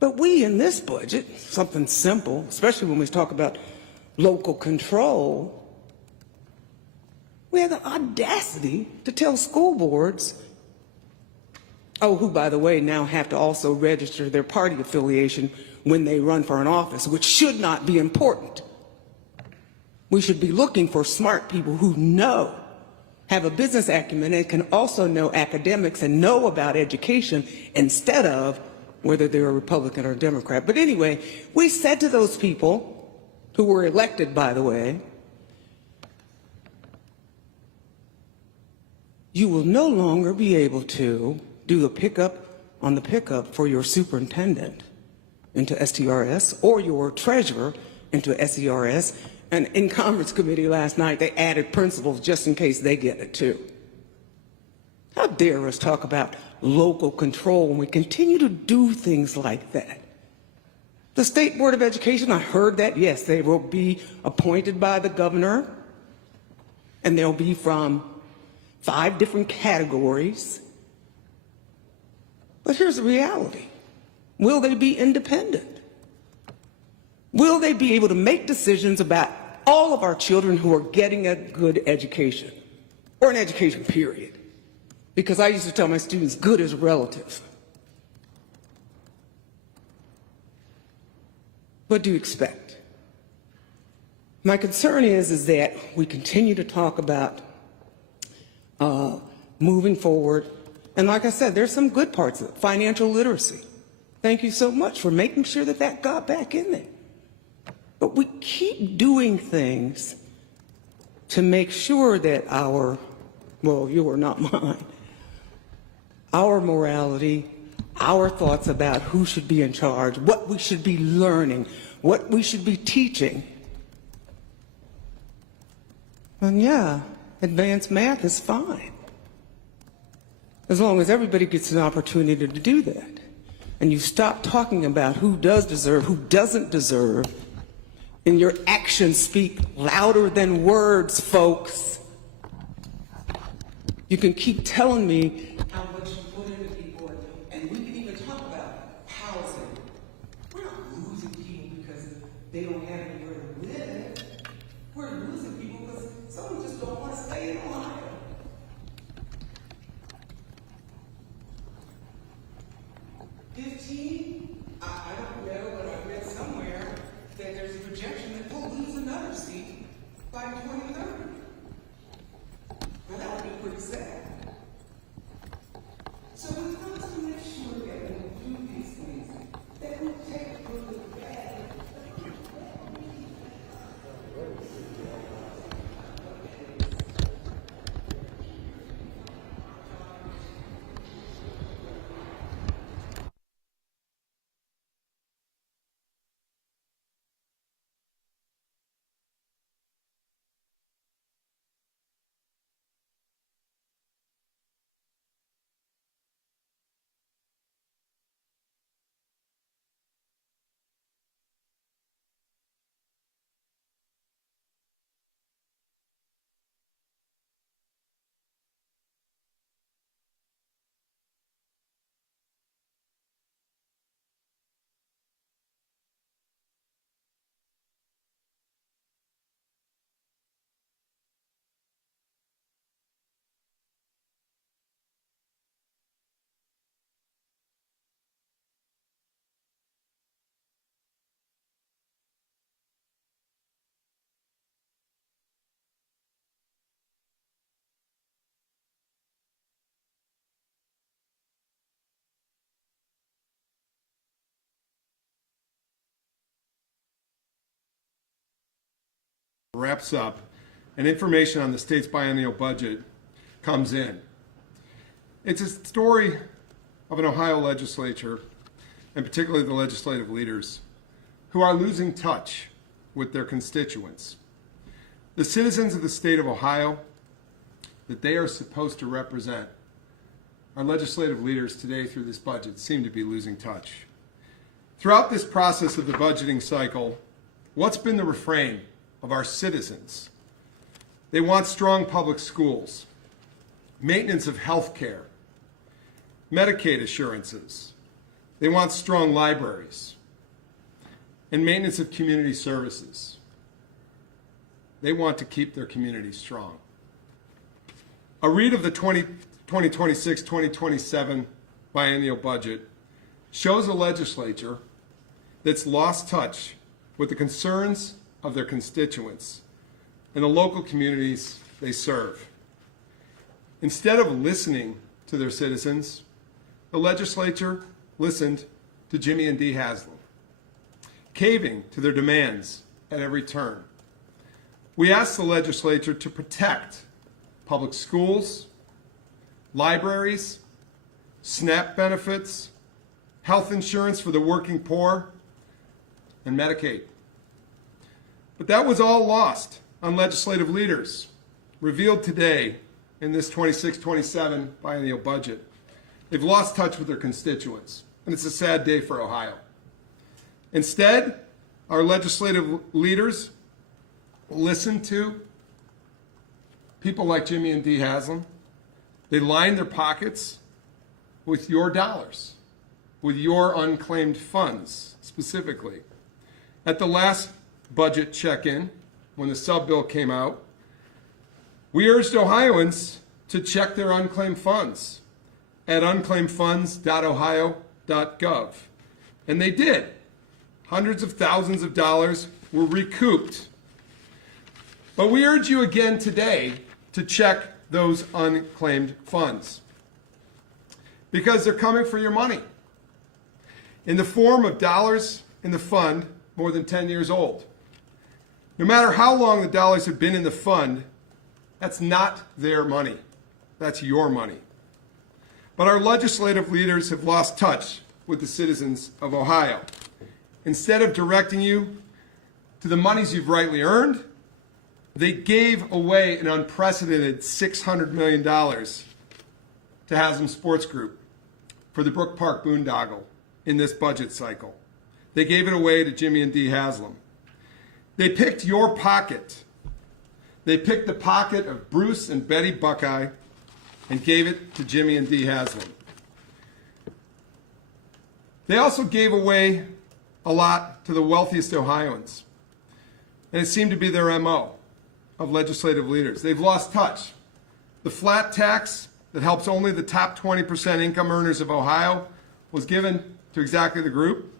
But we in this budget, something simple, especially when we talk about local control, we have the audacity to tell school boards, oh, who, by the way, now have to also register their party affiliation when they run for an office, which should not be important. We should be looking for smart people who know, have a business acumen, and can also know academics and know about education instead of whether they're a Republican or a Democrat. But anyway, we said to those people who were elected, by the way, you will no longer be able to do the pickup on the pickup for your superintendent into STRS or your treasurer into SERS. And in Conference Committee last night, they added principals just in case they get it too. How dare us talk about local control when we continue to do things like that? The State Board of Education, I heard that, yes, they will be appointed by the governor, and they'll be from 5 different categories. But here's the reality. Will they be independent? Will they be able to make decisions about all of our children who are getting a good education, or an education period? Because I used to tell my students, good is relative. What do you expect? My concern is that we continue to talk about moving forward. And like I said, there's some good parts of it. Financial literacy. Thank you so much for making sure that that got back in there. But we keep doing things to make sure that our, well, you are not mine, our morality, our thoughts about who should be in charge, what we should be learning, what we should be teaching. And yeah, advanced math is fine, as long as everybody gets an opportunity to do that. And you stop talking about who does deserve, who doesn't deserve, and your actions speak louder than words, folks. You can keep telling me how much you put into people, and we can even talk about housing. We're not losing people because they don't have anywhere to live. We're losing people because some just don't want to stay in Ohio. I don't know, but I read somewhere that there's a projection that we'll lose another seat by 2030. Now that would be pretty sad. So we've got to make sure that when we do these things, that we take good and bad. Wraps up and information on the state's biennial budget comes in. It's a story of an Ohio legislature, and particularly the legislative leaders, who are losing touch with their constituents. The citizens of the state of Ohio that they are supposed to represent, our legislative leaders today through this budget seem to be losing touch. Throughout this process of the budgeting cycle, what's been the refrain of our citizens? They want strong public schools, maintenance of health care, Medicaid assurances. They want strong libraries and maintenance of community services. They want to keep their communities strong. A read of the 2026-2027 biennial budget shows a legislature that's lost touch with the concerns of their constituents and the local communities they serve. Instead of listening to their citizens, the legislature listened to Jimmy and Dee Haslam, caving to their demands at every turn. We asked the legislature to protect public schools, libraries, SNAP benefits, health insurance for the working poor, and Medicaid. But that was all lost on legislative leaders, revealed today in this 26-27 biennial budget. They've lost touch with their constituents, and it's a sad day for Ohio. Instead, our legislative leaders listen to people like Jimmy and Dee Haslam. They line their pockets with your dollars, with your unclaimed funds specifically. At the last budget check-in, when the sub-bill came out, we urged Ohioans to check their unclaimed funds at unclaimedfunds.ohio.gov. And they did. Hundreds of thousands of dollars were recouped. But we urge you again today to check those unclaimed funds, because they're coming for your money in the form of dollars in the fund more than 10 years old. No matter how long the dollars have been in the fund, that's not their money. That's your money. But our legislative leaders have lost touch with the citizens of Ohio. Instead of directing you to the monies you've rightly earned, they gave away an unprecedented $600 million to Haslam Sports Group for the Brook Park boondoggle in this budget cycle. They gave it away to Jimmy and Dee Haslam. They picked your pocket. They picked the pocket of Bruce and Betty Buckeye and gave it to Jimmy and Dee Haslam. They also gave away a lot to the wealthiest Ohioans. And it seemed to be their MO of legislative leaders. They've lost touch. The flat tax that helps only the top 20% income earners of Ohio was given to exactly the group,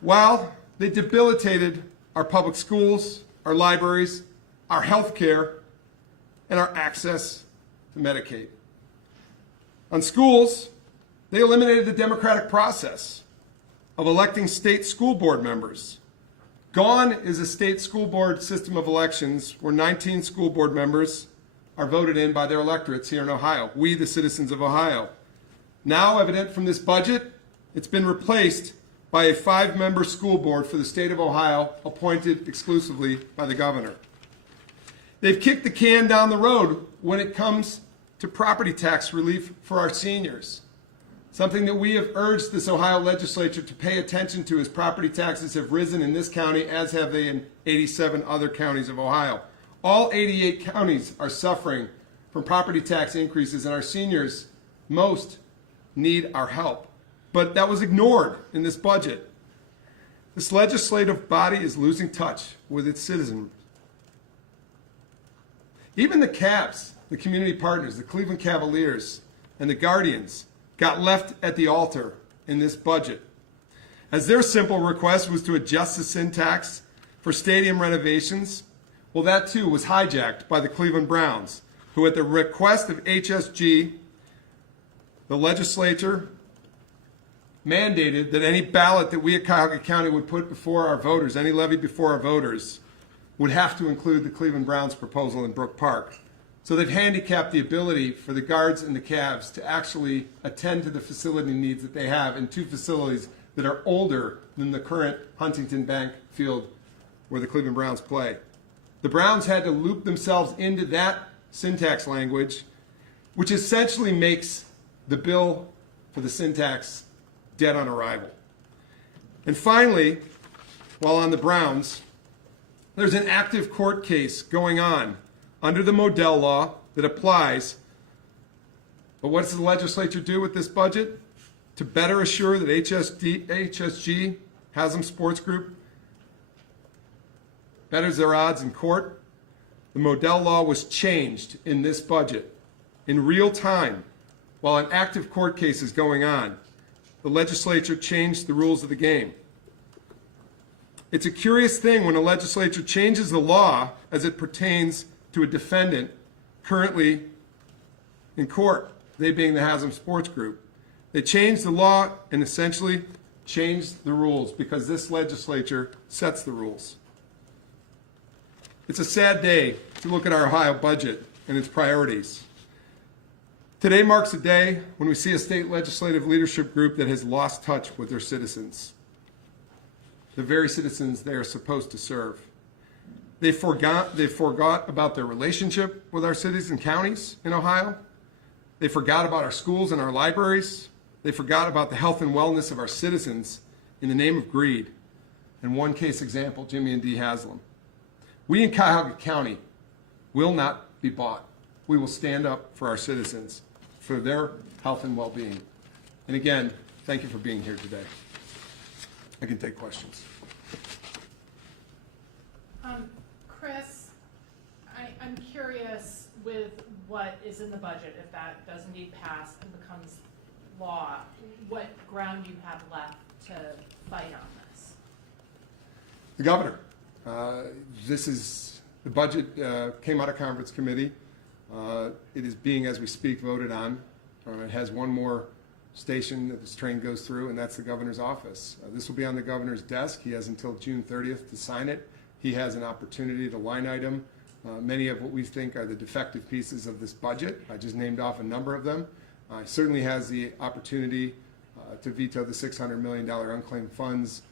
while they debilitated our public schools, our libraries, our health care, and our access to Medicaid. On schools, they eliminated the democratic process of electing state school board members. Gone is a state school board system of elections where 19 school board members are voted in by their electorates here in Ohio, we the citizens of Ohio. Now, evident from this budget, it's been replaced by a 5-member school board for the state of Ohio appointed exclusively by the governor. They've kicked the can down the road when it comes to property tax relief for our seniors. Something that we have urged this Ohio legislature to pay attention to, as property taxes have risen in this county, as have they in 87 other counties of Ohio. All 88 counties are suffering from property tax increases, and our seniors, most, need our help. But that was ignored in this budget. This legislative body is losing touch with its citizens. Even the Cavs, the community partners, the Cleveland Cavaliers, and the Guardians got left at the altar in this budget, as their simple request was to adjust the sin tax for stadium renovations. Well, that too was hijacked by the Cleveland Browns, who at the request of HSG, the legislature mandated that any ballot that we at Cuyahoga County would put before our voters, any levy before our voters, would have to include the Cleveland Browns proposal in Brook Park. So they've handicapped the ability for the Guards and the Cavs to actually attend to the facility needs that they have in 2 facilities that are older than the current Huntington Bank field where the Cleveland Browns play. The Browns had to loop themselves into that syntax language, which essentially makes the bill for the syntax dead on arrival. And finally, while on the Browns, there's an active court case going on under the Modell law that applies. But what does the legislature do with this budget? To better assure that HSG, Haslam Sports Group, betters their odds in court, the Modell law was changed in this budget in real time while an active court case is going on. The legislature changed the rules of the game. It's a curious thing when a legislature changes the law as it pertains to a defendant currently in court, they being the Haslam Sports Group. They changed the law and essentially changed the rules because this legislature sets the rules. It's a sad day to look at our Ohio budget and its priorities. Today marks a day when we see a state legislative leadership group that has lost touch with their citizens, the very citizens they are supposed to serve. They forgot about their relationship with our cities and counties in Ohio. They forgot about our schools and our libraries. They forgot about the health and wellness of our citizens. in the name of greed, and one case example, Jimmy and Dee Haslam. We in Cuyahoga County will not be bought. We will stand up for our citizens, for their health and well-being. And again, thank you for being here today. I can take questions. Chris, I'm curious with what is in the budget, if that does indeed pass and becomes law, what ground you have left to fight on this? The governor. This is, the budget came out of conference committee. It is being, as we speak, voted on. It has one more station that this train goes through, and that's the governor's office. This will be on the governor's desk. He has until June 30th to sign it. He has an opportunity to line item many of what we think are the defective pieces of this budget. I just named off a number of them. He certainly has the opportunity to veto the $600 million unclaimed funds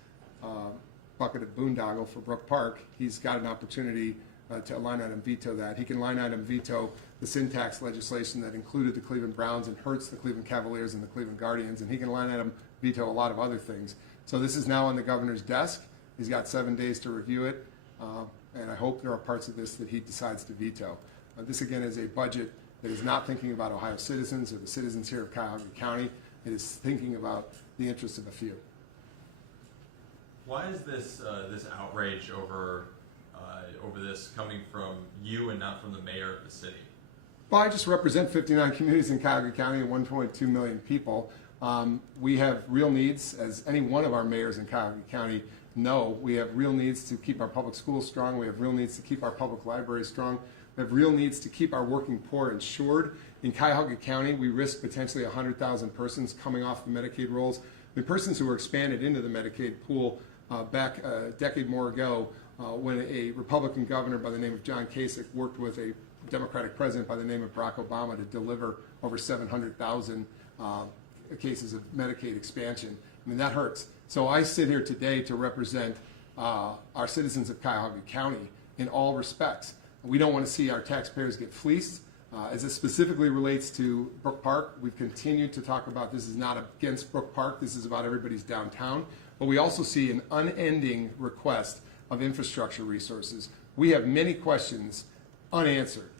bucket of boondoggle for Brook Park. He's got an opportunity to line item veto that. He can line item veto the sin tax legislation that included the Cleveland Browns and hurts the Cleveland Cavaliers and the Cleveland Guardians, and he can line item veto a lot of other things. So this is now on the governor's desk. He's got 7 days to review it, and I hope there are parts of this that he decides to veto. This, again, is a budget that is not thinking about Ohio citizens or the citizens here of Cuyahoga County. It is thinking about the interests of a few. Why is this outrage over this coming from you and not from the mayor of the city? Well, I just represent 59 communities in Cuyahoga County and 1.2 million people. We have real needs, as any one of our mayors in Cuyahoga County know. We have real needs to keep our public schools strong. We have real needs to keep our public libraries strong. We have real needs to keep our working poor insured. In Cuyahoga County, we risk potentially 100,000 persons coming off the Medicaid rolls. The persons who were expanded into the Medicaid pool back a decade more ago when a Republican governor by the name of John Kasich worked with a Democratic president by the name of Barack Obama to deliver over 700,000 cases of Medicaid expansion. I mean, that hurts. So I sit here today to represent our citizens of Cuyahoga County in all respects. We don't want to see our taxpayers get fleeced. As it specifically relates to Brook Park, we've continued to talk about this is not against Brook Park, this is about everybody's downtown. But we also see an unending request of infrastructure resources. We have many questions unanswered.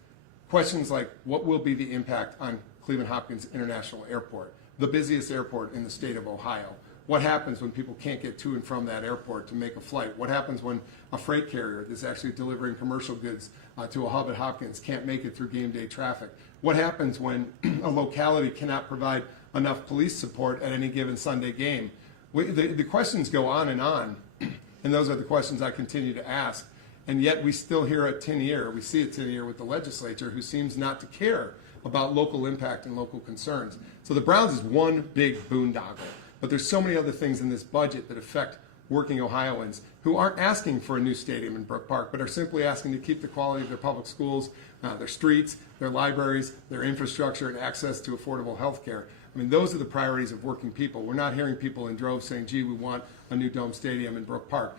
Questions like, what will be the impact on Cleveland Hopkins International Airport, the busiest airport in the state of Ohio? What happens when people can't get to and from that airport to make a flight? What happens when a freight carrier that's actually delivering commercial goods to a hub at Hopkins can't make it through game day traffic? What happens when a locality cannot provide enough police support at any given Sunday game? The questions go on, and those are the questions I continue to ask. And yet we still hear a tin ear. We see a tin ear with the legislature who seems not to care about local impact and local concerns. So the Browns is one big boondoggle. But there's so many other things in this budget that affect working Ohioans who aren't asking for a new stadium in Brook Park, but are simply asking to keep the quality of their public schools, their streets, their libraries, their infrastructure, and access to affordable health care. I mean, those are the priorities of working people. We're not hearing people in droves saying, gee, we want a new dome stadium in Brook Park.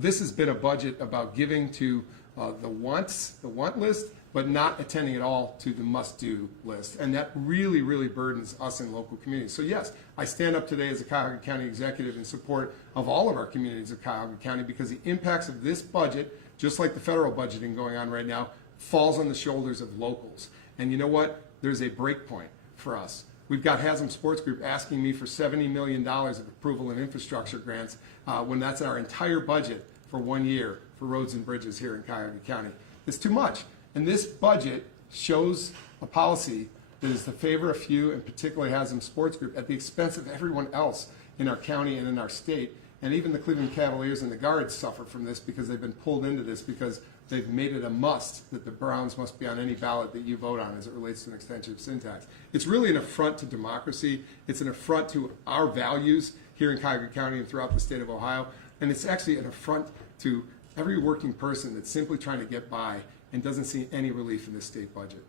This has been a budget about giving to the want list, but not attending at all to the must-do list. And that really, really burdens us in local communities. So yes, I stand up today as a Cuyahoga County executive in support of all of our communities of Cuyahoga County because the impacts of this budget, just like the federal budgeting going on right now, falls on the shoulders of locals. And you know what? There's a break point for us. We've got Haslam Sports Group asking me for $70 million of approval and infrastructure grants when that's our entire budget for 1 year for roads and bridges here in Cuyahoga County. It's too much. And this budget shows a policy that is to favor a few, and particularly Haslam Sports Group, at the expense of everyone else in our county and in our state. And even the Cleveland Cavaliers and the Guards suffer from this because they've been pulled into this because they've made it a must that the Browns must be on any ballot that you vote on as it relates to an extension of sin tax. It's really an affront to democracy. It's an affront to our values here in Cuyahoga County and throughout the state of Ohio. And it's actually an affront to every working person that's simply trying to get by and doesn't see any relief in this state budget.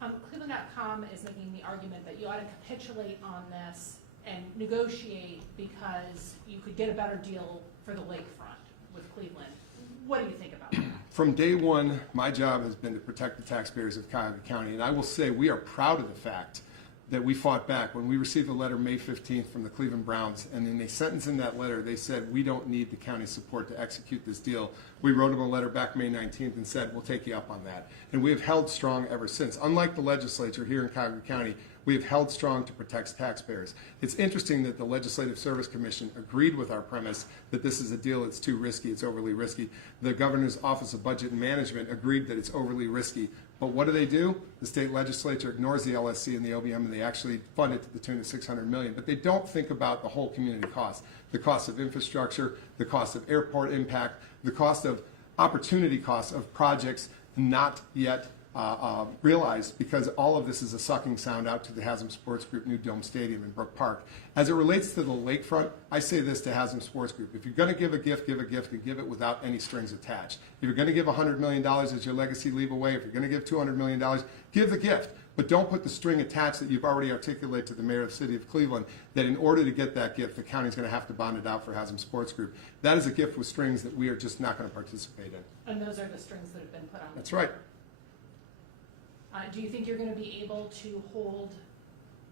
Cleveland.com is making the argument that you ought to capitulate on this and negotiate because you could get a better deal for the lakefront with Cleveland. What do you think about that? From day one, my job has been to protect the taxpayers of Cuyahoga County, and I will say we are proud of the fact that we fought back when we received a letter May 15th from the Cleveland Browns, and in a sentence in that letter, they said, we don't need the county's support to execute this deal. We wrote them a letter back May 19th and said, we'll take you up on that. And we have held strong ever since. Unlike the legislature here in Cuyahoga County, we have held strong to protect taxpayers. It's interesting that the Legislative Service Commission agreed with our premise that this is a deal that's too risky, it's overly risky. The Governor's Office of Budget and Management agreed that it's overly risky. But what do? The state legislature ignores the LSC and the OBM, and they actually fund it to the tune of $600 million. But they don't think about the whole community cost, the cost of infrastructure, the cost of airport impact, the cost of opportunity costs of projects not yet realized, because all of this is a sucking sound out to the Haslam Sports Group New Dome Stadium in Brook Park. As it relates to the lakefront, I say this to Haslam Sports Group. If you're going to give a gift and give it without any strings attached. If you're going to give $100 million as your legacy leave away, if you're going to give $200 million, give the gift. But don't put the string attached that you've already articulated to the mayor of the city of Cleveland, that in order to get that gift, the county's going to have to bond it out for Haslam Sports Group. That is a gift with strings that we are just not going to participate in. And those are the strings that have been put on. That's right. Do you think you're going to be able to hold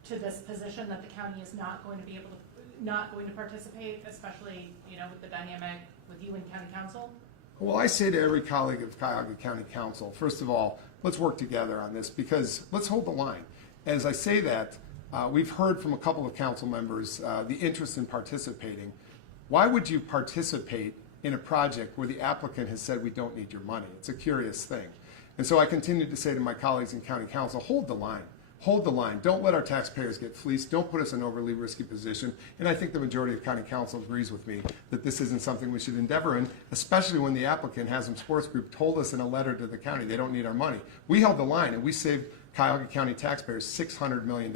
to this position that the county is not going to participate, especially, with the dynamic with you and county council? Well, I say to every colleague of Cuyahoga County Council, first of all, let's work together on this, because let's hold the line. As I say that, we've heard from a couple of council members the interest in participating. Why would you participate in a project where the applicant has said we don't need your money? It's a curious thing. And so I continue to say to my colleagues in county council, hold the line. Hold the line. Don't let our taxpayers get fleeced. Don't put us in an overly risky position. And I think the majority of county council agrees with me that this isn't something we should endeavor in, especially when the applicant, Haslam Sports Group, told us in a letter to the county they don't need our money. We held the line, and we saved Cuyahoga County taxpayers $600 million.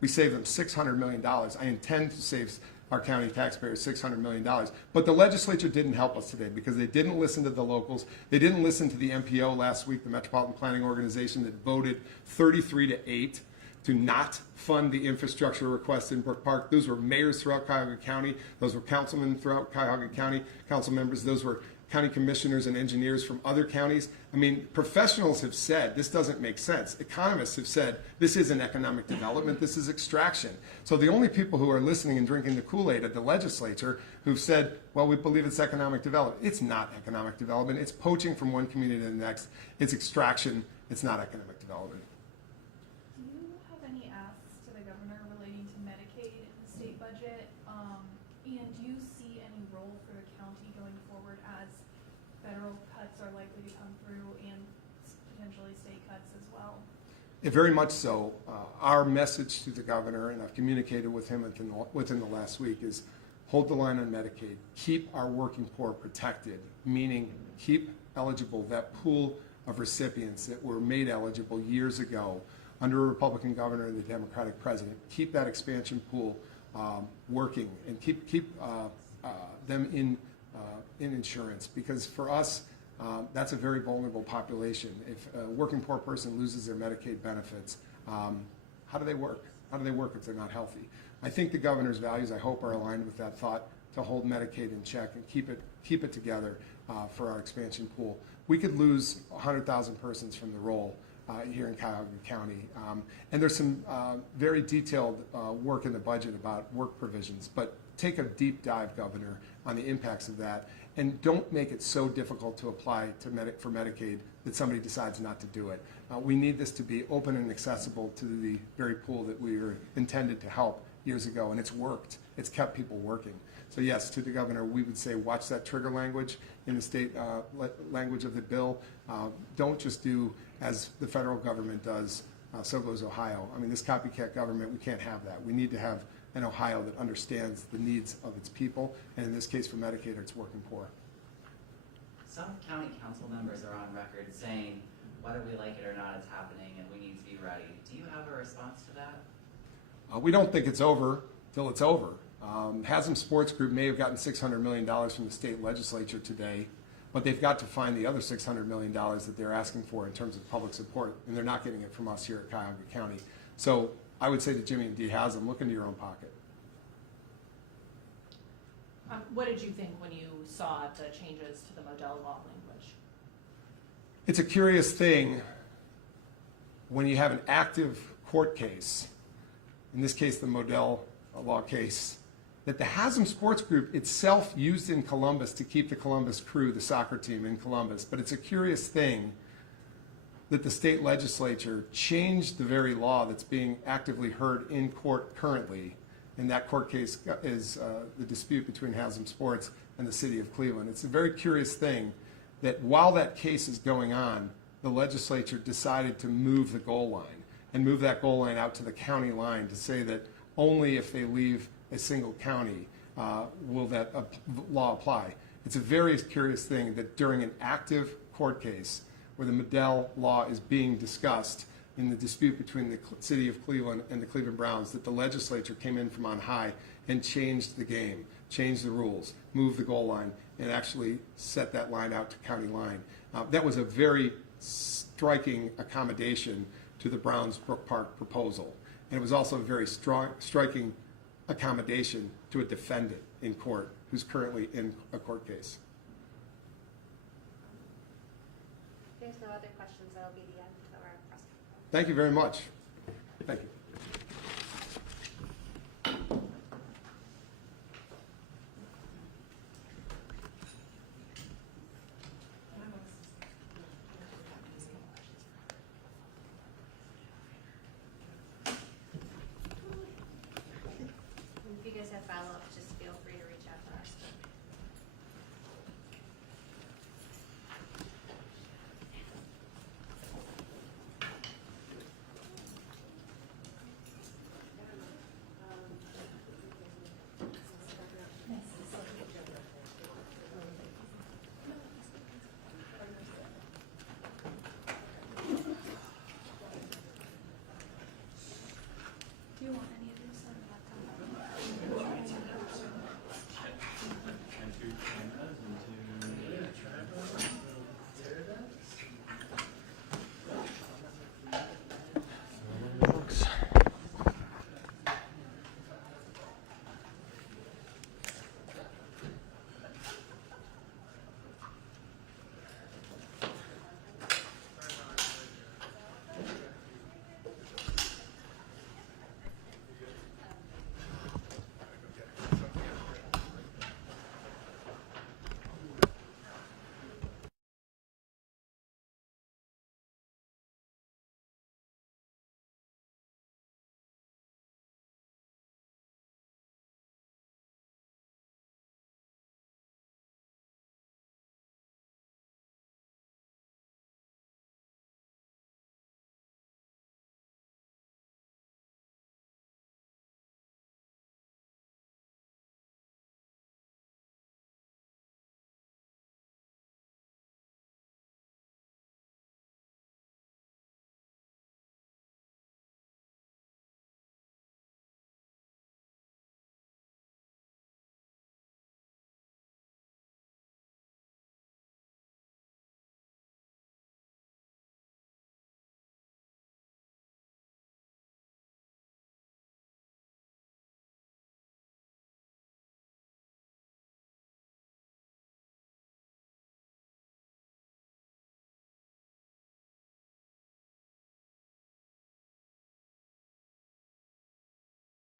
We saved them $600 million. I intend to save our county taxpayers $600 million. But the legislature didn't help us today, because they didn't listen to the locals. They didn't listen to the MPO last week, the Metropolitan Planning Organization, that voted 33-8 to not fund the infrastructure request in Brook Park. Those were mayors throughout Cuyahoga County. Those were councilmen throughout Cuyahoga County, council members. Those were county commissioners and engineers from other counties. I mean, professionals have said this doesn't make sense. Economists have said this isn't economic development, this is extraction. So the only people who are listening and drinking the Kool-Aid at the legislature who've said, well, we believe it's economic development. It's not economic development. It's poaching from one community to the next. It's extraction. It's not economic development. Do you have any asks to the governor relating to Medicaid in the state budget? And do you see any role for the county going forward as federal cuts are likely to come through and potentially state cuts as well? Very much so. Our message to the governor, and I've communicated with him within the last week, is hold the line on Medicaid. Keep our working poor protected, meaning keep eligible that pool of recipients that were made eligible years ago under a Republican governor and the Democratic president. Keep that expansion pool working, and keep them in insurance, because for us, that's a very vulnerable population. If a working poor person loses their Medicaid benefits, how do they work? How do they work if they're not healthy? I think the governor's values, I hope, are aligned with that thought, to hold Medicaid in check and keep it together for our expansion pool. We could lose 100,000 persons from the roll here in Cuyahoga County. And there's some very detailed work in the budget about work provisions, but take a deep dive, Governor, on the impacts of that, and don't make it so difficult to apply for Medicaid that somebody decides not to do it. We need this to be open and accessible to the very pool that we were intended to help years ago, and it's worked. It's kept people working. So yes, to the governor, we would say watch that trigger language in the state language of the bill. Don't just do as the federal government does, so goes Ohio. I mean, this copycat government, we can't have that. We need to have an Ohio that understands the needs of its people, and in this case for Medicaid, it's working poor. Some county council members are on record saying, whether we like it or not, it's happening and we need to be ready. Do you have a response to that? We don't think it's over till it's over. Haslam Sports Group may have gotten $600 million from the state legislature today, but they've got to find the other $600 million that they're asking for in terms of public support, and they're not getting it from us here at Cuyahoga County. So I would say to Jimmy and Dee Haslam, look into your own pocket. What did you think when you saw the changes to the Model Law language? It's a curious thing when you have an active court case in this case the Modell law case, that the Haslam Sports Group itself used in Columbus to keep the Columbus Crew, the soccer team in Columbus. But it's a curious thing that the state legislature changed the very law that's being actively heard in court currently. And that court case is the dispute between Haslam Sports and the city of Cleveland. It's a very curious thing that while that case is going on, the legislature decided to move the goal line and move that goal line out to the county line to say that only if they leave a single county will that law apply. It's a very curious thing that during an active court case where the Modell law is being discussed in the dispute between the city of Cleveland and the Cleveland Browns, that the legislature came in from on high and changed the game, changed the rules, moved the goal line, and actually set that line out to county line. That was a very striking accommodation to the Browns Brook Park proposal. And it was also a very striking accommodation to a defendant in court who's currently in a court case. If there's no other questions, that'll be the end of our press conference. Thank you very much. Thank you. If you guys have follow-ups, just feel free to reach out to us. Do you want any of this on the laptop?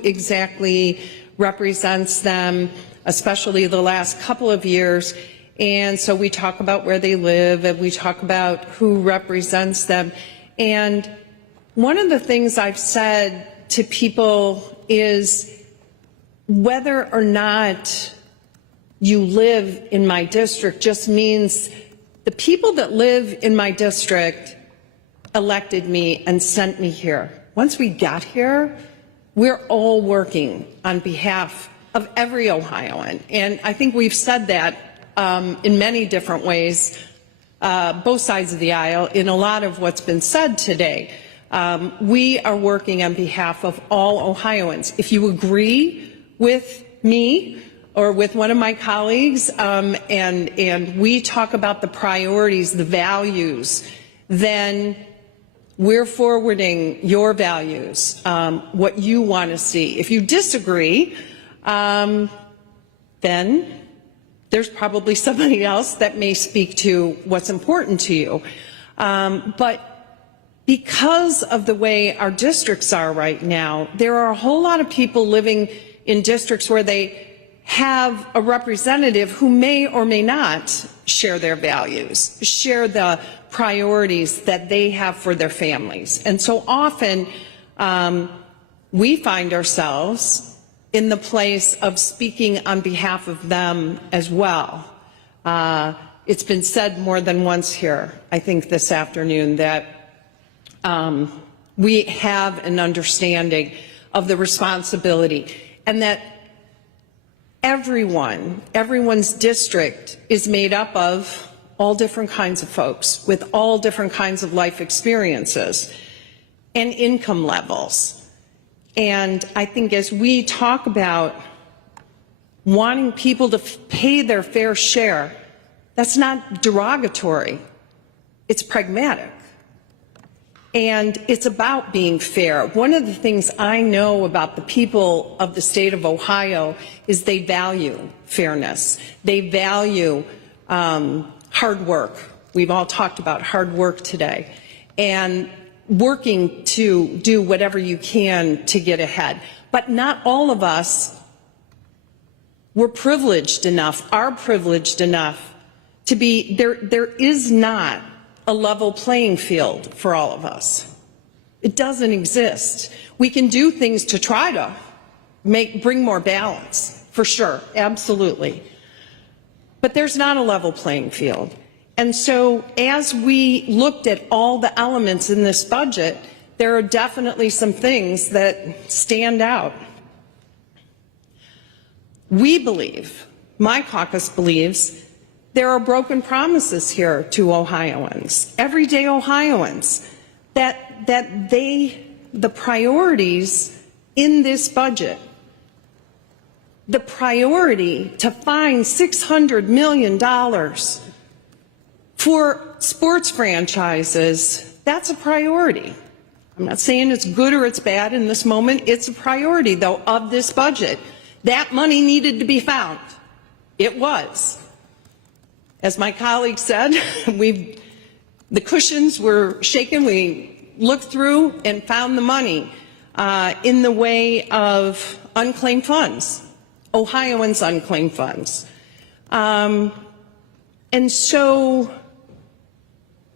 Exactly represents them, especially the last couple of years. And so we talk about where they live and we talk about who represents them. And one of the things I've said to people is whether or not you live in my district just means the people that live in my district elected me and sent me here. Once we got here, we're all working on behalf of every Ohioan. And I think we've said that in many different ways, both sides of the aisle, in a lot of what's been said today. We are working on behalf of all Ohioans. If you agree with me or with one of my colleagues and we talk about the priorities, the values, then we're forwarding your values, what you want to see. If you disagree, then there's probably somebody else that may speak to what's important to you. But because of the way our districts are right now, there are a whole lot of people living in districts where they have a representative who may or may not share their values, share the priorities that they have for their families. And so often we find ourselves in the place of speaking on behalf of them as well. It's been said more than once here, I think this afternoon, that we have an understanding of the responsibility and that everyone's district is made up of all different kinds of folks with all different kinds of life experiences and income levels. And I think as we talk about wanting people to pay their fair share, that's not derogatory, it's pragmatic. And it's about being fair. One of the things I know about the people of the state of Ohio is they value fairness. They value hard work. We've all talked about hard work today. And working to do whatever you can to get ahead. But not all of us are privileged enough to be, there is not a level playing field for all of us. It doesn't exist. We can do things to try to bring more balance, for sure, absolutely. But there's not a level playing field. And so as we looked at all the elements in this budget, there are definitely some things that stand out. We believe, my caucus believes, there are broken promises here to Ohioans, everyday Ohioans, that the priorities in this budget, the priority to find $600 million for sports franchises, that's a priority. I'm not saying it's good or it's bad in this moment. It's a priority, though, of this budget. That money needed to be found. It was. As my colleague said, the cushions were shaken. We looked through and found the money in the way of unclaimed funds, Ohioans' unclaimed funds. And so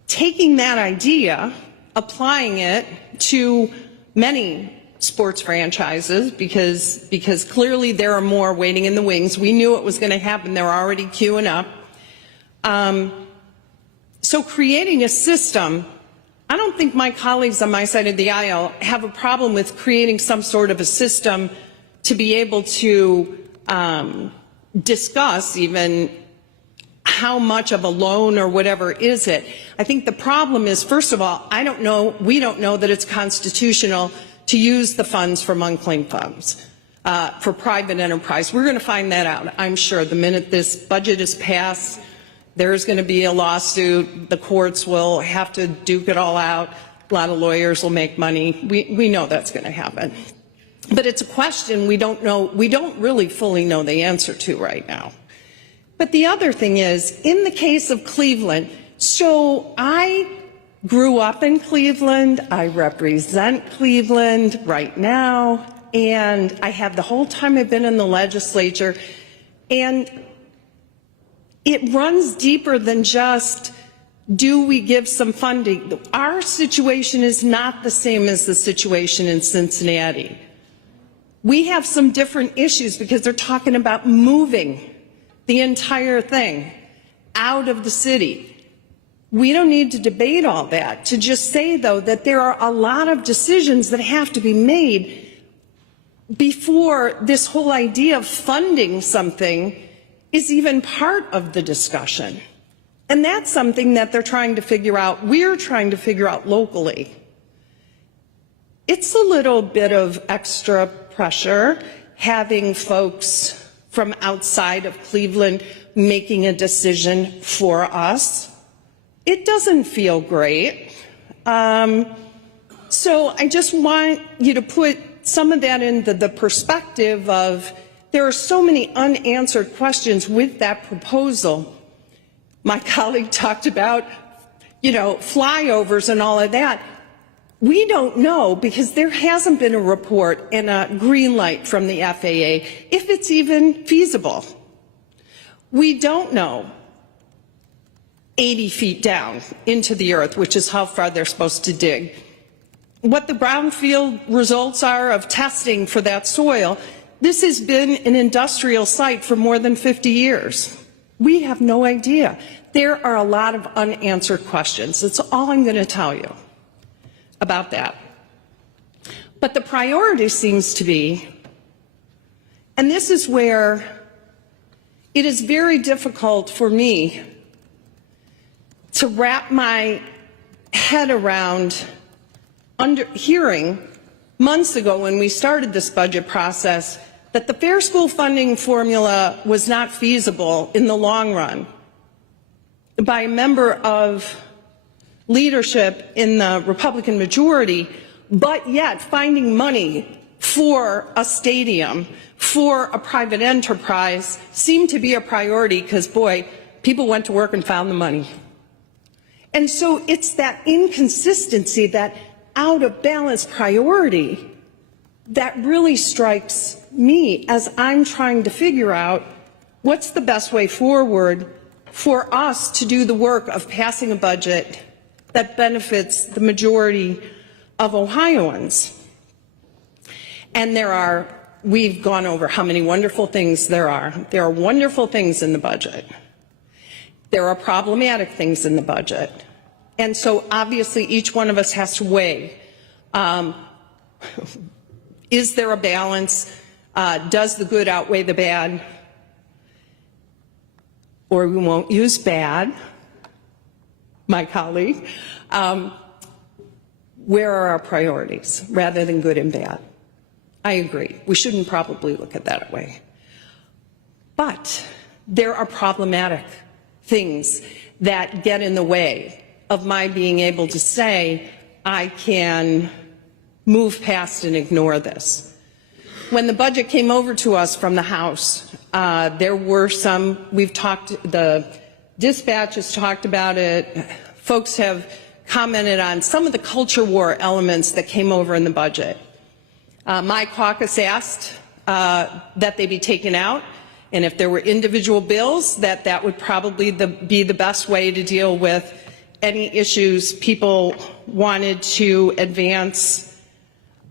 taking that idea, applying it to many sports franchises, because clearly there are more waiting in the wings. We knew it was going to happen. They're already queuing up. So creating a system, I don't think my colleagues on my side of the aisle have a problem with creating some sort of a system to be able to discuss even how much of a loan or whatever is it. I think the problem is, first of all, we don't know that it's constitutional to use the funds from unclaimed funds for private enterprise. We're going to find that out, I'm sure. The minute this budget is passed, there's going to be a lawsuit. The courts will have to duke it all out. A lot of lawyers will make money. We know that's going to happen. But it's a question we don't really fully know the answer to right now. But the other thing is, in the case of Cleveland, so I grew up in Cleveland, I represent Cleveland right now, and I have the whole time I've been in the legislature, and it runs deeper than just, do we give some funding? Our situation is not the same as the situation in Cincinnati. We have some different issues because they're talking about moving the entire thing out of the city. We don't need to debate all that. To just say, though, that there are a lot of decisions that have to be made before this whole idea of funding something is even part of the discussion. And that's something that they're trying to figure out. We're trying to figure out locally. It's a little bit of extra pressure having folks from outside of Cleveland making a decision for us. It doesn't feel great. So I just want you to put some of that into the perspective of, there are so many unanswered questions with that proposal. My colleague talked about, flyovers and all of that. We don't know, because there hasn't been a report and a green light from the FAA if it's even feasible. We don't know 80 feet down into the earth, which is how far they're supposed to dig, what the brownfield results are of testing for that soil. This has been an industrial site for more than 50 years. We have no idea. There are a lot of unanswered questions. That's all I'm going to tell you about that. But the priority seems to be, and this is where it is very difficult for me to wrap my head around hearing months ago when we started this budget process that the fair school funding formula was not feasible in the long run by a member of leadership in the Republican majority, but yet finding money for a stadium, for a private enterprise seemed to be a priority because, boy, people went to work and found the money. And so it's that inconsistency, that out of balance priority that really strikes me as I'm trying to figure out what's the best way forward for us to do the work of passing a budget that benefits the majority of Ohioans. And we've gone over how many wonderful things there are. There are wonderful things in the budget. There are problematic things in the budget. And so obviously each one of us has to weigh, is there a balance? Does the good outweigh the bad? Or we won't use bad, my colleague. Where are our priorities rather than good and bad? I agree. We shouldn't probably look at that way. But there are problematic things that get in the way of my being able to say I can move past and ignore this. When the budget came over to us from the House, there were some, the dispatch has talked about it, folks have commented on some of the culture war elements that came over in the budget. My caucus asked that they be taken out, and if there were individual bills, that would probably be the best way to deal with any issues people wanted to advance,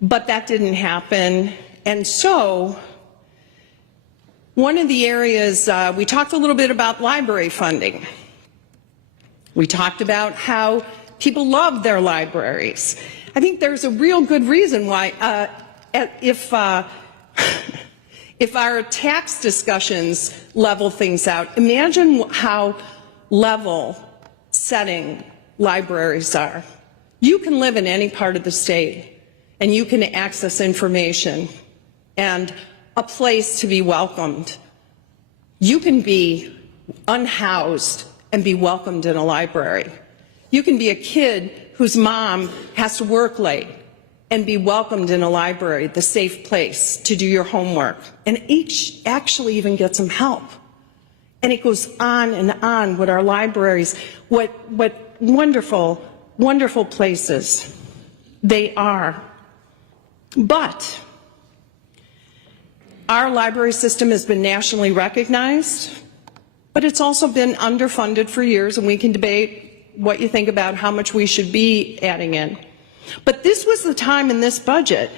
but that didn't happen. And so one of the areas, we talked a little bit about library funding. We talked about how people love their libraries. I think there's a real good reason why, if our tax discussions level things out, imagine how level setting libraries are. You can live in any part of the state and you can access information and a place to be welcomed. You can be unhoused and be welcomed in a library. You can be a kid whose mom has to work late and be welcomed in a library, the safe place to do your homework, and each actually even get some help. And it goes on and on with our libraries, what wonderful, wonderful places they are. But our library system has been nationally recognized, but it's also been underfunded for years, and we can debate what you think about how much we should be adding in. But this was the time in this budget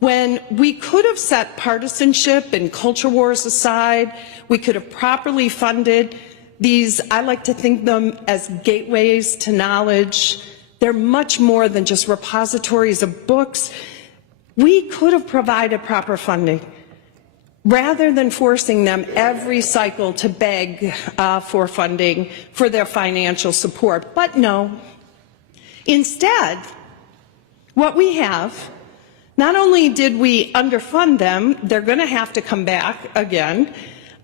when we could have set partisanship and culture wars aside. We could have properly funded these, I like to think them as gateways to knowledge. They're much more than just repositories of books. We could have provided proper funding rather than forcing them every cycle to beg for funding for their financial support. But no, instead, what we have, not only did we underfund them, they're going to have to come back again,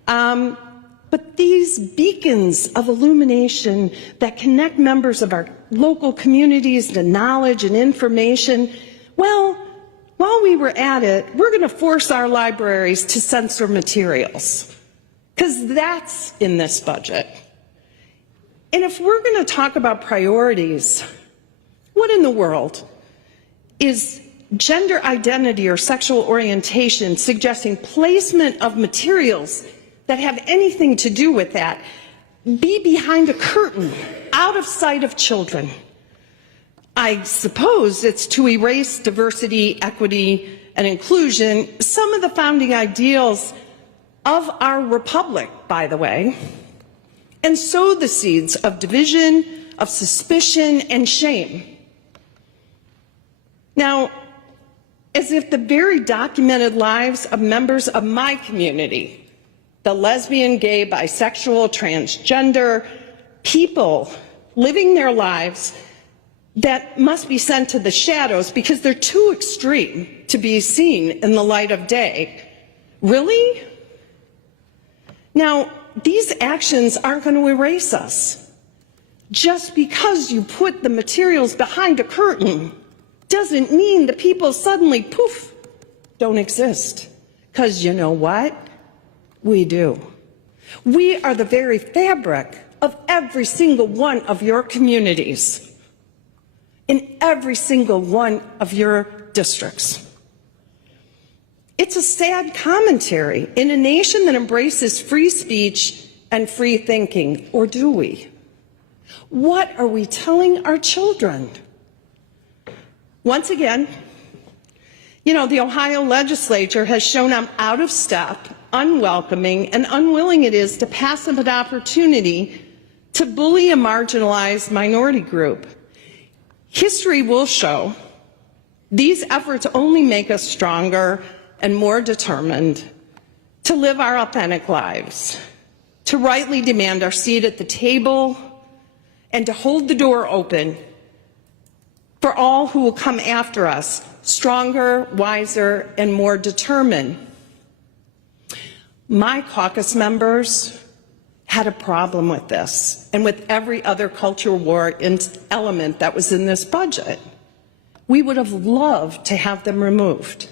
but these beacons of illumination that connect members of our local communities to knowledge and information, well, while we were at it, we're going to force our libraries to censor materials, because that's in this budget. And if we're going to talk about priorities, what in the world is gender identity or sexual orientation, suggesting placement of materials that have anything to do with that, be behind a curtain, out of sight of children. I suppose it's to erase diversity, equity, and inclusion, some of the founding ideals of our republic, by the way, and sow the seeds of division, of suspicion, and shame. Now, as if the very documented lives of members of my community, the lesbian, gay, bisexual, transgender, people living their lives that must be sent to the shadows because they're too extreme to be seen in the light of day. Really? Now, these actions aren't going to erase us. Just because you put the materials behind a curtain doesn't mean the people suddenly, poof, don't exist. Because you know what? We do. We are the very fabric of every single one of your communities, in every single one of your districts. It's a sad commentary in a nation that embraces free speech and free thinking, or do we? What are we telling our children? Once again, you know, the Ohio legislature has shown how out of step, unwelcoming, and unwilling it is to pass up an opportunity to bully a marginalized minority group. History will show these efforts only make us stronger and more determined to live our authentic lives, to rightly demand our seat at the table, and to hold the door open for all who will come after us, stronger, wiser, and more determined. My caucus members had a problem with this, and with every other culture war element that was in this budget. We would have loved to have them removed,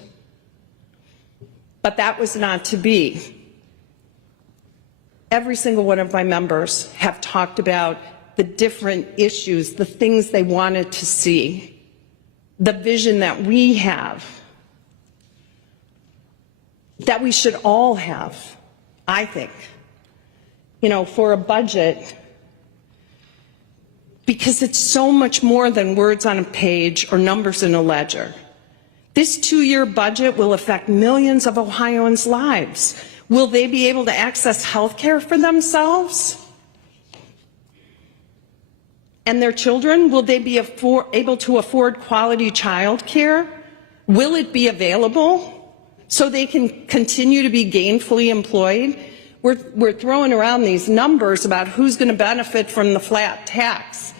but that was not to be. Every single one of my members have talked about the different issues, the things they wanted to see, the vision that we have, that we should all have, I think, you know, for a budget, because it's so much more than words on a page or numbers in a ledger. This 2-year budget will affect millions of Ohioans' lives. Will they be able to access health care for themselves and their children? Will they be able to afford quality child care? Will it be available so they can continue to be gainfully employed? We're throwing around these numbers about who's going to benefit from the flat tax.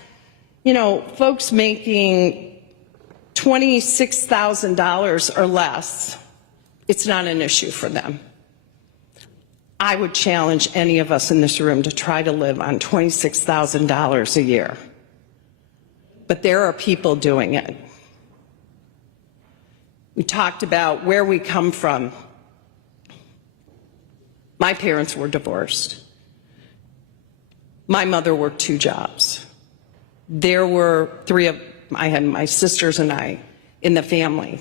You know, folks making $26,000 or less, it's not an issue for them. I would challenge any of us in this room to try to live on $26,000 a year. But there are people doing it. We talked about where we come from. My parents were divorced. My mother worked 2 jobs. There were 3 of, I had my sisters and I in the family.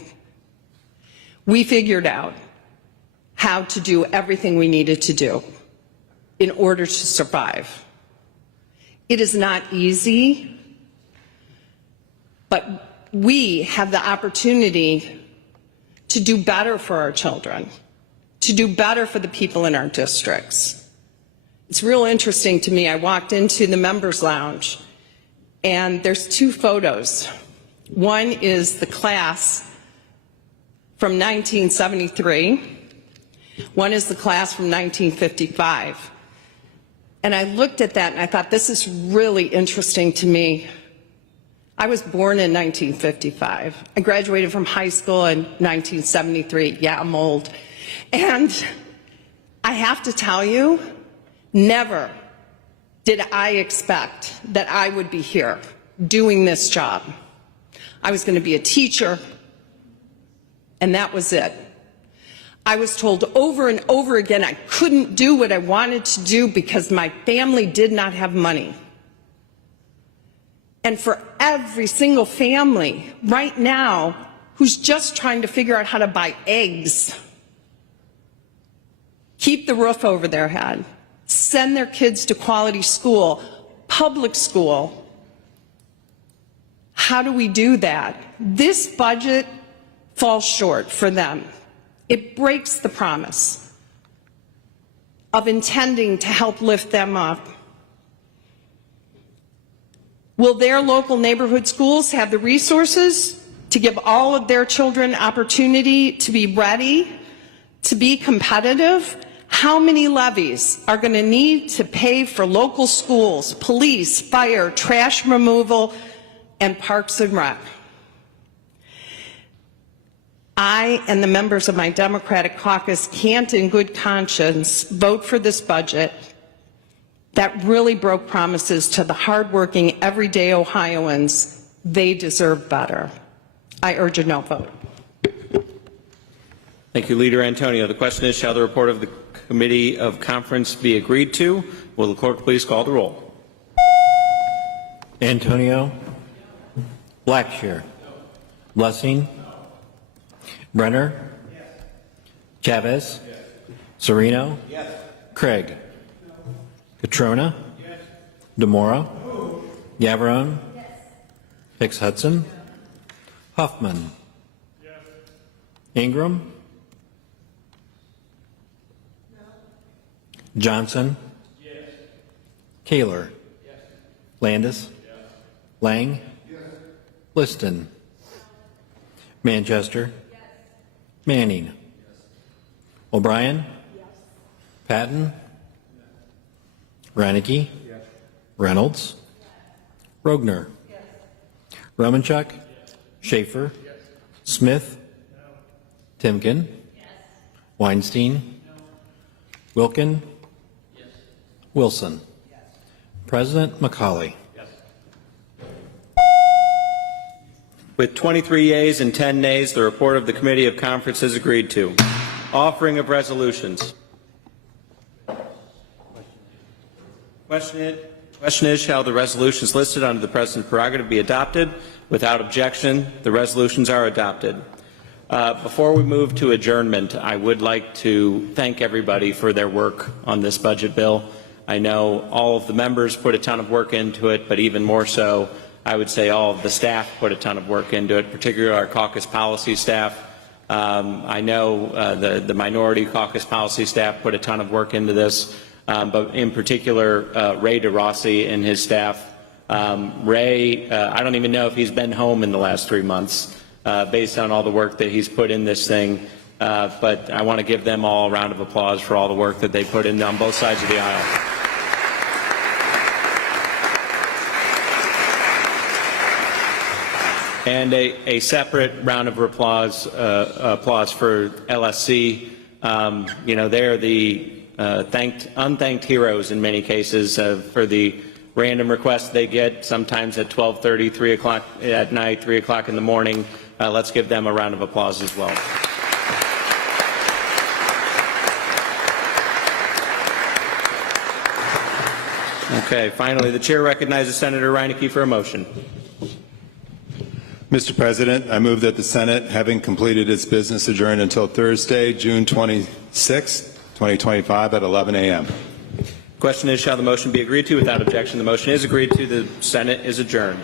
We figured out how to do everything we needed to do in order to survive. It is not easy, but we have the opportunity to do better for our children, to do better for the people in our districts. It's real interesting to me. I walked into the members' lounge, and there's 2 photos. One is the class from 1973. One is the class from 1955. And I looked at that and I thought, this is really interesting to me. I was born in 1955. I graduated from high school in 1973. Yeah, I'm old. And I have to tell you, never did I expect that I would be here doing this job. I was going to be a teacher, and that was it. I was told over and over again I couldn't do what I wanted to do because my family did not have money. And for every single family right now who's just trying to figure out how to buy eggs, keep the roof over their head, send their kids to quality school, public school. How do we do that? This budget falls short for them. It breaks the promise of intending to help lift them up. Will their local neighborhood schools have the resources to give all of their children opportunity to be ready, to be competitive? How many levies are going to need to pay for local schools, police, fire, trash removal, and parks and rec? I and the members of my Democratic caucus can't in good conscience vote for this budget that really broke promises to the hardworking, everyday Ohioans. They deserve better. I urge a no vote. Thank you, Leader Antonio. The question is, shall the report of the Committee of Conference be agreed to? Will the clerk please call the roll? Antonio, Blackshear, Blessing, Brenner, Chavez, Serino, Craig, Catrona, DeMora, Gavarone, Hicks Hudson, Huffman, Ingram, Johnson, Kaler, Landis, Lang, Liston, Manchester, Manning, O'Brien, Patton, Reinecke, Reynolds, Rogner, Romanchuk, Schaefer, Smith, Timken, Weinstein, Wilkin, Wilson, President McCauley. With 23 yeas and 10 nays, the report of the Committee of Conference is agreed to. Offering of resolutions. Question is, shall the resolutions listed under the President's prerogative be adopted? Without objection, the resolutions are adopted. Before we move to adjournment, I would like to thank everybody for their work on this budget bill. I know all of the members put a ton of work into it, but even more so, I would say all of the staff put a ton of work into it, particularly our caucus policy staff. I know the minority caucus policy staff put a ton of work into this, but in particular, Ray DeRossi and his staff. Ray, I don't even know if he's been home in the last 3 months based on all the work that he's put in this thing, but I want to give them all a round of applause for all the work that they put in on both sides of the aisle. And a separate round of applause for LSC. You know, they're the unthanked heroes in many cases for the random requests they get, sometimes at 12:30, 3 o'clock at night, 3 o'clock in the morning. Let's give them a round of applause as well. Okay, finally, the chair recognizes Senator Reinecke for a motion. Mr. President, I move that the Senate, having completed its business, adjourn until Thursday, June 26, 2025 at 11 a.m. Question is, shall the motion be agreed to? Without objection, the motion is agreed to. The Senate is adjourned.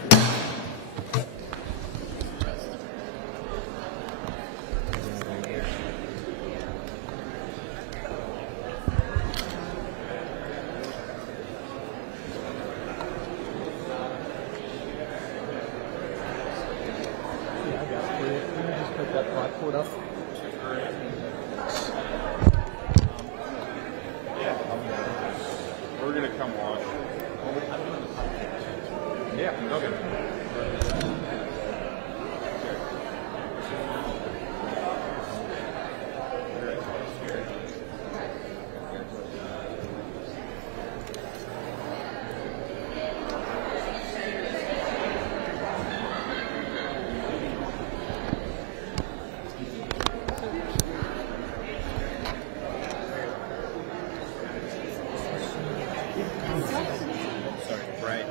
We're going to come watch. Yeah, okay. Right.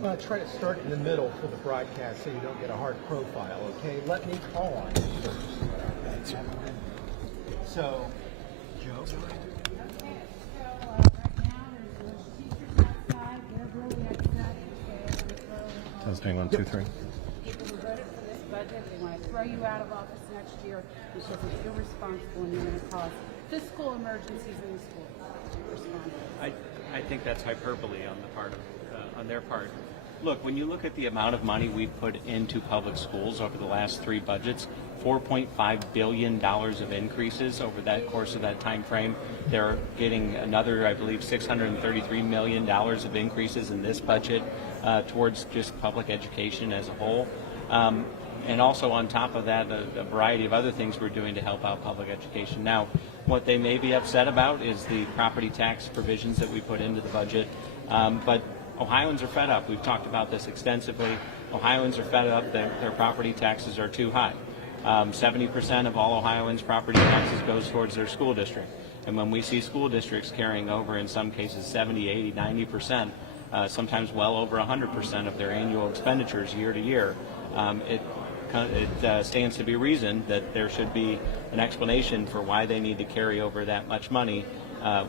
going to try to start in the middle for the broadcast so you don't get a hard profile, okay? Let me call on you first. So, Joe? Testing 1, 2, 3. People who voted for this budget, they want to throw you out of office next year because it's irresponsible and you're going to cause fiscal emergencies in the schools. I think that's hyperbole on the part of, on their part. Look, when you look at the amount of money we've put into public schools over the last 3 budgets, $4.5 billion of increases over that course of that time frame. They're getting another, I believe, $633 million of increases in this budget towards just public education as a whole. And also on top of that, a variety of other things we're doing to help out public education. Now, what they may be upset about is the property tax provisions that we put into the budget. But Ohioans are fed up. We've talked about this extensively. Ohioans are fed up that their property taxes are too high. 70% of all Ohioans' property taxes goes towards their school district. And when we see school districts carrying over, in some cases, 70, 80, 90%, sometimes well over 100% of their annual expenditures year to year, it stands to be reasoned that there should be an explanation for why they need to carry over that much money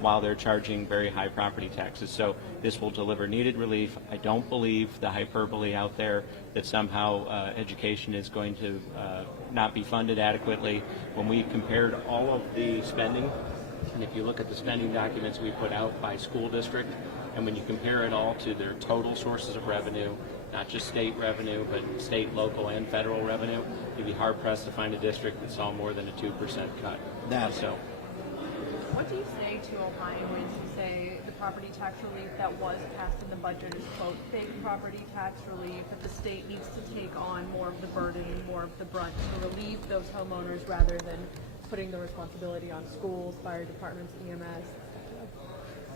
while they're charging very high property taxes. So this will deliver needed relief. I don't believe the hyperbole out there that somehow education is going to not be funded adequately. When we compared all of the spending, and if you look at the spending documents we put out by school district, and when you compare it all to their total sources of revenue, not just state revenue, but state, local, and federal revenue, you'd be hard-pressed to find a district that saw more than a 2% cut. So, what do you say to Ohioans who say the property tax relief that was passed in the budget is, quote, fake property tax relief, that the state needs to take on more of the burden and more of the brunt to relieve those homeowners rather than putting the responsibility on schools, fire departments, EMS?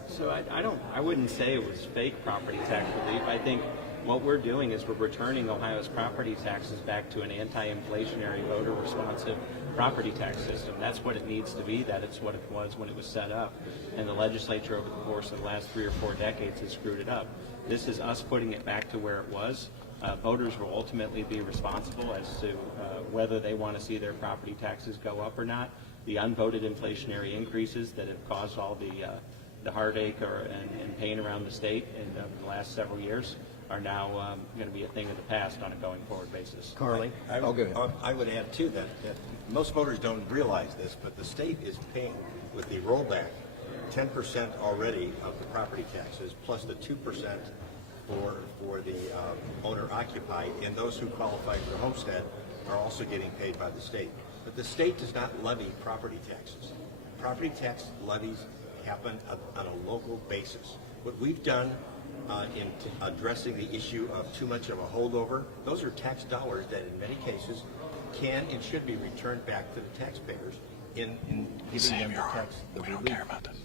So I wouldn't say it was fake property tax relief. I think what we're doing is we're returning Ohio's property taxes back to an anti-inflationary, voter-responsive property tax system. That's what it needs to be. It's what it was when it was set up. And the legislature over the course of the last 3 or 4 decades has screwed it up. This is us putting it back to where it was. Voters will ultimately be responsible as to whether they want to see their property taxes go up or not. The unvoted inflationary increases that have caused all the heartache and pain around the state in the last several years are now going to be a thing of the past on a going forward basis. Carly? I would add too that most voters don't realize this, but the state is paying with the rollback 10% already of the property taxes plus the 2% for the owner occupied, and those who qualify for homestead are also getting paid by the state. But the state does not levy property taxes. Property tax levies happen on a local basis. What we've done in addressing the issue of too much of a holdover, those are tax dollars that in many cases can and should be returned back to the taxpayers in giving them the relief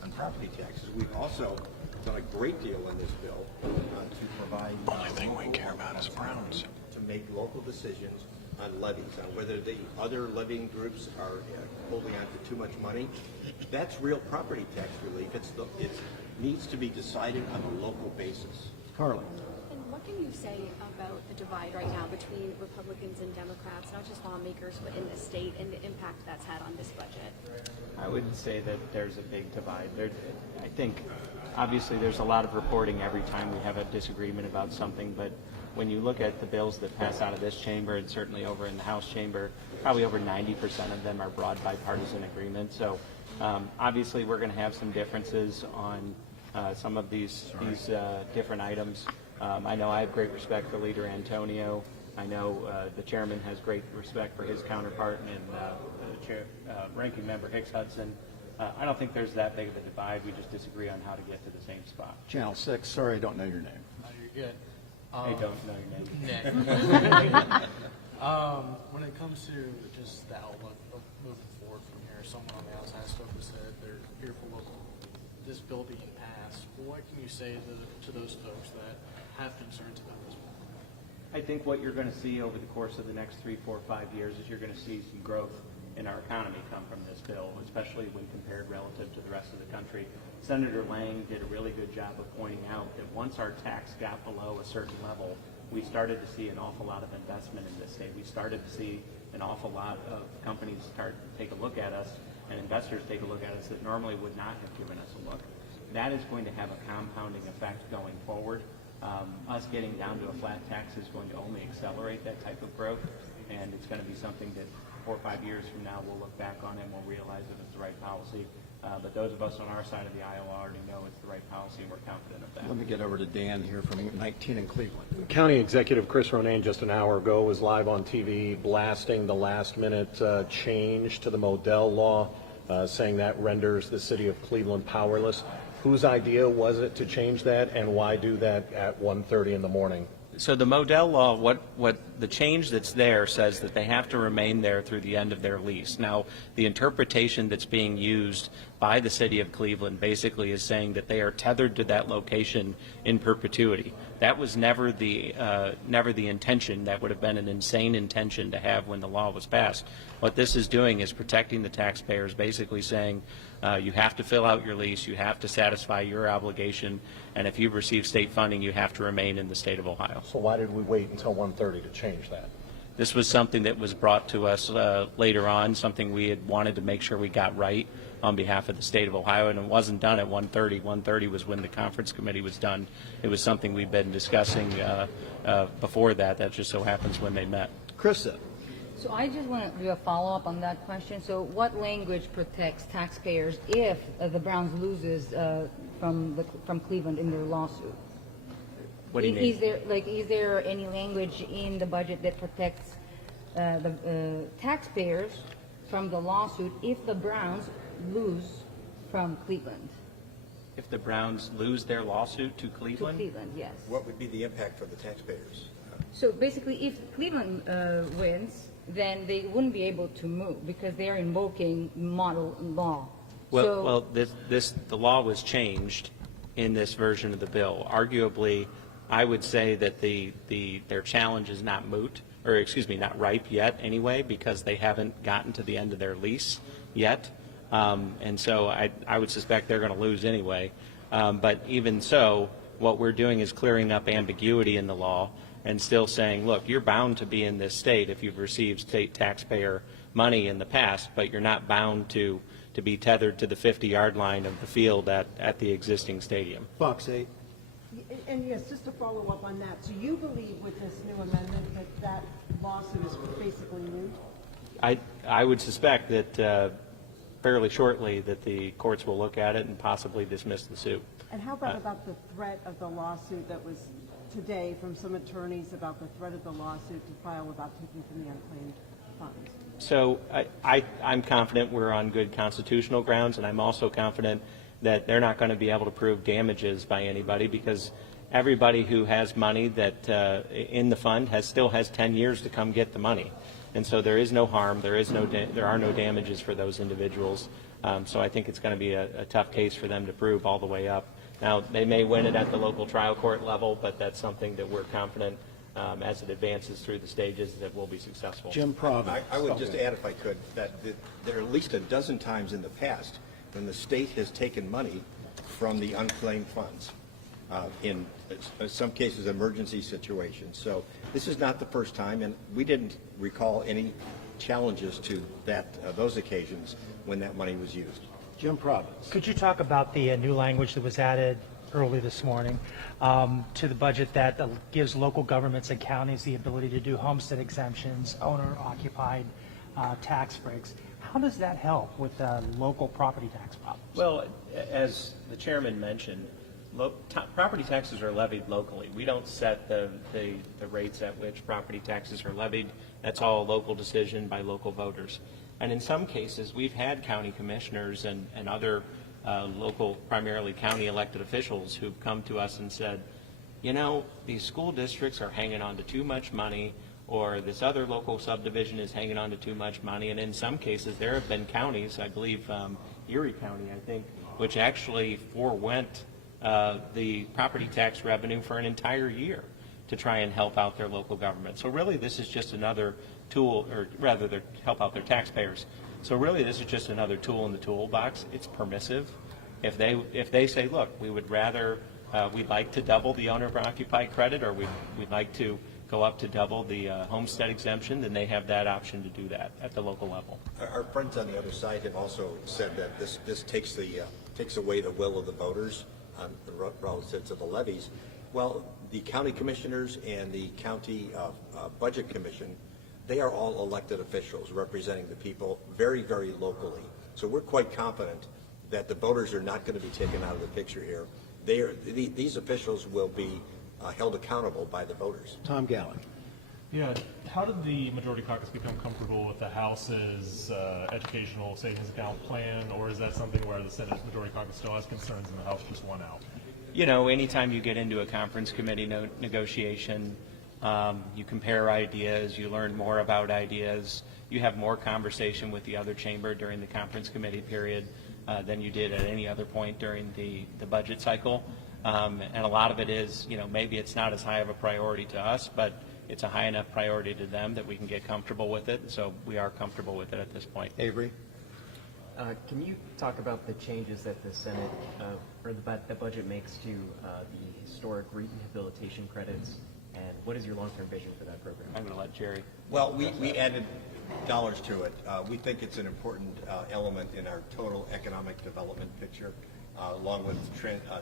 on property taxes. We've also done a great deal in this bill to provide only thing we care about is Browns to make local decisions on levies, on whether the other levying groups are holding on to too much money. That's real property tax relief. It needs to be decided on a local basis. Carly? And what can you say about the divide right now between Republicans and Democrats, not just lawmakers, but in the state, and the impact that's had on this budget? I wouldn't say that there's a big divide. I think, obviously, there's a lot of reporting every time we have a disagreement about something, but when you look at the bills that pass out of this chamber and certainly over in the House chamber, probably over 90% of them are broad bipartisan agreement. So obviously we're going to have some differences on some of these different items. I know I have great respect for Leader Antonio. I know the chairman has great respect for his counterpart and ranking member Hicks Hudson. I don't think there's that big of a divide. We just disagree on how to get to the same spot. Channel 6, sorry I don't know your name. No, you're good. I don't know your name. When it comes to just the outlook of moving forward from here, someone on the outside spoke and said they're fearful of this bill being passed. What can you say to those folks that have concerns about this one? I think what you're going to see over the course of the next 3, 4, 5 years is you're going to see some growth in our economy come from this bill, especially when compared relative to the rest of the country. Senator Lang did a really good job of pointing out that once our tax got below a certain level, we started to see an awful lot of investment in this state. We started to see an awful lot of companies start to take a look at us and investors take a look at us that normally would not have given us a look. That is going to have a compounding effect going forward. Us getting down to a flat tax is going to only accelerate that type of growth, and it's going to be something that 4 or 5 years from now we'll look back on and we'll realize it was the right policy. But those of us on our side of the aisle already know it's the right policy, and we're confident of that. Let me get over to Dan here from 19 in Cleveland. County Executive Chris Ronayne just an hour ago was live on TV blasting the last-minute change to the Modell law, saying that renders the city of Cleveland powerless. Whose idea was it to change that, and why do that at 1:30 in the morning? So the Modell law, what the change that's there says that they have to remain there through the end of their lease. Now, the interpretation that's being used by the city of Cleveland basically is saying that they are tethered to that location in perpetuity. That was never the intention. That would have been an insane intention to have when the law was passed. What this is doing is protecting the taxpayers, basically saying you have to fill out your lease, you have to satisfy your obligation, and if you've received state funding, you have to remain in the state of Ohio. So why did we wait until 1:30 to change that? This was something that was brought to us later on, something we had wanted to make sure we got right on behalf of the state of Ohio, and it wasn't done at 1:30. 1:30 was when the conference committee was done. It was something we'd been discussing before that. That just so happens when they met. Krista. So I just want to do a follow-up on that question. So what language protects taxpayers if the Browns loses from Cleveland in their lawsuit? What do you mean? Is there any language in the budget that protects the taxpayers from the lawsuit if the Browns lose from Cleveland? If the Browns lose their lawsuit to Cleveland? To Cleveland, yes. What would be the impact for the taxpayers? So basically, if Cleveland wins, then they wouldn't be able to move because they are invoking model law. The law was changed in this version of the bill. Arguably, I would say that their challenge is not moot, or excuse me, not ripe yet anyway, because they haven't gotten to the end of their lease yet. And so I would suspect they're going to lose anyway. But even so, what we're doing is clearing up ambiguity in the law and still saying, look, you're bound to be in this state if you've received state taxpayer money in the past, but you're not bound to be tethered to the 50-yard line of the field at the existing stadium. Fox 8. And yes, just to follow up on that, so you believe with this new amendment that lawsuit is basically moot? I would suspect that fairly shortly that the courts will look at it and possibly dismiss the suit. And how about the threat of the lawsuit that was today from some attorneys about the threat of the lawsuit to file about taking from the unclaimed funds? So I'm confident we're on good constitutional grounds, and I'm also confident that they're not going to be able to prove damages by anybody because everybody who has money that in the fund still has 10 years to come get the money. And so there is no harm, there are no damages for those individuals. So I think it's going to be a tough case for them to prove all the way up. Now, they may win it at the local trial court level, but that's something that we're confident as it advances through the stages that we'll be successful. Jim Provitt. I would just add, if I could, that there are at least a dozen times in the past when the state has taken money from the unclaimed funds in some cases emergency situations. So this is not the first time, and we didn't recall any challenges to those occasions when that money was used. Jim Provitt. Could you talk about the new language that was added early this morning to the budget that gives local governments and counties the ability to do homestead exemptions, owner-occupied tax breaks? How does that help with local property tax problems? Well, as the chairman mentioned, property taxes are levied locally. We don't set the rates at which property taxes are levied. That's all a local decision by local voters. And in some cases, we've had county commissioners and other local, primarily county elected officials who've come to us and said, you know, these school districts are hanging on to too much money, or this other local subdivision is hanging on to too much money. And in some cases, there have been counties, I believe Erie County, I think, which actually forewent the property tax revenue for an entire year to try and help out their local government. So really, this is just another tool, or rather, to help out their taxpayers. So really, this is just another tool in the toolbox. It's permissive. If they say, look, we would rather, we'd like to double the owner-occupied credit, or we'd like to go up to double the homestead exemption, then they have that option to do that at the local level. Our friends on the other side have also said that this takes away the will of the voters relative to the levies. Well, the county commissioners and the county budget commission, they are all elected officials representing the people very, very locally. So we're quite confident that the voters are not going to be taken out of the picture here. These officials will be held accountable by the voters. Tom Gallagher. Yeah, how did the majority caucus become comfortable with the House's educational savings account plan, or is that something where the Senate majority caucus still has concerns and the House just won out? You know, anytime you get into a conference committee negotiation, you compare ideas, you learn more about ideas, you have more conversation with the other chamber during the conference committee period than you did at any other point during the budget cycle. And a lot of it is, you know, maybe it's not as high of a priority to us, but it's a high enough priority to them that we can get comfortable with it. So we are comfortable with it at this point. Avery? Can you talk about the changes that the Senate or the budget makes to the historic rehabilitation credits, and what is your long-term vision for that program? I'm going to let Jerry. Well, we added dollars to it. We think it's an important element in our total economic development picture, along with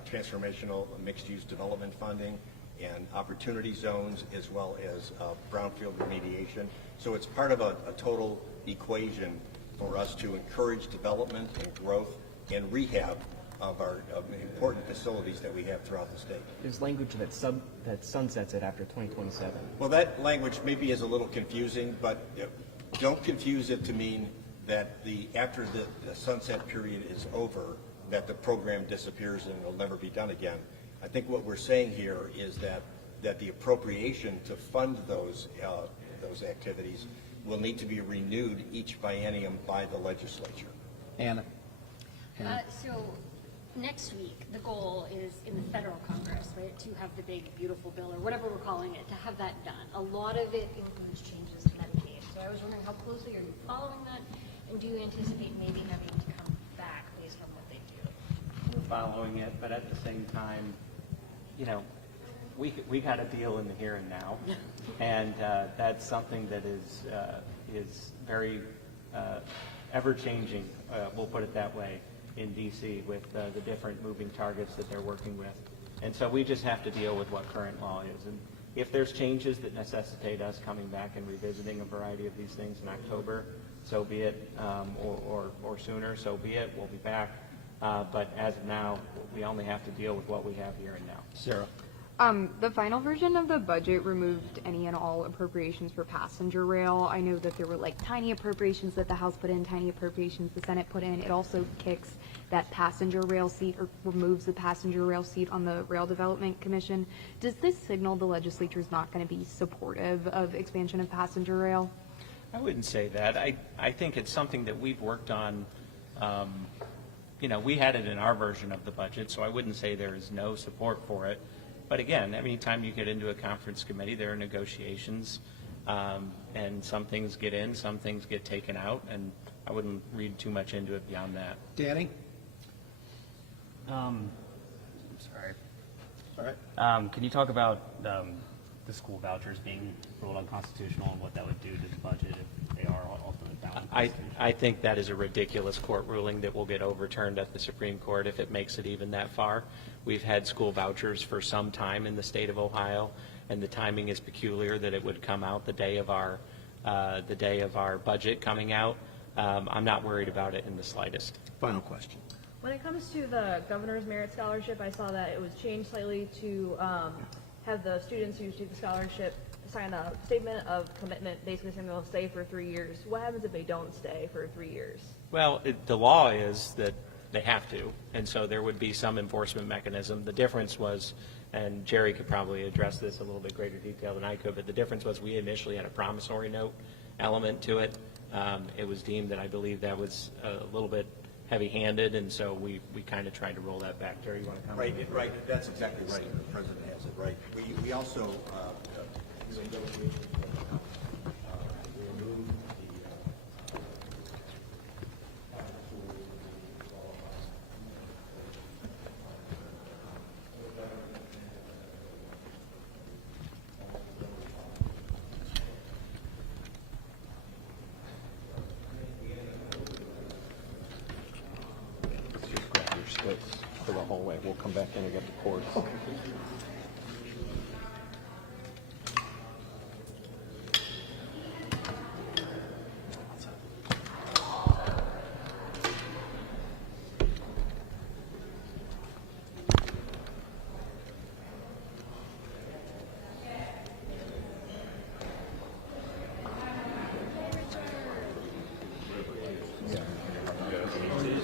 transformational mixed-use development funding and opportunity zones, as well as brownfield remediation. So it's part of a total equation for us to encourage development and growth and rehab of our important facilities that we have throughout the state. There's language that sunsets it after 2027. Well, that language maybe is a little confusing, but don't confuse it to mean that after the sunset period is over, that the program disappears and it'll never be done again. I think what we're saying here is that the appropriation to fund those activities will need to be renewed each biennium by the legislature. Anna? So next week, the goal is in the federal Congress, right, to have the big, beautiful bill, or whatever we're calling it, to have that done. A lot of it includes changes to Medicaid. So I was wondering, how closely are you following that, and do you anticipate maybe having to come back based on what they do? We're following it, but at the same time, you know, we got to deal in the here and now, and that's something that is very ever-changing, we'll put it that way, in D.C. with the different moving targets that they're working with. And so we just have to deal with what current law is. And if there's changes that necessitate us coming back and revisiting a variety of these things in October, so be it, or sooner, so be it, we'll be back. But as of now, we only have to deal with what we have here and now. Sarah? The final version of the budget removed any and all appropriations for passenger rail. I know that there were like tiny appropriations that the House put in, tiny appropriations the Senate put in. It also kicks that passenger rail seat, or removes the passenger rail seat on the Rail Development Commission. Does this signal the legislature is not going to be supportive of expansion of passenger rail? I wouldn't say that. I think it's something that we've worked on. You know, we had it in our version of the budget, so I wouldn't say there is no support for it. But again, anytime you get into a conference committee, there are negotiations, and some things get in, some things get taken out, and I wouldn't read too much into it beyond that. Danny? Sorry. All right. Could you talk about the school vouchers being ruled unconstitutional and what that would do to the budget if they are ultimately found? I think that is a ridiculous court ruling that will get overturned at the Supreme Court if it makes it even that far. We've had school vouchers for some time in the state of Ohio, and the timing is peculiar that it would come out the day of our budget coming out. I'm not worried about it in the slightest. Final question. When it comes to the governor's merit scholarship, I saw that it was changed slightly to have the students who receive the scholarship sign a statement of commitment, basically saying they'll stay for 3 years. What happens if they don't stay for 3 years? Well, the law is that they have to, and so there would be some enforcement mechanism. The difference was, and Jerry could probably address this in a little bit greater detail than I could, but the difference was we initially had a promissory note element to it. It was deemed that I believe that was a little bit heavy-handed, and so we kind of tried to roll that back. Jerry, you want to comment? Right. That's exactly right. The president has it right. We also removed we'll come back in and get the cords.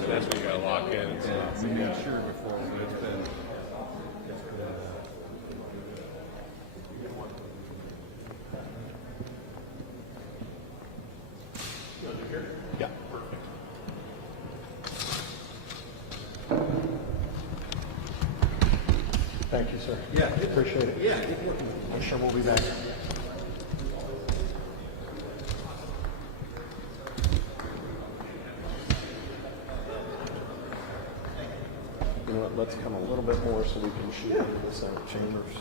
That's what you gotta lock in. Make sure before it's been. Yeah, perfect. Thank you, sir. Yeah. Appreciate it. Yeah, keep working. I'm sure we'll be back. You know what, let's come a little bit more so we can shoot into the Senate chambers.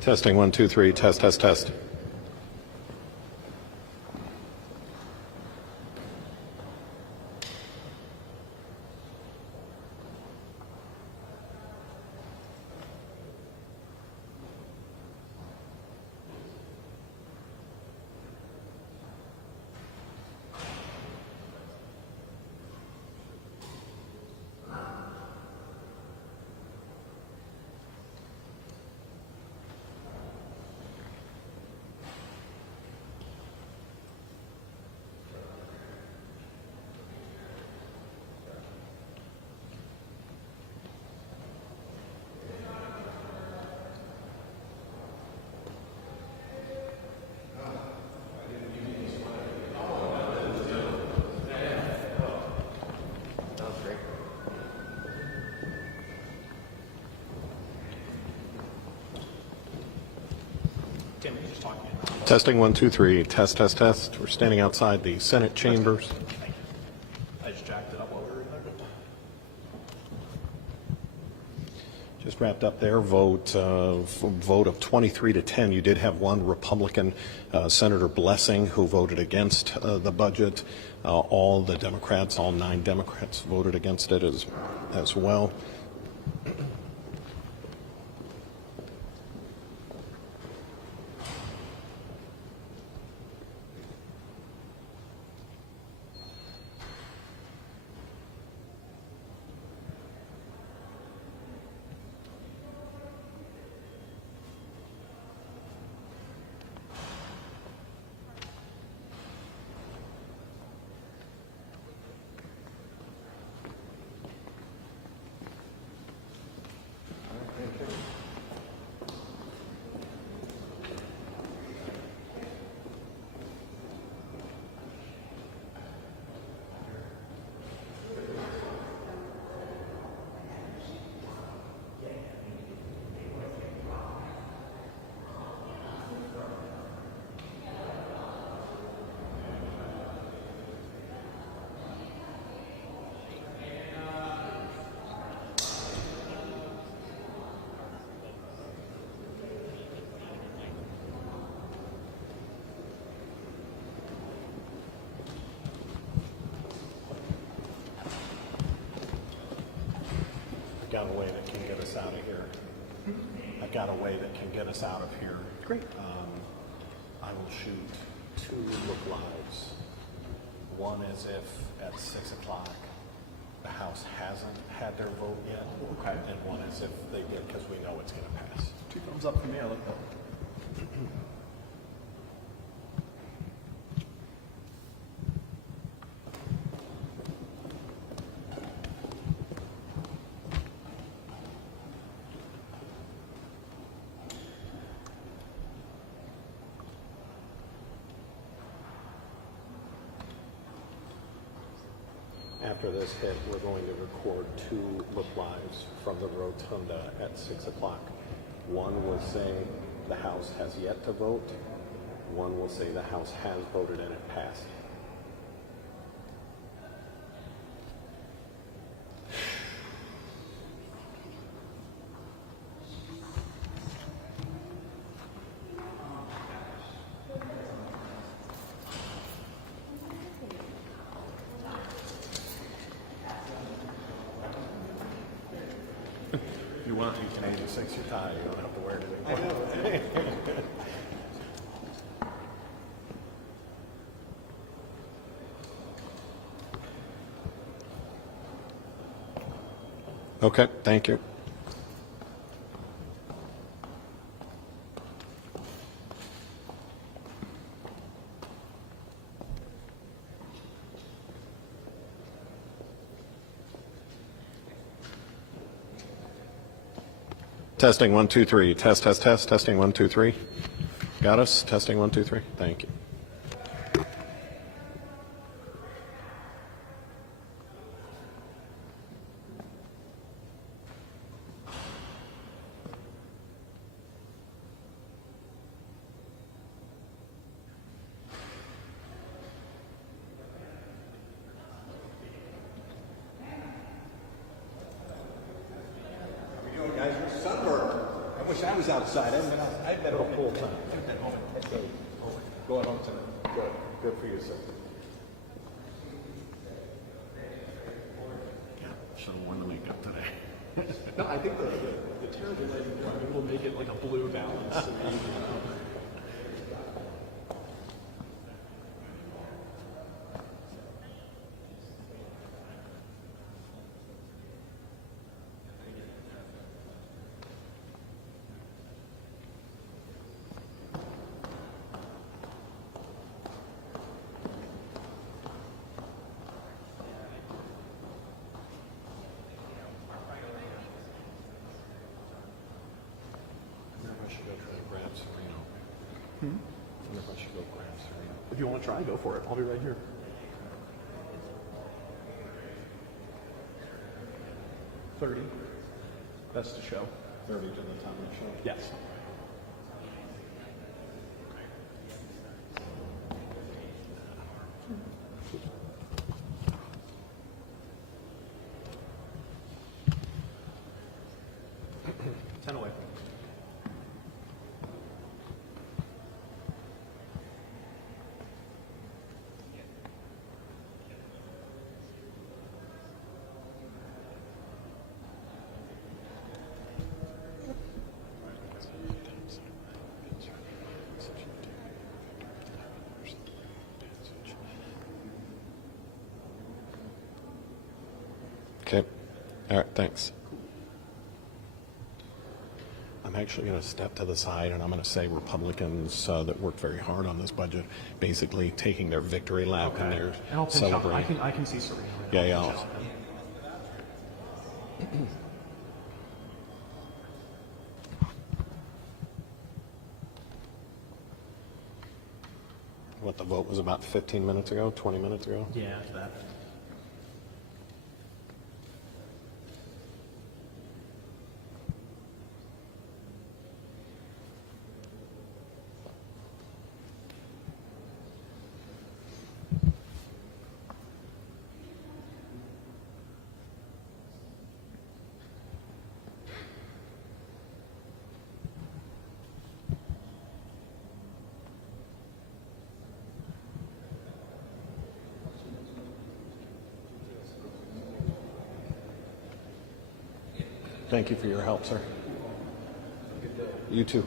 Testing 1, 2, 3, test, test, test. Testing 1, 2, 3, test, test, test. We're standing outside the Senate chambers. I just jacked it up while we were there. Just wrapped up their vote of 23 to 10. You did have one Republican, Senator Blessing, who voted against the budget. All the Democrats, all 9 Democrats voted against it as well. Got a way that can get us out of here. I've got a way that can get us out of here. Great. I will shoot 2 look-lives. One is if at 6 o'clock the House hasn't had their vote yet, okay. And one is if they did, because we know it's going to pass. 2 thumbs up for me. I like that. After this hit, we're going to record 2 look-lives from the rotunda at 6 o'clock. One was saying the House has yet to vote. One will say the House has voted and it passed. If you want, you can 86 your tie. You don't have to wear it anymore. Okay, thank you. Testing 1 2 3. Test test test. Testing 1 2 3. Got us. Testing 1 2 3. Thank you. Guys, you're sunburned. I wish I was outside. I've been home full time. I've been home. Going home tonight. Good. Good for you, sir. Yeah, should have worn the makeup today. No, I think the terrible lighting will make it like a blue balance. If you want to try, go for it. I'll be right here. $30. That's to show. 30 to the time of show. Yes. Away. Okay. All right, thanks. I'm actually going to step to the side and I'm going to say Republicans that worked very hard on this budget, basically taking their victory lap and they're And I'll pinch out. celebrating. I can see Serena. Yeah, yeah. What, the vote was about 15 minutes ago, 20 minutes ago? Yeah, after that. Thank you for your help, sir. You too.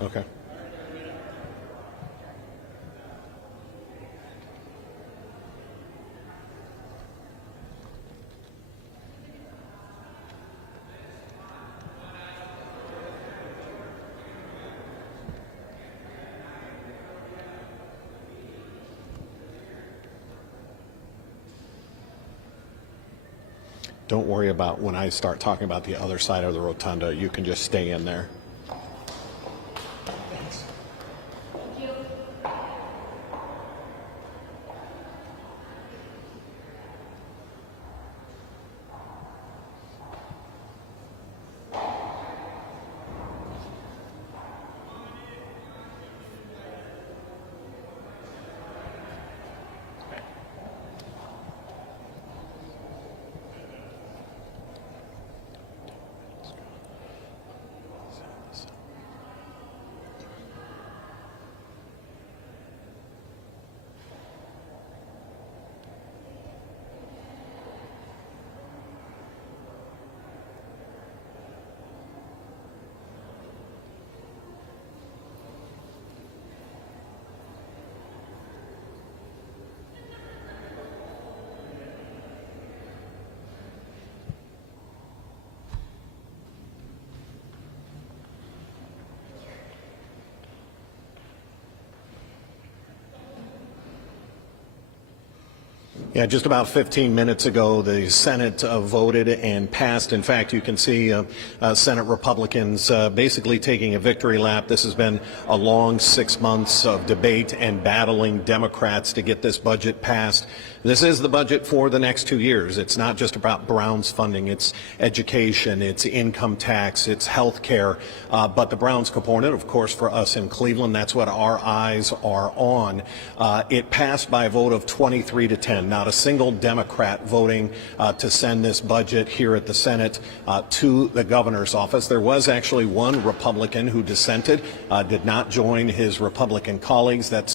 Okay. don't worry about when I start talking about the other side of the rotunda. You can just stay in there. Yeah, just about 15 minutes ago, the Senate voted and passed. In fact, you can see Senate Republicans basically taking a victory lap. This has been a long 6 months of debate and battling Democrats to get this budget passed. This is the budget for the next 2 years. It's not just about Browns funding. It's education, it's income tax, it's health care. But the Browns component, of course, for us in Cleveland, that's what our eyes are on. It passed by a vote of 23-10. Not a single Democrat voting to send this budget here at the Senate to the governor's office. There was actually one Republican who dissented, did not join his Republican colleagues. That's